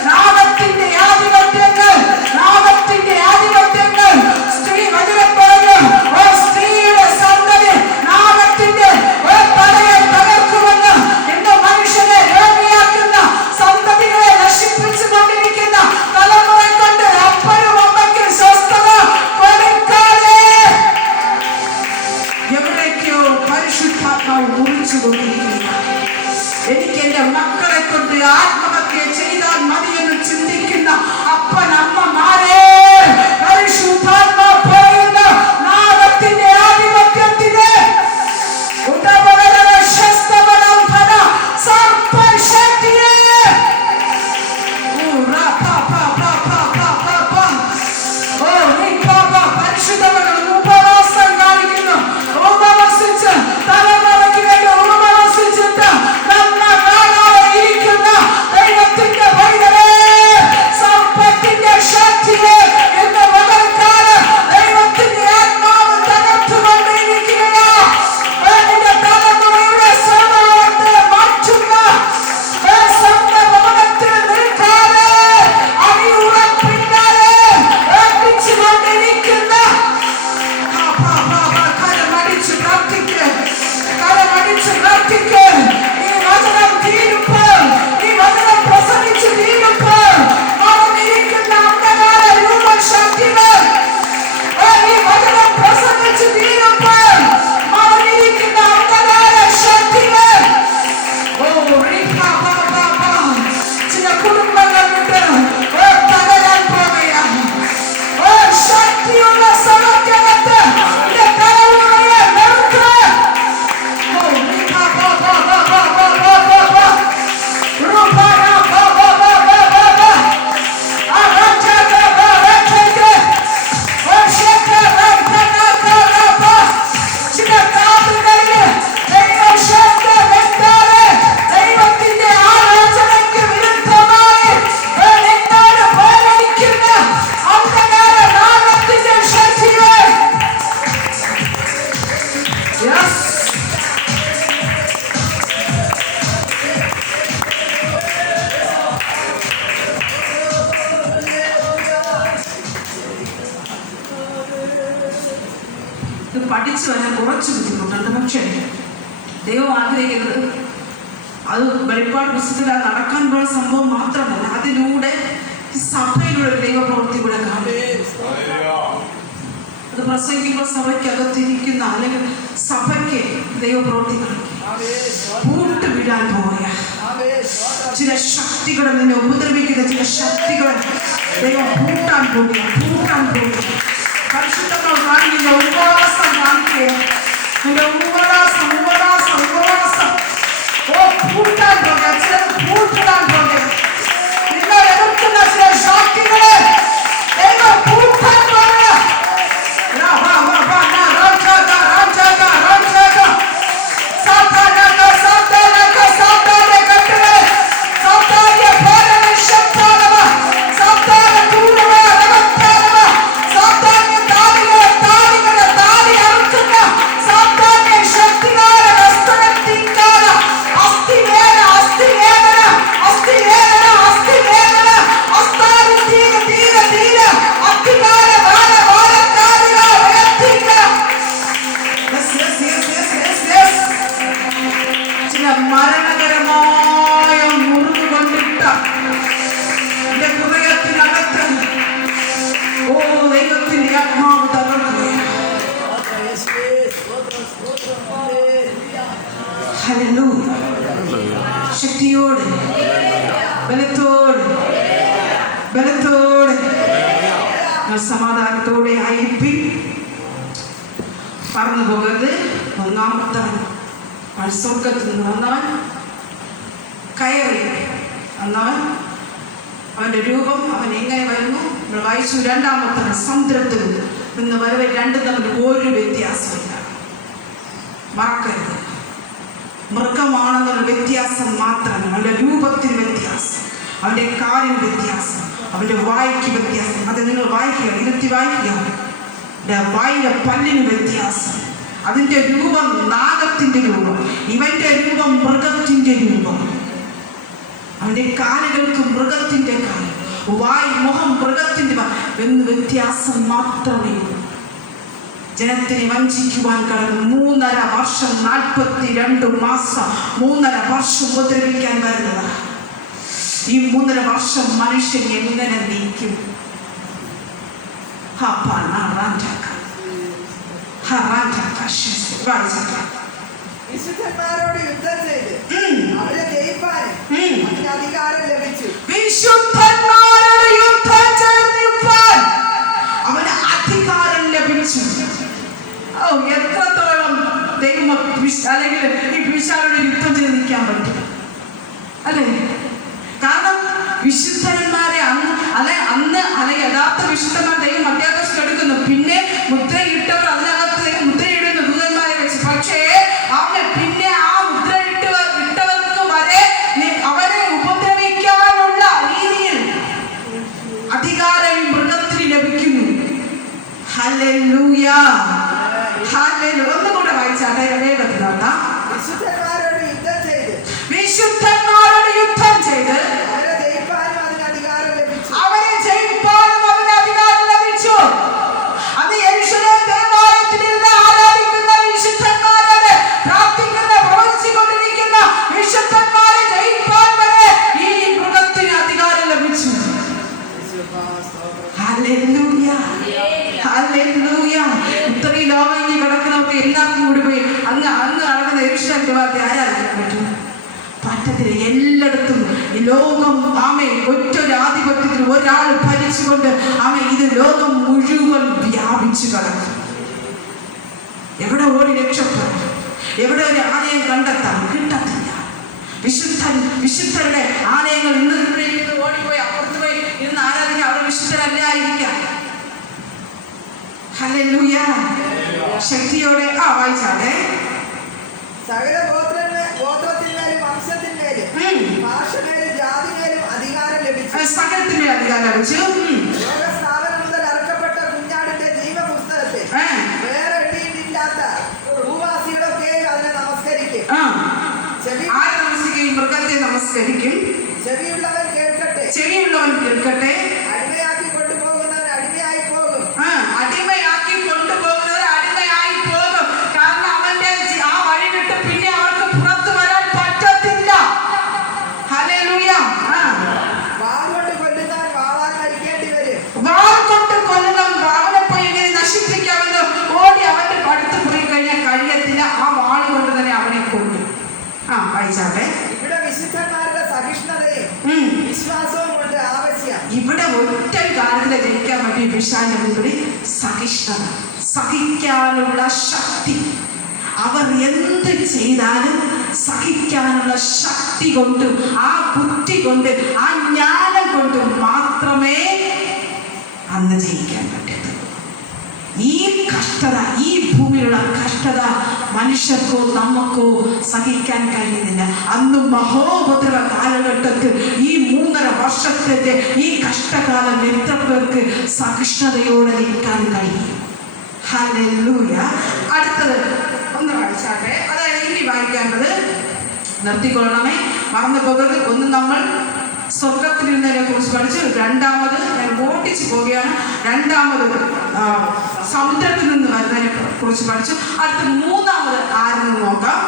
നാഗത്തിന്റെ ആധിപത്യങ്ങൾ, നാഗത്തിന്റെ ആധിപത്യങ്ങൾ. സ്ത്രീ വചനം പറഞ്ഞു, ഒരു സ്ത്രീയുടെ സന്തതി നാഗത്തിന്റെ ഒരു തലയെ തകർക്കുമെന്ന്. ഇന്ന് മനുഷ്യനെ രോഗിയാക്കുന്ന സന്തതികളെ പഠിച്ചു വരാൻ കുറച്ച് ബുദ്ധിമുട്ടുണ്ട്. പക്ഷേ ദൈവം ആഗ്രഹിക്കുന്നത് അത് വെളിപ്പാട് പുസ്തകത്തിൽ അത് നടക്കാൻ പോകുന്ന സംഭവം മാത്രമല്ല, അതിലൂടെ സഭയിലൂടെ ദൈവപ്രവൃത്തി കൂടെ കാണും. അത് പ്രസംഗിക്കുമ്പോൾ സഭയ്ക്കകത്തിരിക്കുന്ന അല്ലെങ്കിൽ സഭയ്ക്ക് ദൈവപ്രവൃത്തി കാണിക്കും. കൂട്ടുവിടാൻ പോയ ചില ശക്തികൾ, നിന്നെ ഉപദ്രവിക്കുന്ന ചില ശക്തികൾ ദൈവം പൂട്ടാൻ പോകുക. പരിശുദ്ധങ്ങൾ കാണിക്കുക, ഉപവാസം കാണിക്കുക. ഉപവാസം പൂട്ടാൻ പോകുക, ചിലത് പൂട്ടിടാൻ പോകുക. നിങ്ങൾ എതിർക്കുന്ന ചില ശക്തികളെ ദൈവം പൂട്ടാൻ പോകുക. മരണകരമായ മുറിവ് കൊണ്ടിട്ട എന്റെ ഹൃദയത്തിനകത്ത് ദൈവത്തിന്റെ ആത്മാവ് തകർക്കുകയാണ്. ശക്തിയോടെ ബലത്തോടെ സമാധാനത്തോടെ ആയിരിക്കും. പറന്നു പോകരുത്. ഒന്നാമത്തെ സ്വർഗത്തിൽ നിന്ന് വന്നവൻ കയറി വന്നവൻ, അവന്റെ രൂപം അവൻ എങ്ങനെ വരുന്നു വായിച്ചു. രണ്ടാമത്തെ സമുദ്രത്തിൽ നിന്ന് വരവ്, രണ്ടും തമ്മിൽ ഒരു വ്യത്യാസമില്ല. മറക്കരുത്, മൃഗമാണെന്നുള്ള വ്യത്യാസം മാത്രമല്ല, അവന്റെ രൂപത്തിന് വ്യത്യാസം, അവന്റെ കാലിന് വ്യത്യാസം, അവന്റെ വായിക്ക് വ്യത്യാസം. അത് നിങ്ങൾ വായിക്കുക, ഇരുത്തി വായിക്കുക. വായിലെ പല്ലിന് വ്യത്യാസം, അതിന്റെ രൂപം നാഗത്തിന്റെ രൂപം, ഇവന്റെ രൂപം മൃഗത്തിന്റെ രൂപം. അവന്റെ കാലുകൾക്ക് മൃഗത്തിന്റെ കാല്, വായ് മുഖം മൃഗത്തിന്റെ എന്ന് വ്യത്യാസം മാത്രമേ ഉള്ളൂ. ജനത്തിനെ വഞ്ചിക്കുവാൻ കടന്നു 3.5 വർഷം 42 മാസം 3.5 വർഷം ഉപദ്രവിക്കാൻ വരുന്നതാണ്. ഈ 3.5 വർഷം മനുഷ്യൻ എങ്ങനെ നീക്കും? വിശുദ്ധന്മാരോട് യുദ്ധം ചെയ്ത് അവരെ ജയിപ്പാൻ അതിന് അധികാരം ലഭിച്ചു. വിശുദ്ധന്മാരോട് യുദ്ധം ചെയ്യിപ്പാൻ അവന് അധികാരം ലഭിച്ചു. എത്രത്തോളം ദൈവം അല്ലെങ്കിൽ ഈ പിശാചോട് യുദ്ധം ചെയ്ത് നിൽക്കാൻ പറ്റും അല്ലേ? കാരണം വിശുദ്ധന്മാരെ അന്ന് യഥാർത്ഥ വിശുദ്ധന്മാർ ദൈവം മധ്യാകാശത്ത് എടുക്കുന്നു. പിന്നെ മുദ്രയിട്ടവർ അതിനകത്ത് ദൈവം മുദ്രയിടുന്നു ദൂതന്മാരെ വെച്ച്. പക്ഷേ പിന്നെ ആ മുദ്രയിട്ടവർക്ക് വരെ അവരെ ഉപദ്രവിക്കാനുള്ള രീതിയിൽ അധികാരം ഈ മൃഗത്തിന് ലഭിക്കുന്നു. Hallelujah, hallelujah. ഒന്നുകൂടെ വായിച്ചാട്ടെ, വേഗത്തിലാട്ടാ. വിശുദ്ധന്മാരോട് യുദ്ധം ചെയ്ത് അവരെ ജയിപ്പാനും അതിന് അധികാരം ലഭിച്ചു. അത് യെരൂശലേം ദേവാലയത്തിൽ ഇരുന്ന് ആരാധിക്കുന്ന വിശുദ്ധന്മാരോട് പ്രാർത്ഥിക്കുന്ന പ്രവചിച്ചുകൊണ്ടിരിക്കുന്ന വിശുദ്ധന്മാരെ ജയിപ്പാൻ വരെ ഈ മൃഗത്തിന് അധികാരം ലഭിച്ചു. Hallelujah, hallelujah. ഇത്രയും ലോകം ഇനി കിടക്കുന്നവർക്ക് എല്ലാവർക്കും കൂടി പോയി അങ്ങ് നടക്കുന്ന യെരൂശലേം ദേവാലയത്തെ ആരാധിക്കാൻ പറ്റും? പറ്റത്തില്ല. എല്ലായിടത്തും ഈ ലോകം ഒറ്റൊരു ആധിപത്യത്തിൽ ഒരാൾ ഭരിച്ചുകൊണ്ട് ഇത് ലോകം മുഴുവൻ വ്യാപിച്ചു കിടക്കും. എവിടെ ഓടി രക്ഷപ്പെടും? എവിടെ ഒരു ആലയം കണ്ടെത്താൻ കിട്ടത്തില്ല. വിശുദ്ധരുടെ ആലയങ്ങൾ ഇന്ന് ഓടിപ്പോയി അപ്പുറത്ത് പോയി ഇന്ന് ആരാധിക്കാൻ അവിടെ വിശുദ്ധരല്ലായിരിക്കാം. ഹല്ലേലൂയ, ശക്തിയോടെ വായിച്ചാട്ടെ. സകല ഗോത്രത്തിന്മേലും വംശത്തിന്മേലും ഭാഷമേലും ജാതിമേലും അധികാരം ലഭിച്ചു. സകലത്തിന്മേൽ അധികാരം ലഭിച്ചു. ലോകസ്ഥാപനം മുതൽ അറക്കപ്പെട്ട കുഞ്ഞാടിന്റെ ജീവപുസ്തകത്തിൽ വേറെ എണ്ണിയിട്ടില്ലാത്ത ഭൂവാസികളൊക്കെ അതിനെ നമസ്കരിക്കും. മൃഗത്തെ നമസ്കരിക്കും. ചെവിയുള്ളവൻ കേൾക്കട്ടെ. അടിമയാക്കി കൊണ്ടുപോകുന്നവർ അടിമയായി പോകും. ഇവിടെ ഒറ്റ കാര്യത്തിലെ ജയിക്കാൻ പറ്റിയ പിശാചിന്റെ മുമ്പിൽ സഹിഷ്ണുത, സഹിക്കാനുള്ള ശക്തി. അവർ എന്ത് ചെയ്താലും സഹിക്കാനുള്ള ശക്തി കൊണ്ട്, ആ ബുദ്ധി കൊണ്ട്, ആ ജ്ഞാനം കൊണ്ട് മാത്രമേ അന്ന് ജയിക്കാൻ പറ്റത്തുള്ളൂ. ഈ കഷ്ടത, ഈ ഭൂമിയിലുള്ള കഷ്ടത മനുഷ്യർക്കോ നമുക്കോ സഹിക്കാൻ കഴിയുന്നില്ല. അന്ന് മഹോപദ്രവ കാലഘട്ടത്തിൽ ഈ 3.5 വർഷത്തെ ഈ കഷ്ടകാലം എത്ര പേർക്ക് സഹിഷ്ണുതയോടെ നിൽക്കാൻ കഴിയും? ഹല്ലേലൂയ. അടുത്തത് ഒന്ന് വായിച്ചാട്ടെ. അതായത് ഇനി വായിക്കേണ്ടത്, നിർത്തിക്കൊള്ളണമേ, മറന്നു പോകരുത്. ഒന്ന് നമ്മൾ സ്വർഗത്തിലിരുന്നതിനെ കുറിച്ച് പഠിച്ചു. രണ്ടാമത് ഞാൻ ഓട്ടിച്ചു പോവുകയാണ്. രണ്ടാമത് സമുദ്രത്തിൽ നിന്ന് വരുന്നതിനെ കുറിച്ച് പഠിച്ചു. അടുത്ത മൂന്നാമത് ആരെന്ന് നോക്കാം.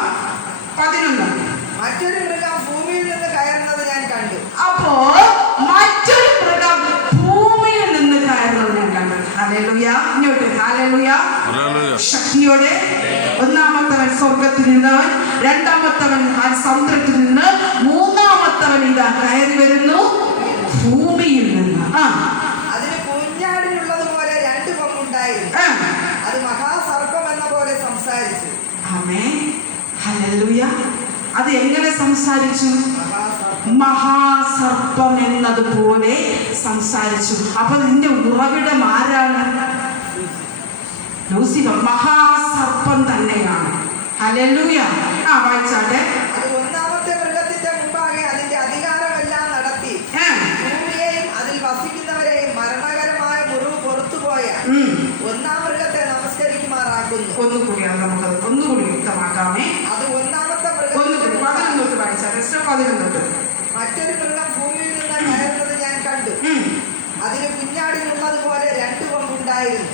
11. മറ്റൊരു മൃഗം ഭൂമിയിൽ നിന്ന് കയറുന്നത് ഞാൻ കണ്ടു. അപ്പോ മറ്റൊരു മൃഗം ഭൂമിയിൽ നിന്ന് കയറുന്നത് ഞാൻ കണ്ടു. ഹല്ലേലൂയ. ഇങ്ങോട്ട് ഹല്ലേലൂയ ശക്തിയോടെ. ഒന്നാമത്തവൻ സ്വർഗത്തിൽ നിന്നവൻ, രണ്ടാമത്തവൻ സമുദ്രത്തിൽ നിന്ന്, മൂന്നാമത്തവൻ ഇതാ കയറി വരുന്നു ഭൂമിയിൽ നിന്ന്. അതിന് കുഞ്ഞാടിനുള്ളതുപോലെ 2 കൊമ്പുണ്ടായിരുന്നു. അത് മഹാസർപ്പം എന്ന പോലെ സംസാരിച്ചു. ആമേൻ. ഹല്ലേലൂയ. അത് എങ്ങനെ സംസാരിച്ചു? മഹാസർപ്പം എന്നതുപോലെ സംസാരിച്ചു. അപ്പൊ ഇതിന്റെ ഉറവിടം ആരാണ്? ലൂസിഫർ, മഹാസർപ്പം തന്നെയാണ്. ഹല്ലേലൂയ. വായിച്ചാട്ടെ. അത് ഒന്നാമത്തെ മൃഗത്തിന്റെ മുമ്പാകെ അതിന്റെ അധികാരമെല്ലാം നടത്തി ഭൂമിയെയും അതിൽ വസിക്കുന്നവരെയും മരണകരമായ മുറിവ് പുറത്തുപോയ ഒന്നാം മൃഗത്തെ നമസ്കരിക്കുമാറാക്കുന്നു. ഒന്നുകൂടിയാണ് നമുക്കത് ഒന്നുകൂടി വ്യക്തമാക്കാമേ. അത് ഒന്നാമത്തെ മൃഗം. 11 വായിച്ചാട്ടെ. 11. മറ്റൊരു മൃഗം ഭൂമിയിൽ നിന്ന് കയറുന്നത് ഞാൻ കണ്ടു. അതിന് കുഞ്ഞാടിനുള്ളതുപോലെ 2 കൊമ്പുണ്ടായിരുന്നു.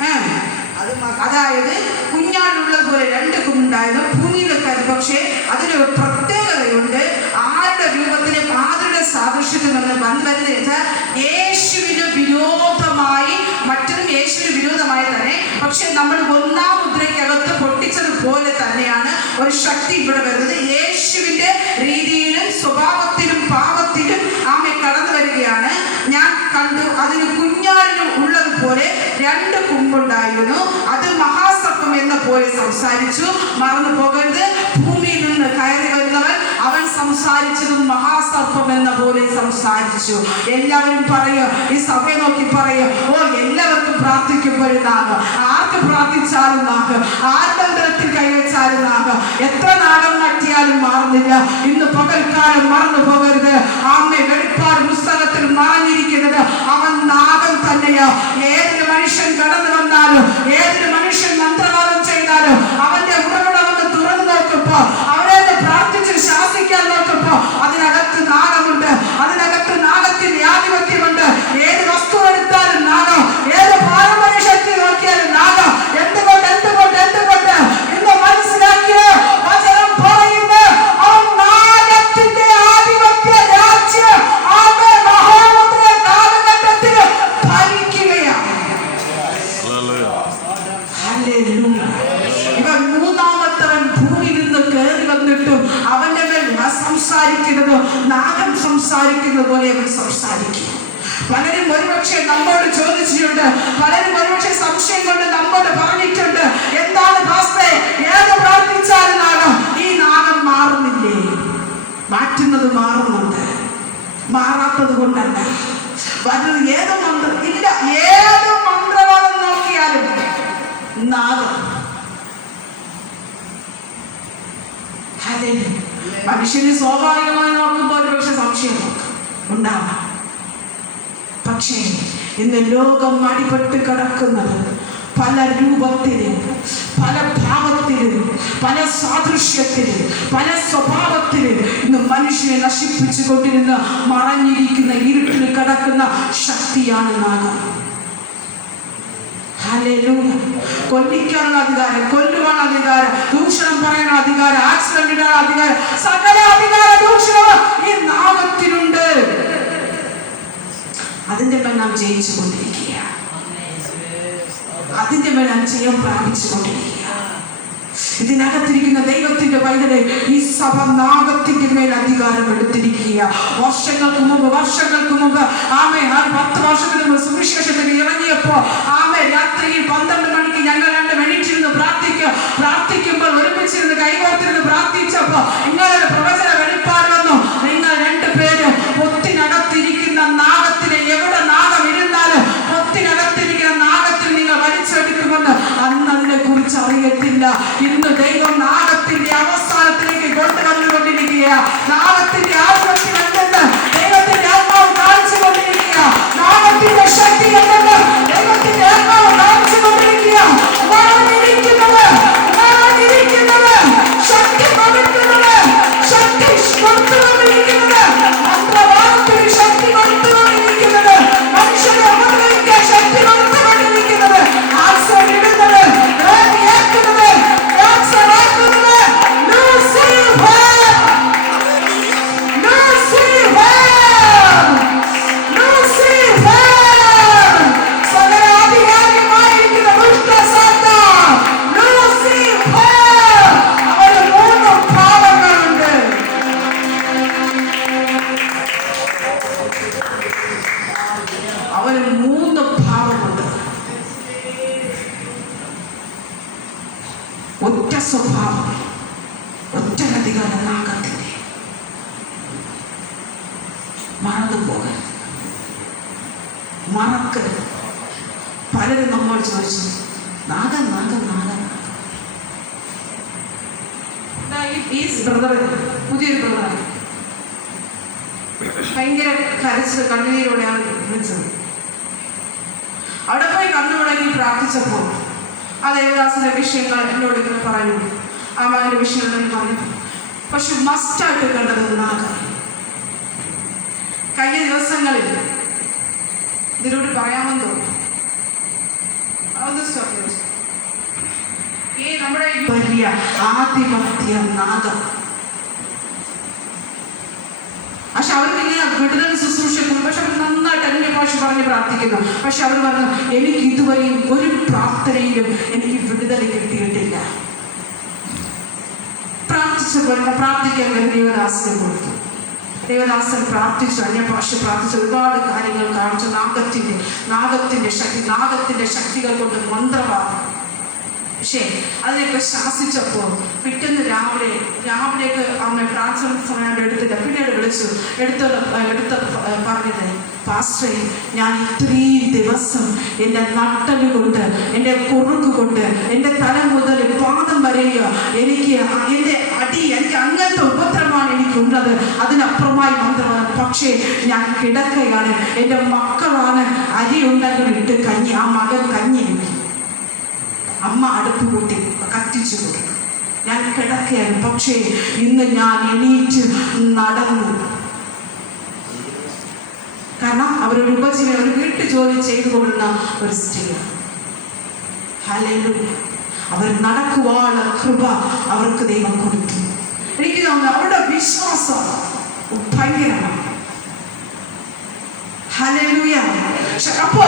അതായത് കുഞ്ഞാടിനുള്ളതുപോലെ 2 കൊമ്പുണ്ടായിരുന്നു ഭൂമിയിലൊക്കെ. പക്ഷേ അതിനൊരു പ്രത്യേകതയുണ്ട്. ആരുടെ രൂപത്തിലും ആരുടെ സാദൃശ്യത്തിൽ നിന്ന് വന്നു വരുന്നത് യേശുവിന് വിരോധമായി, മറ്റൊന്നും യേശുവിന് വിരോധമായി തന്നെ. പക്ഷെ നമ്മൾ 1-ാം മുദ്രയ്ക്കകത്ത് പൊട്ടിച്ചതുപോലെ തന്നെയാണ് ഒരു ശക്തി ഇവിടെ വരുന്നത്. യേശുവിന്റെ രീതിയിലും സ്വഭാവത്തിലും പാപത്തിലും ആമെ കടന്നു വരികയാണ്. ഞാൻ കണ്ടു, അതിന് കുഞ്ഞാടിന് ഉള്ളതുപോലെ 2 കൊമ്പുണ്ടായിരുന്നു. അത് മഹാസർപ്പം എന്ന പോലെ സംസാരിച്ചു. മറന്നു പോകരുത്, ഭൂമിയിൽ നിന്ന് കയറി വരുന്നവൻ അവൻ സംസാരിച്ചതും മഹാസർപ്പം എന്ന പോലെ സംസാരിച്ചു. എല്ലാവരും പറയും, ഈ സഭയെ നോക്കി പറയും, ഓ എല്ലാവർക്കും പ്രാർത്ഥിക്കപ്പെടുന്നാകും, ആർക്ക് പ്രാർത്ഥിച്ചാലും നാക്ക്, ആരുടെ ഉദരത്തിൽ കൈവച്ചാലും നാക്ക്, എത്ര നാടം നട്ടിയാലും മാറുന്നില്ല. ഇന്ന് പകൽക്കാലം മറന്നു പോകരുത്. ആമേ, വെളിപ്പാട് പുസ്തകത്തിൽ മറഞ്ഞിരിക്കുന്നത് അവൻ നാഗം തന്നെയാ. ഏതൊരു മനുഷ്യൻ കടന്നു വന്നാലും, ഏതൊരു മനുഷ്യൻ മന്ത്രവാദം ചെയ്താലും അവന്റെ ഉറവിടമെന്ന് തുറന്നു നോക്കുമ്പോ, അവരെ പ്രാർത്ഥിച്ച് ശാസിക്കാൻ നോക്കുമ്പോ അതിനകത്ത് നാഗമുണ്ട്. അതിനകത്ത് നാഗത്തിന്റെ ആധിപത്യമുണ്ട്. ഏത് വസ്തു എടുത്താലും നാഗം, ഏത് പാരമ്പര്യ ശക്തി നോക്കിയാലും നാഗം. എന്തുകൊണ്ട് എന്തുകൊണ്ട് എന്തുകൊണ്ട് ഇന്ന് മനസ്സിലാക്കിയ വചനം പറയുന്നു, അവൻ നാഗത്തിന്റെ ആധിപത്യ രാജ്യം മഹാമുദ്ര കാലഘട്ടത്തിൽ ഭരിക്കുകയാണ്. ഇവൻ 3-ാമത്തവൻ ഭൂമിയിൽ നിന്ന് കയറി വന്നിട്ടും അവന്റെ മേൽ സംസാരിക്കുന്നത് നാഗം സംസാരിക്കുന്നത് പോലെ അവൻ സംസാരിക്കും. പലരും ഒരുപക്ഷെ നമ്മോട് ചോദിച്ചിട്ടുണ്ട്, പലരും ഒരുപക്ഷെ സംശയം കൊണ്ട് നമ്മോട് പറഞ്ഞിട്ടുണ്ട്, എന്താണ് പാസ്റ്റേ, ഏത് പ്രാർത്ഥിച്ചാലും നാഗം, ഈ നാഗം മാറുന്നില്ലേ? മാറ്റുന്നത് മാറുന്നുണ്ട്, മാറാത്തത് കൊണ്ടല്ല. വരുന്നത് ഏത് മന്ത്രം ഇല്ല, ഏത് മന്ത്രവാദം നോക്കിയാലും നാഗം. മനുഷ്യന് സ്വാഭാവികമായി നോക്കുമ്പോൾ ഒരു പക്ഷെ സംശയം ഉണ്ടാവാം. പക്ഷേ ഇന്ന് ലോകം അടിപെട്ട് കിടക്കുന്നത് പല രൂപത്തിലും, പല ഭാവത്തിലും, പല സാദൃശ്യത്തിലും, പല സ്വഭാവത്തിലും ഇന്ന് മനുഷ്യനെ നശിപ്പിച്ചു കൊണ്ടിരുന്ന മറഞ്ഞിരിക്കുന്ന ഇരുട്ടിൽ കിടക്കുന്ന ശക്തിയാണ് നാഗം. കൊല്ലിക്കാനുള്ള അധികാരം, കൊല്ലുവാനുള്ള അധികാരം, ദൂഷണം പറയാനുള്ള അധികാരം, ആക്സിഡന്റ് ഇടാനുള്ള അധികാരം, സകല അധികാര ദൂഷണം ഈ നാഗത്തിനുണ്ട്. അതിന്റെ മേൽ നാം ജയിച്ചു കൊണ്ടിരിക്കുക, അതിന്റെ മേൽ നാം ജയം പ്രാപിച്ചു കൊണ്ടിരിക്കുക. ഇതിനകത്തിരിക്കുന്ന ദൈവത്തിന്റെ പൈതലെ, ഈ സഭ നാഗത്തിന്റെ മേൽ അധികാരം എടുത്തിരിക്കുക. വർഷങ്ങൾക്ക് മുമ്പ് ആമേ 10 വർഷത്തിന് മുമ്പ് സുവിശേഷത്തിന് ഇറങ്ങിയപ്പോ ആമേ രാത്രിയിൽ 12 മണിക്ക് ഞങ്ങൾ 2 മിനിറ്റ് ഇരുന്ന് പ്രാർത്ഥിക്കുമ്പോൾ ഒരുമിച്ചിരുന്ന് കൈകോർത്തിരുന്ന് പ്രാർത്ഥിച്ചപ്പോ നിങ്ങളുടെ പ്രവചന വെളിപ്പാട് വന്നു. നിങ്ങൾ 2 പേരും പൊത്തിനകത്തിരിക്കുന്ന നാഗത്തിനെ, എവിടെ നാഗം ഇരുന്നാലും പൊത്തിനകത്തിരിക്കുന്ന നാഗത്തിൽ നിങ്ങൾ വലിച്ചെടുക്കുമെന്ന് അന്ന് അതിനെ കുറിച്ച് അറിയത്തില്ല. ഇന്ന് ദൈവം നാഗത്തിന്റെ അവസാനത്തിലേക്ക് കൊണ്ടുവന്നുകൊണ്ടിരിക്കുക. നാഗത്തിന്റെ ആത്മത്തിനല്ലെന്ന് ദൈവത്തിന്റെ ആത്മാവ് കാണിച്ചുകൊണ്ടിരിക്കുക. നാഗത്തിന്റെ ശക്തി എന്നത് ദൈവത്തിന്റെ ആത്മാവ് കാണിച്ചുകൊണ്ടിരിക്കുക. ശക്തി കൊടുക്കുന്നത്, ശക്തി കൊടുത്തുകൊണ്ടിരിക്കുന്നത്, മന്ത്രവാദത്തിന് ശക്തി കൊടുത്തുകൊണ്ടിരിക്കുന്നത്, മനുഷ്യനെ ഉപദ്രവിക്കാൻ ശക്തി കൊടുത്തുകൊണ്ടിരിക്കുന്നത്, ആക്സിഡന്റ് ഇടുന്നത്, ഏക്കുന്നത്, ക്യാൻസർ ആക്കുന്നത്, ലൂസിഫർ സകലാധികാരിയുമായിരിക്കുന്ന ദുഷ്ട സാത്താൻ ലൂസിഫർ, അവന് 3 ഭാവങ്ങളുണ്ട്. അവന് 3 ഭാവമുണ്ട്. ഒറ്റ സ്വഭാവം, ഒറ്റയധികാരം നാഗത്തിന്റെ. മറന്നുപോകരുത്, മറക്കരുത്. പലരും നമ്മൾ ചോദിച്ചു, നാഗം. ഈ ബ്രദർ, പുതിയൊരു ബ്രദർ ഭയങ്കര കരച്ചിൽ കണ്ണുനീരോടെയാണ് വിളിച്ചത്. അവിടെ പോയി കണ്ണുമുടങ്ങി പ്രാർത്ഥിച്ചപ്പോൾ ആ ദേവദാസിന്റെ വിഷയങ്ങൾ എന്നോട് ഇങ്ങനെ പറഞ്ഞു, ആ മകന്റെ വിഷയങ്ങൾ പറഞ്ഞു. പക്ഷെ മസ്റ്റായിട്ട് കണ്ടത് നാഗം. കഴിഞ്ഞ ദിവസങ്ങളിൽ ഇതിലൂടെ പറയാമെന്ന് തോന്നുന്നു. ഈ നമ്മുടെ വലിയ ആധിപത്യ നാഗം. പക്ഷെ അവർക്ക് ഇങ്ങനെ വിടുതൽ ശുശ്രൂഷിക്കുന്നു. പക്ഷെ അവർ നന്നായിട്ട് അന്യഭാഷ പറഞ്ഞ് പ്രാർത്ഥിക്കുന്നു. പക്ഷെ അവർ പറഞ്ഞു, എനിക്ക് ഇതുവരെയും ഒരു പ്രാർത്ഥനയിലും എനിക്ക് വിടുതൽ കിട്ടിയിട്ടില്ല. പ്രാർത്ഥിക്കാൻ ദൈവദാസനെ കൊടുത്തു. ദേവദാസൻ പ്രാർത്ഥിച്ചു, അന്യഭാഷ പ്രാർത്ഥിച്ചു, ഒരുപാട് കാര്യങ്ങൾ കാണിച്ചു. നാഗത്തിന്റെ ശക്തികൾ കൊണ്ട് മന്ത്രവാദം. പക്ഷേ അതിനൊക്കെ ശാസിച്ചപ്പോൾ പിറ്റേന്ന് രാവിലേക്ക് അമ്മ പ്രാർത്ഥന സമയം എടുത്തില്ല. പിന്നീട് വിളിച്ചു, പറഞ്ഞത്, പാസ്റ്ററെ, ഞാൻ ഇത്രയും ദിവസം എൻ്റെ നട്ടല് കൊണ്ട്, എൻ്റെ കുറുക്ക് കൊണ്ട്, എൻ്റെ തല മുതൽ പാദം വരെയോ എനിക്ക് അങ്ങനത്തെ ഉപദ്രവമാണ് എനിക്കുള്ളത്. അതിനപ്പുറമായി മന്ത്രമാണ്. പക്ഷേ ഞാൻ കിടക്കയാണ്. എൻ്റെ മക്കളാണ് അരി ഉണ്ടെങ്കിൽ ഇട്ട് കഞ്ഞി, ആ മകൻ കഞ്ഞി അമ്മ അടുപ്പ് കൂട്ടി കത്തിച്ചു കൊടുക്കും. ഞാൻ കിടക്കുകയാണ്. പക്ഷേ ഇന്ന് ഞാൻ എണീറ്റ് നടന്നു. കാരണം അവരൊരു ഉപജീവനം, ഒരു വീട്ടു ജോലി ചെയ്തു കൊള്ളുന്ന ഒരു സ്ത്രീയാണ്. ഹല്ലേലൂയ. അവർ നടക്കുവാനുള്ള കൃപ അവർക്ക് ദൈവം കൊടുത്തു. എനിക്ക് തോന്നുന്നു അവരുടെ വിശ്വാസം ഭയങ്കരമാണ്. ഹല്ലേലൂയ. അപ്പോ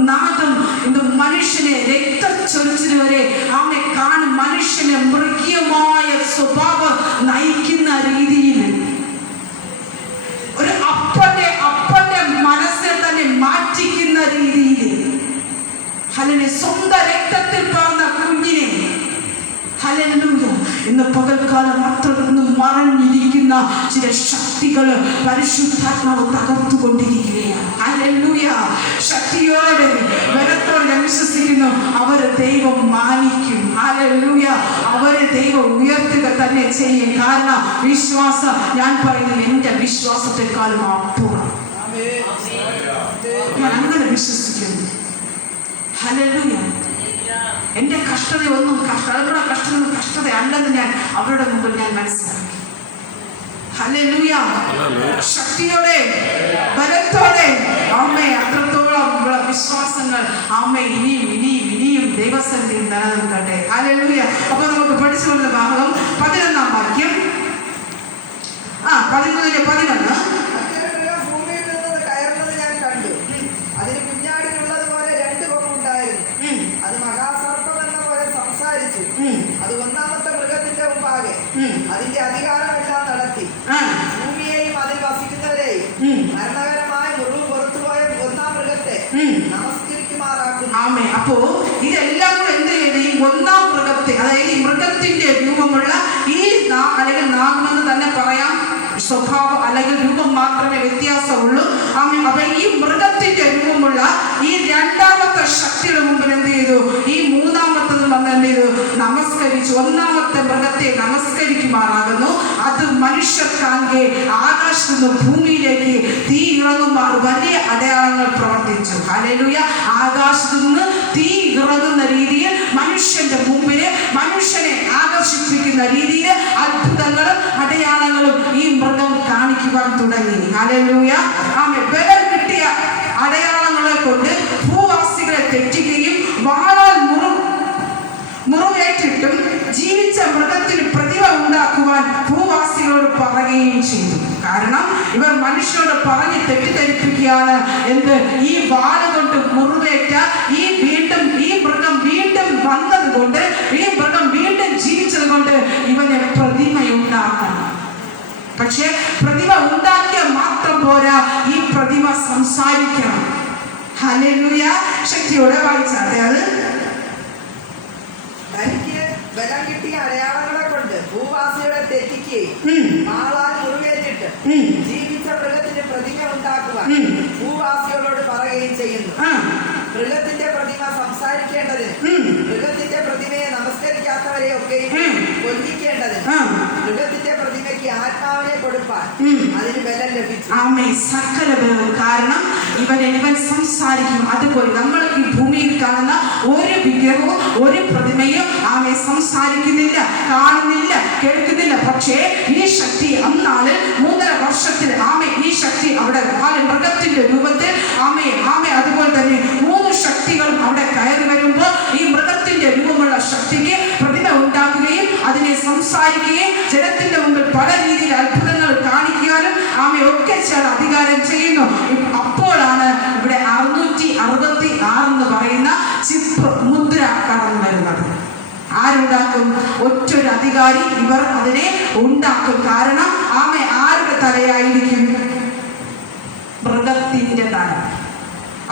നാഗം ഇന്ന് മനുഷ്യനെ രക്തച്ചൊരിച്ചിൽ വരെ അവനെ കാണും. മനുഷ്യനെ മൃഗീയമായ സ്വഭാവം നയിക്കുന്ന രീതിയിൽ ഒരു അപ്പന്റെ മനസ്സിനെ തന്നെ മാറ്റിക്കുന്ന രീതിയിൽ, ഹല്ലേലൂയ, സ്വന്തം രക്തത്തിൽ പറഞ്ഞ കുഞ്ഞിനെ, ഹല്ലേലൂയ, ഇന്ന് പകൽക്കാലം അത്രയൊന്നും മറഞ്ഞിരിക്കുന്ന ചില ശക്തികൾ പരിശുദ്ധാത്മാവ് തകർത്തുകൊണ്ടിരിക്കുകയാണ്. ഹല്ലേലൂയ. ശക്തിയോടെ ബലത്തോടെ ഞാൻ വിശ്വസിക്കുന്നു, അവരെ ദൈവം മാനിക്കും. ഹല്ലേലൂയ. അവരെ ദൈവം ഉയർത്തുക തന്നെ ചെയ്യും. കാരണം വിശ്വാസം, ഞാൻ പറയുന്നത് എൻ്റെ വിശ്വാസത്തെക്കാളും അപ്പുറം. ഞാൻ അങ്ങനെ വിശ്വസിക്കുന്നു. ഹല്ലേലൂയ. എൻ്റെ കഷ്ടതയൊന്നും അവരുടെ കഷ്ടതയൊന്നും കഷ്ടതയല്ലെന്ന് ഞാൻ അവരുടെ മുമ്പിൽ ഞാൻ മനസ്സിലാക്കി. ഹല്ലേലൂയ. ശക്തിയോടെ ബലത്തോടെ അമ്മേ അത്രത്തോളം വിശ്വാസങ്ങൾ അമ്മേ ഇനിയും ദൈവസന്നിധിയിൽ നിലനിൽക്കട്ടെ. ഹല്ലേലൂയ. അപ്പൊ നമുക്ക് പഠിച്ചുകൊണ്ട ഭാഗം 11-ാം വാക്യം. 13-11. ഭൂമിയിൽ നിന്ന് കയറുന്നത് ഞാൻ കണ്ടു. അതിന് കുഞ്ഞാടിനുള്ളത് പോലെ 2 കൊമ്പുണ്ടായിരുന്നു. അത് മഹാസർപ്പം എന്ന പോലെ മരണകരമായ മുറിവ് പുറത്തുപോയ ഒന്നാം മൃഗത്തെ നമസ്കരിക്കുമാറാക്കുന്നു. ആമേ. അപ്പോ ഇതെല്ലാം കൂടെ എന്ത് ചെയ്ത് ഈ ഒന്നാം മൃഗത്തെ, അതായത് ഈ മൃഗത്തിന്റെ രൂപമുള്ള ഈ അല്ലെങ്കിൽ നാമെന്ന് തന്നെ പറയാം, സ്വഭാവം അല്ലെങ്കിൽ രൂപം മാത്രമേ വ്യത്യാസമുള്ളൂ. ആമേ. അപ്പൊ ഈ മൃഗത്തിന്റെ രൂപമുള്ള ഈ രണ്ടാമത്തെ ശക്തിയുടെ മുമ്പിൽ എന്ത് ചെയ്തു? ഈ മൂന്നാമത്തത് വന്ന് എന്ത് ചെയ്തു? നമസ്കരിച്ചു. ഒന്നാമത്തെ മൃഗത്തെ നമസ്കരിക്കുമാറാകുന്നു. അത് മനുഷ്യർക്കാകെ ആകാശത്തു നിന്ന് ഭൂമിയിലേക്ക് തീ ഇറങ്ങുമാർ വലിയ അടയാളങ്ങൾ പ്രവർത്തിച്ചു. ഹല്ലേലൂയ. ആകാശത്തു നിന്ന് തീ ഇറങ്ങുന്ന രീതിയിൽ മനുഷ്യന്റെ മുമ്പില് മനുഷ്യനെ ആകർഷിപ്പിക്കുന്ന രീതിയിൽ അത്ഭുതങ്ങളും അടയാളങ്ങളും ഈ മൃഗം കാണിക്കുവാൻ തുടങ്ങി. ഹല്ലേലൂയ. ആമേൻ. ബലം കിട്ടിയ അടയാളങ്ങളെ കൊണ്ട് ഭൂവാസികളെ തെറ്റിക്കുകയും വാളാൽ മുറിവേറ്റിട്ടും ജീവിച്ച മൃഗത്തിന് പ്രതിഭ ഉണ്ടാക്കുവാൻ ഭൂവാസികളോട് പറയുകയും ചെയ്തു. കാരണം ഇവർ മനുഷ്യരോട് പറഞ്ഞ് തെറ്റിദ്ധരിപ്പിക്കുകയാണ്. എന്ത്? ഈ വാള് കൊണ്ട് മുറിവേറ്റ ഈ മൃഗം വീണ്ടും വന്നത് കൊണ്ട്, ഈ മൃഗം വീണ്ടും ജീവിച്ചത് കൊണ്ട് ഇവന് പ്രതിമയുണ്ടാക്കണം. പക്ഷെ പ്രതിമ ഉണ്ടാക്കിയ മാത്രം പോരാ, ഈ പ്രതിമ സംസാരിക്കണം. ഹല്ലേലൂയ. ശക്തിയോടെ വായിച്ചാട്ടെ. അത് തനിക്ക് ബലം കിട്ടിയ അടയാളങ്ങളെ കൊണ്ട് ഭൂവാസികളെ തെറ്റിക്കുകയും വാളാൽ മുറിവേറ്റിട്ട് ജീവിച്ച മൃഗത്തിന്റെ പ്രതിമ ഉണ്ടാക്കുവാൻ ഭൂവാസികളോട് പറയുകയും ചെയ്യുന്നു. മൃഗത്തിന്റെ പ്രതിമ സംസാരിക്കേണ്ടതിന്, മൃഗത്തിന്റെ പ്രതിമയെ നമസ്കരിക്കാത്തവരെ ഒക്കെയും കൊല്ലിക്കേണ്ടതിന്, മൃഗത്തിന്റെ പ്രതിമയ്ക്ക് ആത്മാവിനെ കൊടുപ്പാൻ അതിന് ബലം ലഭിച്ചു. ആമേ. സകല ബലവും. കാരണം ഇവൻ സംസാരിക്കും. അതുപോലെ നമ്മൾ ഈ ഭൂമിയിൽ കാണുന്ന ഒരു വിഗ്രഹവും ഒരു പ്രതിമയും ആമേ സംസാരിക്കുന്നില്ല, കാണുന്നില്ല, കേൾക്കുന്നില്ല. പക്ഷേ ഈ ശക്തി അന്നാളിൽ 3.5 വർഷത്തിൽ ആമേ ഈ ശക്തി അവിടെ മൃഗത്തിന്റെ രൂപത്തിൽ ആമേ അതുപോലെ തന്നെ 3 ശക്തികളും അവിടെ കയറി വരുമ്പോൾ ഈ മൃഗത്തിന്റെ രൂപമുള്ള ശക്തിക്ക് പ്രതിമ ഉണ്ടാക്കുകയും അതിനെ സംസാരിക്കുകയും ജനത്തിന്റെ മുമ്പിൽ പല രീതിയിൽ അത്ഭുതങ്ങൾ കാണിക്കാനും ഒക്കെ ചില അധികാരം ചെയ്യുന്നു. അപ്പോഴാണ് ഇവിടെ 666 എന്ന് പറയുന്ന ചിപ്പ് മുദ്ര കടന്നു വരുന്നത്. ആരുണ്ടാക്കും? ഒറ്റൊരു അധികാരി ഇവർ അതിനെ ഉണ്ടാക്കും. കാരണം ആരുടെ തലയായിരിക്കും? മൃഗത്തിന്റെ തല.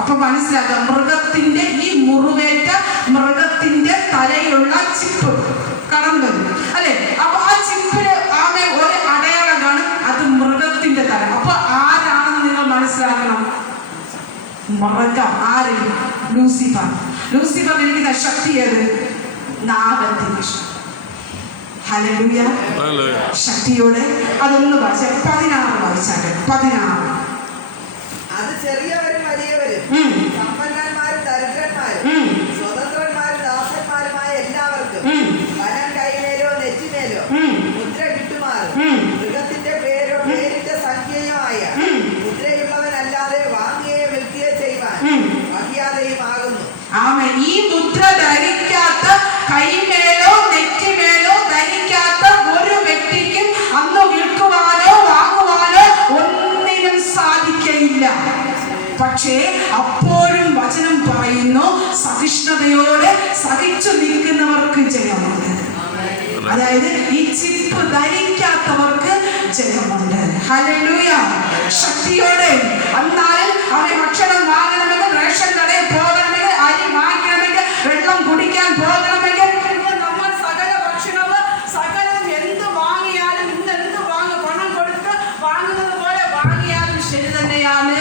അപ്പൊ മനസ്സിലാക്കാം, മൃഗത്തിന്റെ ഈ മുറിവേറ്റ മൃഗത്തിന്റെ തലയുള്ള ചിപ്പ് കടന്നു വരും അല്ലെ. അപ്പൊ ആ ചിപ്പിന് ഒരു അടയാളം കാണും, അത് മൃഗത്തിന്റെ തല. അപ്പൊ ആരാണെന്ന് നിങ്ങൾ മനസ്സിലാക്കണം. മൃഗം. ആര്? ലൂസിഫർ ഇരിക്കുന്ന ശക്തി ഏത്? നാഗത്തിന്റെ ശക്തി. ഹല്ലേലൂയ. ശക്തിയോടെ അതൊന്ന് വായിച്ച 16 വായിച്ചാട്ടെ. 16. അത് ചെറിയവരും വലിയവരും, സമ്പന്നന്മാരും ദരിദ്രന്മാരും, സ്വതന്ത്രന്മാരും ദാസന്മാരുമായ എല്ലാവർക്കും വനം കൈമേലോ നെറ്റിമേലോ മുദ്ര കിട്ടുമാറും മൃഗത്തിന്റെ പേരോ പേരിന്റെ സംഖ്യയോ ആയ മുദ്രയുള്ളവനല്ലാതെ വാങ്ങുകയോ വിൽക്കുകയോ ചെയ്യുവാൻ വഹിയാതെയും ആകുന്നു. ഈ മുദ്ര ധരിക്കാത്ത, കൈമേലോ നെറ്റിമേലോ ധരിക്കാത്ത ഒരു വ്യക്തിക്കും അന്ന് വിൽക്കുവാനോ വാങ്ങുവാനോ ഒന്നിനും സാധിക്കയില്ല. പക്ഷേ അപ്പോഴും വചനം പറയുന്നു, സഹിഷ്ണുതയോടെ സഹിച്ചു നിൽക്കുന്നവർക്ക് ജയമുണ്ട്. അതായത് ഈ ചിപ്പ് ധരിക്കാത്തവർക്ക് ജയമുണ്ട്. ഹല്ലേലൂയ. ശക്തിയോടെ. എന്നാൽ ഭക്ഷണം വാങ്ങണമെങ്കിൽ, റേഷൻ കടയിൽ പോകണമെങ്കിൽ, അരി വാങ്ങിക്കണമെങ്കിൽ, വെള്ളം കുടിക്കാൻ പോകണമെങ്കിൽ, നമ്മൾ സകല ഭക്ഷണവും സകലം എന്ത് വാങ്ങിയാലും, ഇന്ന് എന്ത് പണം കൊടുത്ത് വാങ്ങുന്നത് പോലെ വാങ്ങിയാലും ശരി തന്നെയാണ്.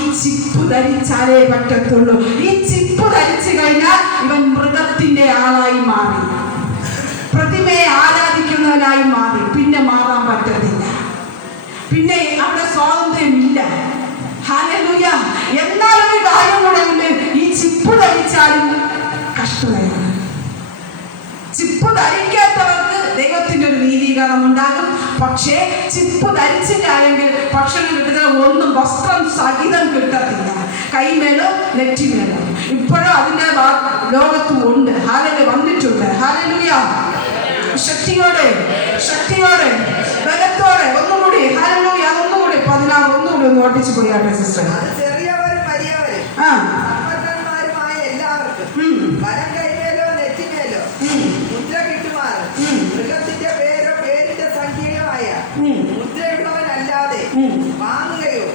ഈ ചിപ്പ് ധരിച്ചാലേ പറ്റത്തുള്ളൂ. ഈ ചിപ്പ് ധരിച്ചു കഴിഞ്ഞാൽ ഇവൻ മൃഗത്തിന്റെ ആളായി മാറി, പ്രതിമയെ ആരാധിക്കുന്നവനായി മാറി. പിന്നെ മാറാൻ പറ്റത്തില്ല. പിന്നെ അവിടെ സ്വാതന്ത്ര്യമില്ല. ഹല്ലേലൂയ. എന്നാലൊരു കാര്യം കൂടെ ഉണ്ട്, ഈ ചിപ്പ് ധരിച്ചാലും കഷ്ടതയാണ്. ചിപ്പ് ധരിക്കാത്തവർക്ക് ദൈവത്തിന്റെ ഒരു നീതീകരണം ഉണ്ടാകും. പക്ഷേ ചിപ്പ് ധരിച്ചില്ല എങ്കിൽ ഭക്ഷണം കിട്ടുന്ന ഒന്നും വസ്ത്രം സഹിതം കിട്ടത്തില്ല. കൈമേലോ നെറ്റിമേലോ. ഇപ്പോഴും അതിന്റെ ലോകത്തും ഉണ്ട്. ഹല്ലേലൂയ. വന്നിട്ടുണ്ട്. ഹല്ലേലൂയ. ശക്തിയോടെ ബലത്തോടെ ഒന്നുകൂടി. ഹല്ലേലൂയ. ഒന്നുകൂടി 16 ഒന്നുകൂടി ഒന്ന് ഓട്ടിച്ചു പോയാട്ടെ സിസ്റ്റർ. ചെറിയവരും വലിയവരും, സമ്പന്നന്മാരുമായ എല്ലാവർക്കും വലം കൈമേലോ നെറ്റിമേലോ മുദ്ര കിട്ടുമാറും മൃഗത്തിന്റെ പേരോ പേരിന്റെ സംഖ്യയോ ആയ മുദ്രയുള്ളവനല്ലാതെ വാങ്ങുകയോ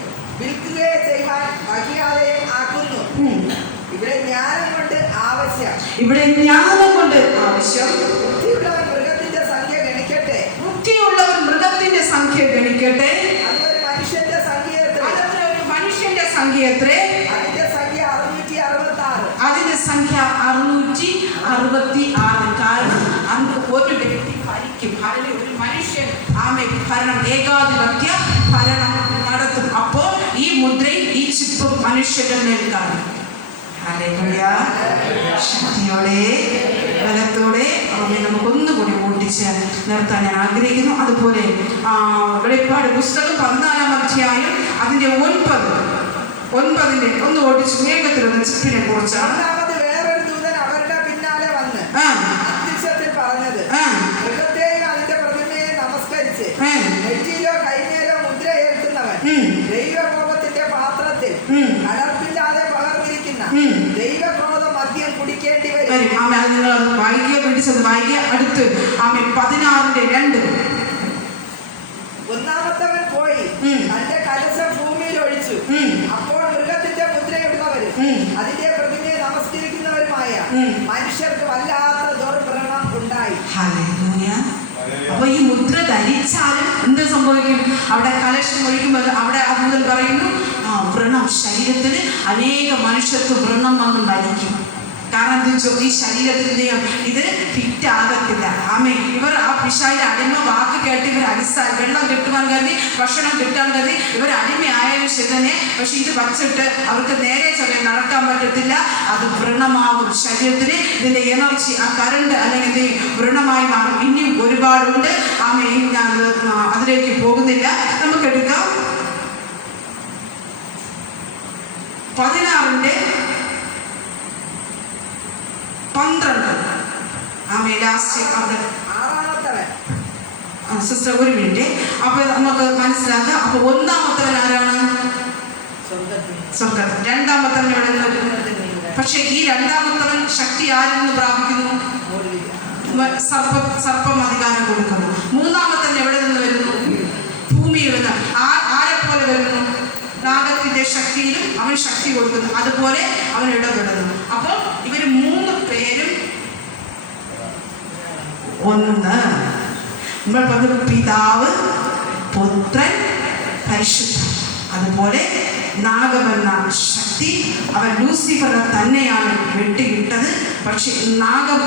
ആവശ്യം. ഇവിടെ ജ്ഞാനം കൊണ്ട് ആവശ്യം. ബുദ്ധിയുള്ളവൻ മൃഗത്തിന്റെ സംഖ്യ ഗണിക്കട്ടെ. ബുദ്ധിയുള്ളവൻ മൃഗത്തിന്റെ സംഖ്യ ഗണിക്കട്ടെ. അതൊരു മനുഷ്യന്റെ സംഖ്യ എത്ര? അതത്ര ഒരു മനുഷ്യന്റെ സംഖ്യ എത്രേ? അതിന്റെ സംഖ്യ 666. അതിന്റെ സംഖ്യ 666. കാരണം അന്ന് ഒരു വ്യക്തി ഭരിക്കും, അല്ലെങ്കിൽ ഒരു മനുഷ്യൻ ഭരണം, ഏകാധിപത്യ ഭരണം നടത്തും. അപ്പോ ഈ മുദ്രയും ഈ ചിപ്പും മനുഷ്യന്റെ മേൽ കാണും. ശക്തിയോടെ ബലത്തോടെ നമുക്കൊന്നുകൂടി ഓടിച്ച് നിർത്താൻ ഞാൻ ആഗ്രഹിക്കുന്നു. അതുപോലെ വെളിപ്പാട് പുസ്തകം 14-ാം അധ്യായം അതിന്റെ 9 ഒന്ന് ഓടിച്ചു വേഗത്തിലൊന്ന് ചിപ്പിനെ കുറിച്ചാണ്. വേറൊരു ദൂതൻ അവരുടെ പിന്നാലെ വന്ന് അത്യുച്ചത്തിൽ പറഞ്ഞത്, മൃഗത്തെയും അതിന്റെ പ്രതിമയെ നമസ്കരിച്ച് നെറ്റിയിലോ കൈമേലോ മുദ്ര ഏൽക്കുന്നവൻ ദൈവകോപത്തിന്റെ പാത്രത്തിൽ കലർപ്പില്ലാതെ പകർന്നിരിക്കുന്ന ദൈവക്രോധ മദ്യം കുടിക്കേണ്ടി വരും. വായിക്കുക അടുത്ത് 16:2. ഒന്നാമത്തവൻ പോയി തന്റെ കലശം ഭൂമിയിൽ ഒഴിച്ചു. അപ്പോൾ മൃഗത്തിന്റെ മുദ്രയുള്ളവരും അതിന്റെ പ്രതിമയെ നമസ്കരിക്കുന്നവരുമായ മനുഷ്യർക്ക് വല്ലാത്ത ദുർഭ്രണം ഉണ്ടായി. അപ്പൊ ഈ മുദ്ര ധരിച്ചാലും എന്ത് സംഭവിക്കും? അവിടെ കലശം ഒഴിക്കുമ്പോൾ അവിടെ അതുമുതൽ പറയുന്നു വ്രണം, ശരീരത്തിന് അനേക മനുഷ്യർക്ക് വ്രണം വന്ന് മരിക്കും. കാരണം ഈ ശരീരത്തിന്റെയും ഇത് ഫിറ്റ് ആകത്തില്ല. ഇവർ ആ പിശാചിന്റെ അടിമ വാക്ക് കേട്ട് ഇവർ വെള്ളം കിട്ടുവാൻ കരുതി, ഭക്ഷണം കിട്ടാൻ കരുതി ഇവർ അടിമയായാലും ശരി തന്നെ. പക്ഷെ ഇത് വച്ചിട്ട് അവർക്ക് നേരെ ചെറിയ നടക്കാൻ പറ്റത്തില്ല. അത് വ്രണമാകും ശരീരത്തിന്. ഇതിന്റെ എനർജി, ആ കറണ്ട് അല്ലെങ്കിൽ വ്രണമായി മാറും. ഇനിയും ഒരുപാടുണ്ട്. ഞാൻ അതിലേക്ക് പോകുന്നില്ല. നമുക്ക് എടുക്കാം 16:12. സിസ്റ്റർ ഒരു മിനിറ്റ്. അപ്പൊ നമുക്ക് മനസ്സിലാക്കാം. അപ്പൊ ഒന്നാമത്തവൻ ആരാണ്? സ്വർഗ്ഗത്തിൽ. രണ്ടാമത്തവൻ എവിടെ നിന്ന്? പക്ഷെ ഈ രണ്ടാമത്തവൻ ശക്തി ആരിൽ നിന്ന് പ്രാപിക്കുന്നു? സർപ്പം അധികാരം കൊടുക്കുന്നു. മൂന്നാമത്തവൻ എവിടെ നിന്ന് വരുന്നു? ഭൂമിയിൽ നിന്ന്. ആരെ പോലെ വരുന്നു? നാഗത്തിന്റെ ശക്തിയിലും അവൻ ശക്തി കൊടുക്കുന്നു. അതുപോലെ അവൻ ഇടപെടുന്നു. അപ്പൊ ഇവര് 3 പേരും ഒന്ന് നമ്മൾ പറഞ്ഞു, പിതാവ്, പുത്രൻ, പരിശുദ്ധൻ. അതുപോലെ നാഗമെന്ന ശക്തി അവൻ ലൂസിഫറെ തന്നെയാണ് വെട്ടിയിട്ടത്. പക്ഷെ നാഗം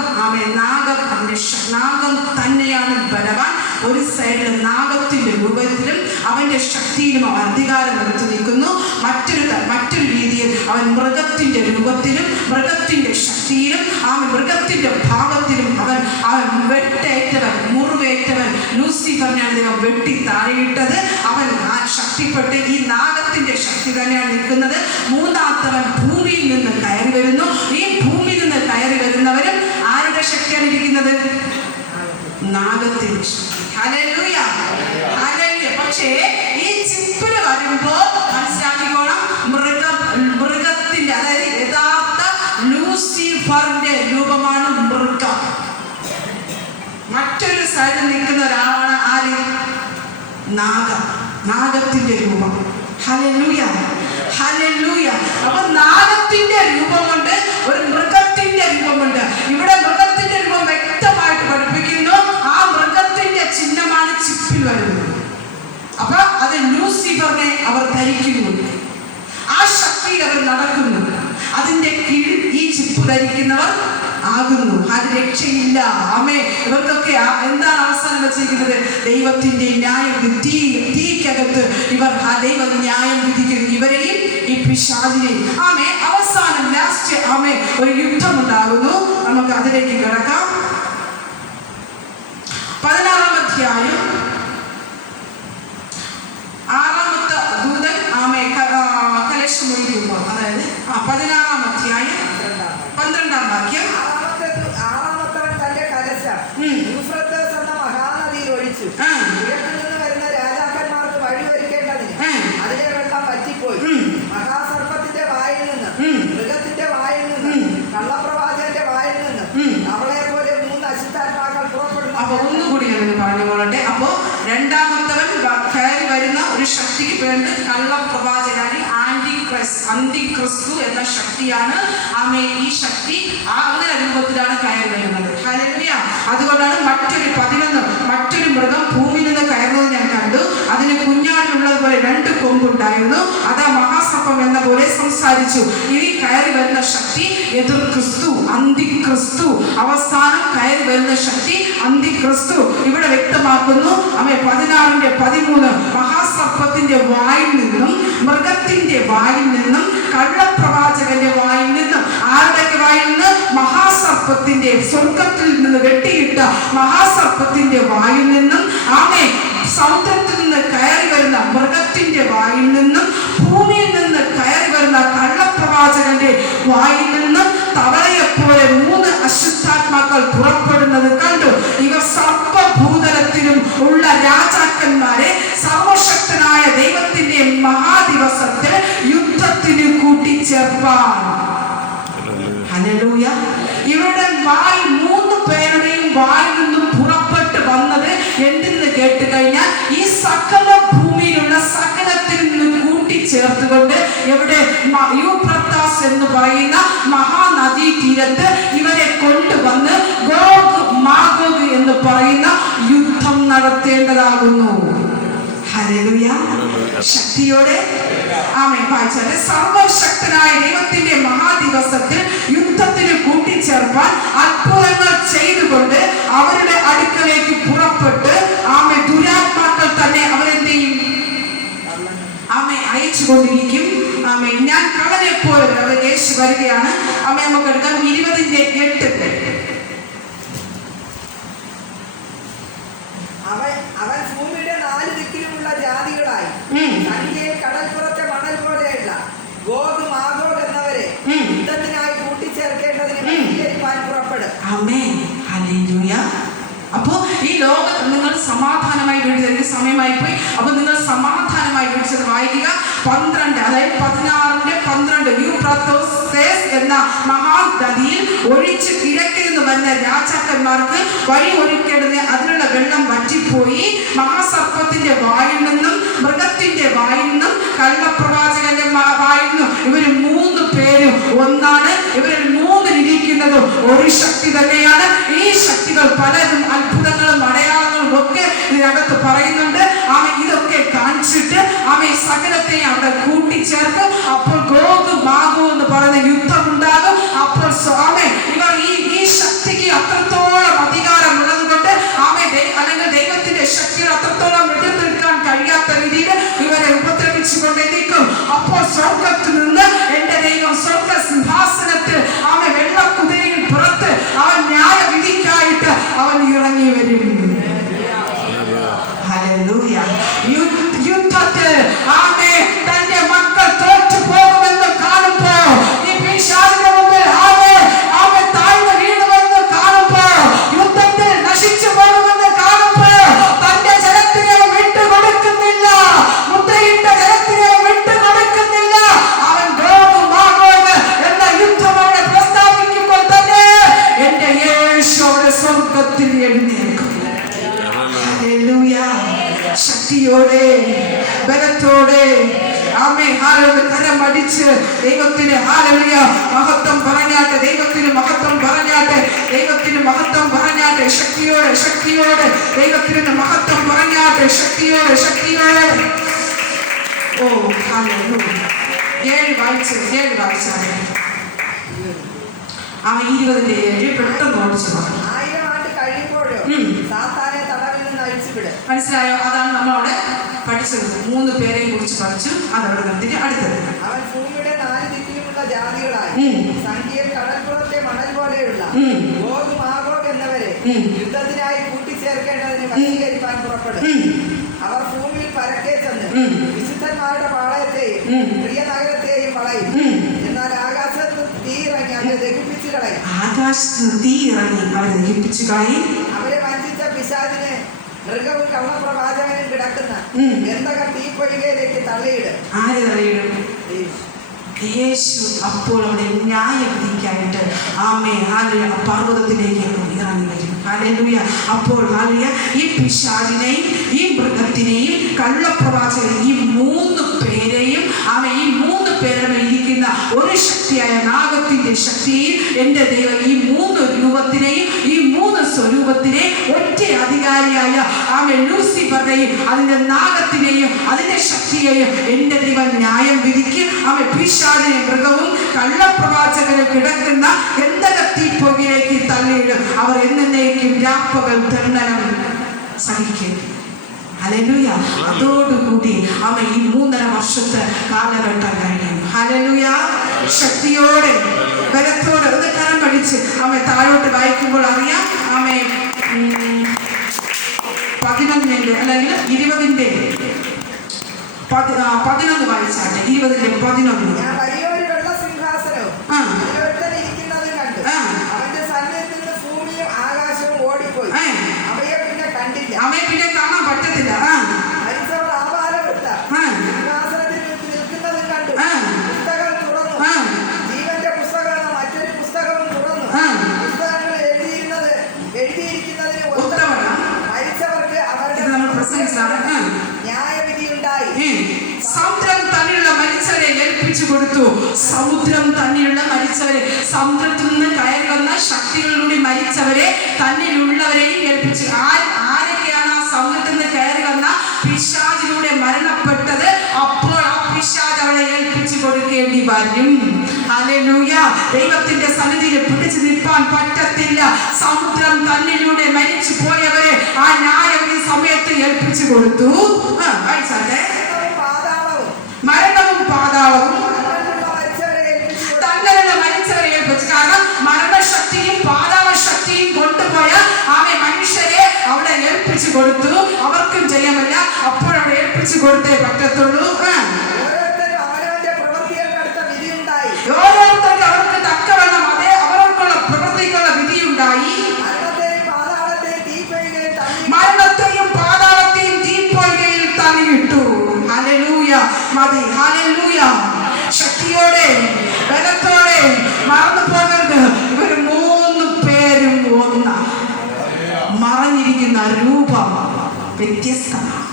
തന്നെയാണ് ബലവാൻ. ഒരു സൈഡിൽ നാഗത്തിന്റെ രൂപത്തിലും അവന്റെ ശക്തിയിലും അവൻ അധികാരം എടുത്തു നിൽക്കുന്നു. മറ്റൊരു രീതിയിൽ അവൻ മൃഗത്തിന്റെ രൂപത്തിലും മൃഗത്തിന്റെ ശക്തിയിലും മൃഗത്തിന്റെ ഭാവത്തിലും അവൻ വെട്ടേറ്റവൻ, മുറിവേറ്റവൻ ലൂസിഫറിനെയാണ് ദൈവം വെട്ടി താഴെയിട്ടത്. അവൻ ശക്തിപ്പെട്ട് ഈ നാഗത്തിന്റെ ശക്തി തന്നെയാണ് നിൽക്കുന്നത്. മൂന്നാമത്തവൻ ഭൂമിയിൽ നിന്ന് കയറി വരുന്നു. ഈ ഭൂമിയിൽ നിന്ന് കയറി വരുന്നവരും ആരുടെ ശക്തിയാണ് ഇരിക്കുന്നത്? നാഗത്തിന്റെ ശക്തി. Hallelujah, hallelujah. പക്ഷേ ഈ ചിപ്പിന് വരുമ്പോ മനസ്സിലാക്കിക്കോണം, മൃഗത്തിന്റെ, അതായത് യഥാർത്ഥ ലൂസിഫറിന്റെ രൂപമാണ് മൃഗം. മറ്റൊരു സൈഡിൽ നിൽക്കുന്ന ഒരാളാണ് ആര്? നാഗത്തിന്റെ രൂപം. Hallelujah, hallelujah. അപ്പൊ നാഗത്തിന്റെ രൂപമുണ്ട്, ഒരു മൃഗത്തിന്റെ രൂപമുണ്ട്. ഇവിടെ മൃഗത്തിന്റെ രൂപം വ്യക്തമായിട്ട് പഠിപ്പിക്കുന്നു. ആ മൃഗത്തിന്റെ ചിഹ്നമാണ് ചിപ്പിൽ വരുന്നത്. അപ്പൊ അത് ലൂസിഫറിനെ അവർ ധരിക്കുന്നു. ആ ശക്തിയിൽ അവർ നടക്കുന്നു. അതിന്റെ കീഴിൽ ഈ ചിപ്പ് ധരിക്കുന്നവർ ആകുന്നു. അത് രക്ഷയില്ല. ഇവർക്കൊക്കെ എന്താണ് അവസാനം വെച്ചിരിക്കുന്നത്? ദൈവത്തിന്റെ ന്യായം. തീക്കകത്ത് ഇവർ ദൈവ ന്യായം വിധിക്കുന്നു, ഇവരെയും ഈ പിശാചിനെയും. അവസാനം ലാസ്റ്റ് ഒരു യുദ്ധം ഉണ്ടാകുന്നു. നമുക്ക് അതിലേക്ക് കിടക്കാം. 16-ാം അധ്യായം 6-ാമത്തെ ദൂതൻ കലശം ഒഴിക്കുമ്പോൾ, അതായത് 16-ാം അധ്യായം 12-ാം വാക്യം. ആറാമത്തവൻ തന്റെ കലശം യൂഫ്രട്ടീസ് എന്ന മഹാനദിയിൽ ഒഴിച്ചു. കിഴക്കിൽ നിന്ന് വരുന്ന രാജാക്കന്മാർക്ക് വഴിയൊരുക്കേണ്ടതിന് അതിലെ വെള്ളം പറ്റിപ്പോയി. മഹാസർപ്പത്തിന്റെ വായിൽ നിന്ന്, മൃഗത്തിന്റെ വായിൽ നിന്ന്, കള്ളപ്രവാചകന്റെ വായിൽ നിന്ന് അവളെ പോലെ 3 അശുദ്ധാത്മാക്കൾ പുറപ്പെടുന്നു. അപ്പൊ ഒന്നുകൂടി ഞാൻ പറഞ്ഞുകൊള്ളട്ടെ. അപ്പോ രണ്ടാമത്തവൻ കയറി വരുന്ന ഒരു ശക്തിക്ക് വേണ്ടി കള്ളപ്രവാചകൻ, ആന്റി ക്രൈസ്റ്റ് യെസ്, അന്തിക്രിസ്തു എന്ന ശക്തിയാണ്. ആമേ, ഈ ശക്തി അങ്ങനെ രൂപത്തിലാണ് കയറി വരുന്നത്. ഹല്ലേലൂയ. അതുകൊണ്ടാണ് മറ്റൊരു മൃഗം ഭൂമിയിൽ നിന്ന് കയറുന്നത് ഞാൻ കണ്ടു. അതിന് കുഞ്ഞാടിനുള്ളതുപോലെ 2 കൊമ്പുണ്ടായിരുന്നു. അതാ മഹാസർപ്പം എന്ന പോലെ സംസാരിച്ചു. ഇനി കയറി വരുന്ന ശക്തി എതിർ ക്രിസ്തു, അന്തിക്രിസ്തു. അവസാനം കയറി വരുന്ന ശക്തി അന്തിക്രിസ്തു ഇവിടെ വ്യക്തമാക്കുന്നു. 16:13 മഹാസർപ്പത്തിന്റെ വായിൽ നിന്നും, മൃഗത്തിന്റെ വായിൽ നിന്നും, കള്ളപ്രവാചകന്റെ വായിൽ നിന്നും. ആരുടെ വായിൽ നിന്ന്? മഹാസർപ്പത്തിന്റെ, സ്വർഗത്തിൽ നിന്ന് വെട്ടിയിട്ട മഹാസർപ്പത്തിന്റെ വായിൽ നിന്നും, സമുദ്രത്തിൽ നിന്ന് കയറി വരുന്ന മൃഗത്തിന്റെ വായിൽ നിന്നും, ഭൂമിയിൽ നിന്ന് കയറി വരുന്ന കള്ളപ്രവാചകന്റെ വായിൽ നിന്നും തവളയെപ്പോലെ 3 അശുദ്ധാത്മാക്കൾ പുറപ്പെടുന്നത് കണ്ടു. ഇവർ സർവ്വഭൂതലത്തിലും ഉള്ള രാജാക്കന്മാരെ സർവശക്തനായ ദൈവത്തിന്റെ മഹാദിവസത്തിൽ യുദ്ധത്തിന് കൂട്ടിച്ചേർപ്പാൻ. ഹല്ലേലൂയ. ഇവരുടെ വായി 3 പേരുടെയും വായിൽ നിന്നും പുറപ്പെട്ട് വന്നത് എന്തെന്ന് കേട്ട് കഴിഞ്ഞാൽ ഈ സകല ഭൂമിയിലുള്ള സകലത്തിൽ നിന്നും കൂട്ടിച്ചേർത്തുകൊണ്ട് എവിടെ യൂഫ്രട്ടീസ് എന്ന് പറയുന്ന മഹാനദീ തീരത്ത് ഇവരെ കൊണ്ടുവന്ന് ഗോഗ് മാഗോഗ് എന്ന് പറയുന്ന യുദ്ധം നടത്തേണ്ടതാകുന്നു. ഹല്ലേലൂയ. ശക്തിയോടെ വായിച്ചാല് സർവശക്തനായ ദൈവത്തിന്റെ മഹാദിവസത്തിൽ യുദ്ധത്തിന് കൂട്ടിച്ചേർപ്പാൻ അത്ഭുതങ്ങൾ ചെയ്തുകൊണ്ട് അവരുടെ അടുക്കലേക്ക് പുറപ്പെട്ട് ദുരാത്മാക്കൾ തന്നെ അവരെന്ത് ചെയ്യും? അയച്ചുകൊണ്ടിരിക്കും. ഞാൻ കള്ളനെ പോലെ യേശു വരികയാണ്. നമുക്ക് എടുക്കാം 20:8. അവൻ ഭൂമിയുടെ 4 ദിക്കിലുമുള്ള ജാതികളായി സംഖ്യയിൽ കടൽപ്പുറത്തെ മണൽ പോലെയുള്ള ഗോഗ് മാഗോഗ് എന്നവരെ യുദ്ധത്തിനായി കൂട്ടിച്ചേർക്കേണ്ടതിന് പരിഹരിപ്പാൻ പുറപ്പെടും. ആമേൻ. ഹല്ലേലൂയ. അപ്പോ ഈ ലോകത്ത് നിങ്ങൾ സമാധാനമായി വീഴ്ച സമയമായി പോയി. അപ്പൊ നിങ്ങൾ സമാധാനമായി വീഴ്ചത് വായിക്കുക. 12, അതായത് 16:12 യൂഫ്രട്ടീസ് എന്ന മഹാനദിയിൽ ഒഴിച്ച് കിഴക്കിൽ നിന്ന് വന്ന രാജാക്കന്മാർക്ക് വഴി ഒരുക്കേണ്ടത് അതിനുള്ള വെള്ളം വറ്റിപ്പോയി. മഹാസർപ്പത്തിന്റെ വായിൽ നിന്നും, മൃഗത്തിന്റെ വായിൽ നിന്നും, കള്ളപ്രവാചകന്റെ വായിൽ നിന്നും ഇവര് 3 പേരും ഒന്നാണ്. ഇവരിൽ 3 ഇരിക്കുന്നത് ഒരു ശക്തി തന്നെയാണ്. ഈ ശക്തികൾ പലരും അത്ഭുതങ്ങളും അടയാളങ്ങളും ഒക്കെ ഇതിനകത്ത് പറയുന്നുണ്ട്. ഇതൊക്കെ കാണിച്ചിട്ട് സകലത്തെയും അവിടെ കൂട്ടിച്ചേർക്കും. അപ്പോൾ ഗോഗ് മാഗോഗ് എന്ന് പറയുന്ന യുദ്ധം ഉണ്ടാകും. അപ്പോൾ ഇവർ ഈ ശക്തിക്ക് അത്രത്തോളം അധികാരമുള്ളത് കൊണ്ട് അല്ലെങ്കിൽ ദൈവത്തിന്റെ ശക്തികൾ അത്രത്തോളം വിട്ടുനിൽക്കാൻ കഴിയാത്ത രീതിയിൽ ഇവരെ ഉപദ്രവിച്ചുകൊണ്ടേ നിൽക്കും. അപ്പോൾ സ്വർഗത്തിൽ നിന്ന് എന്റെ ദൈവം സ്വർഗ സിംഹാസനത്തിൽ വെള്ളക്കുതിരയിൽ പുറത്ത് അവൻ ന്യായ വിധിക്കായിട്ട് അവൻ ഇറങ്ങി വരും. ഹല്ലേലൂയ. യുദ്ധത്തിൽ തന്റെ മക്കൾ തോറ്റു പോകുമെന്ന് കാണുമ്പോ, ഈ പിശാചിന്റെ മുമ്പിൽ താഴ്ന്നു വീഴുമെന്ന് കാണുമ്പോ, യുദ്ധത്തിൽ നശിച്ചു പോകുമെന്ന് കാണുമ്പോ, തന്റെ ജനത്തിനെ വിട്ടുകൊടുക്കുന്നില്ല. മുദ്രയിട്ട ജനത്തിനെ വിട്ടുകൊടുക്കുന്നില്ല. അവൻ ഗോഗ് മാഗോഗ് എന്ന യുദ്ധം അവിടെ പ്രസ്താവിക്കുമ്പോൾ തന്നെ എന്റെ യേശു അവിടെ സ്വർഗത്തിൽ എഴുന്നേൽക്കും. ശക്തിയോടെ, ബലത്തോടെ കരമടിച്ച് ദൈവത്തിന് മഹത്വം പറഞ്ഞാട്ടെ, ദൈവത്തിന് മഹത്വം പറഞ്ഞാട്ടെ, ദൈവത്തിന് മഹത്വം പറഞ്ഞാട്ടെ. ശക്തിയോടെ, ശക്തിയോടെ ദൈവത്തിന് മഹത്വം പറഞ്ഞാട്ടെ. ശക്തിയോടെ, ശക്തിയോടെ. ഓ ഹല്ലേലൂയ. 7 വായിച്ചാൽ 20:7 പെട്ടെന്ന് ഓടിച്ചു പറഞ്ഞു. 1000 ആണ്ട് കഴിയുമ്പോഴോ സാത്താനെ തടവിൽ നിന്ന് അഴിച്ചുവിടും. മനസ്സിലായോ? അതാണ് നമ്മളവിടെ പഠിച്ചത്. 3 പേരെയും കുറിച്ച് പഠിച്ചു. അതവിടെ നിർത്തി. അടുത്തത് അവൻ ഭൂമിയുടെ 4 ദിക്കിലുമുള്ള ജാതികളായി സംഖ്യയിൽ കടൽപ്പുറത്തെ മണൽ പോലെയുള്ള ഗോഗ് മാഗോഗ് എന്നവരെ യുദ്ധത്തിനായി കൂട്ടിച്ചേർക്കേണ്ടതിന് വശീകരിക്കാൻ പുറപ്പെടും. അവർ ഭൂമിയിൽ പരക്കെ ചെന്ന് വിശുദ്ധന്മാരുടെ പാളയത്തെയും പ്രിയ നഗരത്തെയും വളയും. എന്നാൽ ആകാശത്ത് തീ ഇറങ്ങി അവരെ ദഹിപ്പിച്ചു കളയും. അവരെ വഞ്ചിച്ച പിശാചിനെ മൃഗവും കള്ളപ്രവാചകനും കിടക്കുന്ന ഗന്ധക തീപ്പൊയ്കയിലേക്ക് തള്ളിയിടും. യേശു അപ്പോൾ അവിടെ ന്യായവിധിക്കായിട്ട് പർവ്വതത്തിലേക്ക് ഇറങ്ങി വരും. ഹല്ലേലൂയ. അപ്പോൾ ഈ പിശാചിനെയും ഈ മൃഗത്തിനെയും കള്ളപ്രവാചകനെയും ഈ 3 പേരെയും ഈ 3 പേരുടെ ഒരു ശക്തിയായ നാഗത്തിന്റെ ശക്തിയിൽ എൻ്റെ ദൈവം ഈ 3 രൂപത്തിനെയും ഈ 3 സ്വരൂപത്തിനെയും ഒറ്റ അധികാരിയായ ലൂസിഫറിനെയും അതിന്റെ നാഗത്തിനെയും അതിന്റെ ശക്തിയെയും എൻ്റെ ദൈവം ന്യായം വിധിക്കും. പിശാചിനെ മൃഗവും കള്ളപ്രവാചകനും കിടക്കുന്ന ഗന്ധകത്തീപ്പൊയ്കയിലേക്ക് തള്ളിയിടും. അവർ എന്നേക്കും രാപ്പകൽ ദണ്ഡനം സഹിക്കും. ഹല്ലേലൂയ. അതോടുകൂടി ഈ 3.5 വർഷത്തെ കാലഘട്ടം കഴിയും. ഹല്ലേലൂയ. ശക്തിയോടെ ബലത്തോടെ ഒന്ന് കരം പഠിച്ച് താഴോട്ട് വായിക്കുമ്പോൾ അറിയാം. 11 അല്ലെങ്കിൽ 20 11 വായിച്ചാട്ടെ. 20:11. ഞാൻ വലിയൊരു വെള്ള സിംഹാസനവും ഓരോരുത്തൻ ഇരിക്കുന്നതും കണ്ടു. അവന്റെ സന്നിധിയിൽ നിന്ന് ഭൂമിയും ആകാശവും ഓടിപ്പോയി. അവയെ പിന്നെ കണ്ടില്ല. അവയെ പിന്നെ കാണാൻ പറ്റത്തില്ല. മരിച്ചവർ ആപാലവൃത്ത സിംഹാസനത്തിൽ നിൽക്കുന്നതും കണ്ടു. പുസ്തകം തുറന്നു. ജീവന്റെ പുസ്തകം എന്ന മറ്റൊരു പുസ്തകവും തുറന്നു. പുസ്തകങ്ങൾ എഴുതിയിരിക്കുന്നതിന് മരിച്ചവർക്ക് അവരുടെ ന്യായവിധി ഉണ്ടായി. സമുദ്രം തന്നിലുള്ള മരിച്ചവരെ ഏൽപ്പിച്ചു കൊടുത്തു. സമുദ്രം തന്നിലുള്ള മരിച്ചവരെ, സമുദ്രത്തിൽ നിന്ന് കയറി വന്ന ശക്തികളിലൂടെ മരിച്ചവരെ തന്നിലുള്ളവരെയും ഏൽപ്പിച്ചു. ആരൊക്കെയാണ് ആ സമുദ്രത്തിൽ നിന്ന് കയറി വന്ന പിശാചിലൂടെ മരണപ്പെട്ടത്? അപ്പോൾ ആ പിശാച് അവളെ ഏൽപ്പിച്ചു കൊടുക്കേണ്ടി വരും. ഹല്ലേലൂയ. ദൈവത്തിന്റെ സന്നിധിയിൽ പിടിച്ചു നിൽപ്പാൻ പറ്റത്തില്ല. സമുദ്രം തന്നിലൂടെ മരിച്ചു പോയവരെ ആ ന്യായവിധി സമയത്ത് ഏൽപ്പിച്ചു കൊടുത്തു. മരണവും പാതാളവും തങ്ങളുടെ മരിച്ചവരെ ഏൽപ്പിച്ചു. കാരണം മരണശക്തിയും പാതാള ശക്തിയും കൊണ്ടുപോയ മനുഷ്യരെ അവിടെ ഏൽപ്പിച്ചു കൊടുത്തു. അവർക്കും ജയമല്ല. അപ്പോഴവിടെ ഏൽപ്പിച്ചു കൊടുത്തേ പറ്റത്തുള്ളൂ. ഓരോരുത്തരും അവർക്ക് തക്കവണ്ണം അതേ അവർക്കുള്ള പ്രവൃത്തിക്കുള്ള വിധിയുണ്ടായി. മരണത്തെയും പാതാളത്തെയും തീപ്പൊയ്കയിൽ തള്ളിയിട്ടു. ഹല്ലേലൂയ. മതി. ഹല്ലേലൂയ. ശക്തിയോടെ ബലത്തോടെ മറന്നു പോകരുത്. ഇവർ 3 പേരും ഒന്നാണ്. മറഞ്ഞിരിക്കുന്ന രൂപം വ്യത്യസ്തമാണ്.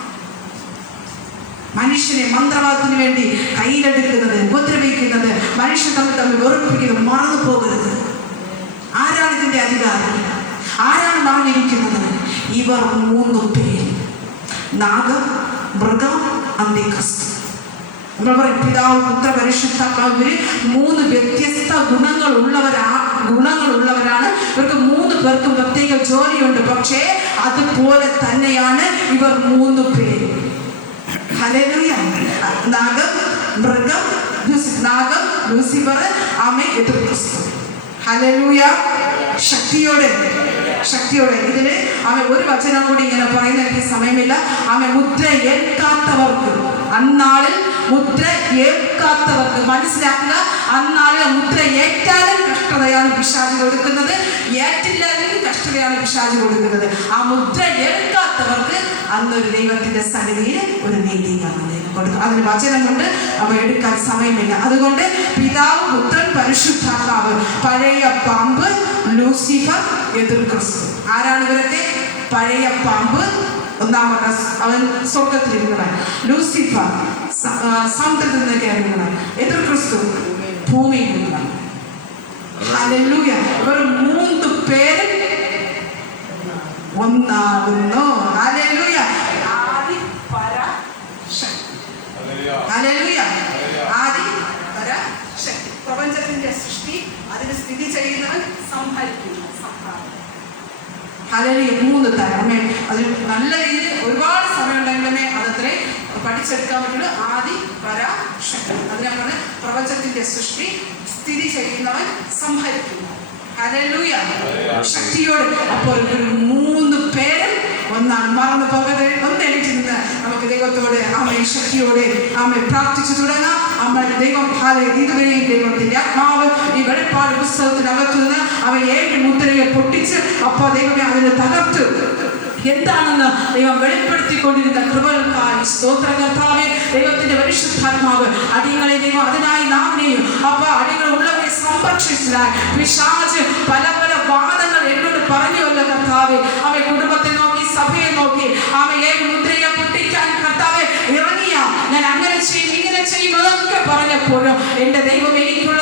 മനുഷ്യനെ മന്ത്രവാദത്തിന് വേണ്ടി കയ്യിലെടുക്കുന്നത്, ഉപദ്രവിക്കുന്നത്, മനുഷ്യൻ തമ്മിൽ വെറുപ്പിക്കുന്നത് മറന്നു പോകരുത്. ആരാണ് ഇതിന്റെ അധികാരി? ആരാണ് മറഞ്ഞിരിക്കുന്നത്? ഇവർ 3 പേര്. നാഗം, മൃഗം, അന്തിക്രിസ്തു. നമ്മൾ പറയും പിതാവ്, പുത്ര, പരിശുദ്ധാത്മാവ്. 3 വ്യത്യസ്ത ഗുണങ്ങളുള്ളവരാണ്. ഇവർക്ക് 3 പേർക്കും പ്രത്യേക ജോലിയുണ്ട്. പക്ഷേ അതുപോലെ തന്നെയാണ് ഇവർ 3 പേര്. ഹല്ലേലൂയ. നാഗം, മൃഗം, ലൂസിഫർ, എതിർക്രിസ്തു. ഹല്ലേലൂയ. ശക്തിയോടെ ഇതില് ഒരു വചനം കൂടി ഇങ്ങനെ പറയുന്ന എനിക്ക് സമയമില്ല. മുദ്ര ഏൽക്കാത്തവർക്ക്, അന്നാളിൽ മുദ്ര ഏൽക്കാത്തവർക്ക് മനസ്സിലാക്കുക. അന്നാളിൽ മുദ്ര ഏറ്റാലും കഷ്ടതയാണ് പിശാച് കൊടുക്കുന്നത്, ഏറ്റില്ലാലും കഷ്ടതയാണ് പിശാച് കൊടുക്കുന്നത്. ആ മുദ്ര ഏൽക്കാത്തവർക്ക് അന്നൊരു ദൈവത്തിന്റെ സന്നിധിയിൽ ഒരു നീതീകരണം കൊടുക്കും. അതിന് വചനം കൊണ്ട് എടുക്കാൻ സമയമില്ല. അതുകൊണ്ട് പിതാവ്, പുത്രൻ, പരിശുദ്ധാത്മാവ്, പഴയ പാമ്പ്, ലൂസിഫർ, എതിർക്രിസ്തു. ആരാണ് ഇവരൊക്കെ? പഴയ പാമ്പ് ഒന്നാമത്തെ അവൻ സ്വർഗത്തിലിരുന്നവൻ, ലൂസിഫർ സമുദ്രത്തിൽ നിന്നൊക്കെ ഇറങ്ങുന്നവൻ, എതിർക്രിസ്തു ഭൂമിയിൽ നിന്നവൻ. ഹല്ലേലൂയ. ഇവർ 3 പേരും ഒന്നാകുന്നു. ഹല്ലേലൂയ. ആദി പരാശക്തി. ഹല്ലേലൂയ. ആദി പരാശക്തി. പ്രപഞ്ചത്തിന്റെ സൃഷ്ടി, അതിന് സ്ഥിതി ചെയ്യുന്നവൻ, സംഹരിക്കുന്നു. ഹല്ലേലൂയ. 3 തരം. അതിൽ നല്ല രീതിയിൽ ഒരുപാട് സമയം ഉണ്ടെങ്കിലേ അതത്രേ പഠിച്ചെടുക്കാൻ പറ്റുള്ളൂ. ആദി പരാശക്തി. അതിനാണ് പ്രപഞ്ചത്തിന്റെ സൃഷ്ടി, സ്ഥിതി ചെയ്യുന്നവൻ, സംഹരിക്കുന്നു. ഹല്ലേലൂയ. ശക്തിയോട്. അപ്പോൾ 3 പേരും ഒന്നാണ്. മറന്നു പോകരുത്. ഒന്ന് എണീറ്റ് നിന്ന് നമുക്ക് ദൈവത്തോട് ശക്തിയോടെ പ്രാർത്ഥിച്ചു തുടങ്ങാം. ദൈവം ഇതുവരെയും ദൈവത്തിന്റെ ആത്മാവ് ഈ വെളിപ്പാട് പുസ്തകത്തിനകത്തു നിന്ന് 7 മുദ്രയെ പൊട്ടിച്ച് അപ്പോൾ ദൈവമേ അതിനെ തകർത്ത് എന്താണെന്ന് ദൈവം വെളിപ്പെടുത്തിക്കൊണ്ടിരുന്ന കൃപകൾക്കായി സ്തോത്രം കർത്താവേ. ദൈവത്തിന്റെ പരിശുദ്ധാത്മാവ് അടിയങ്ങളെ ദൈവം അതിനായി നാമിനെയും അടിയങ്ങൾ ഉള്ളവരെ സംരക്ഷിച്ചതായി പിശാച് പല വാദങ്ങൾ എന്നോട് പറഞ്ഞുവല്ലോ കർത്താവേ. കുടുംബത്തെ നോക്കി, സഭയെ നോക്കി ആമേ ഏഴ് മുദ്രയെ പൊട്ടിക്കാൻ കർത്താവേ ഇറങ്ങിയ ഞാൻ അങ്ങനെ ചെയ്യും ഇങ്ങനെ ചെയ്യും എന്നൊക്കെ പറഞ്ഞപ്പോഴും എന്റെ ദൈവം എനിക്കുള്ള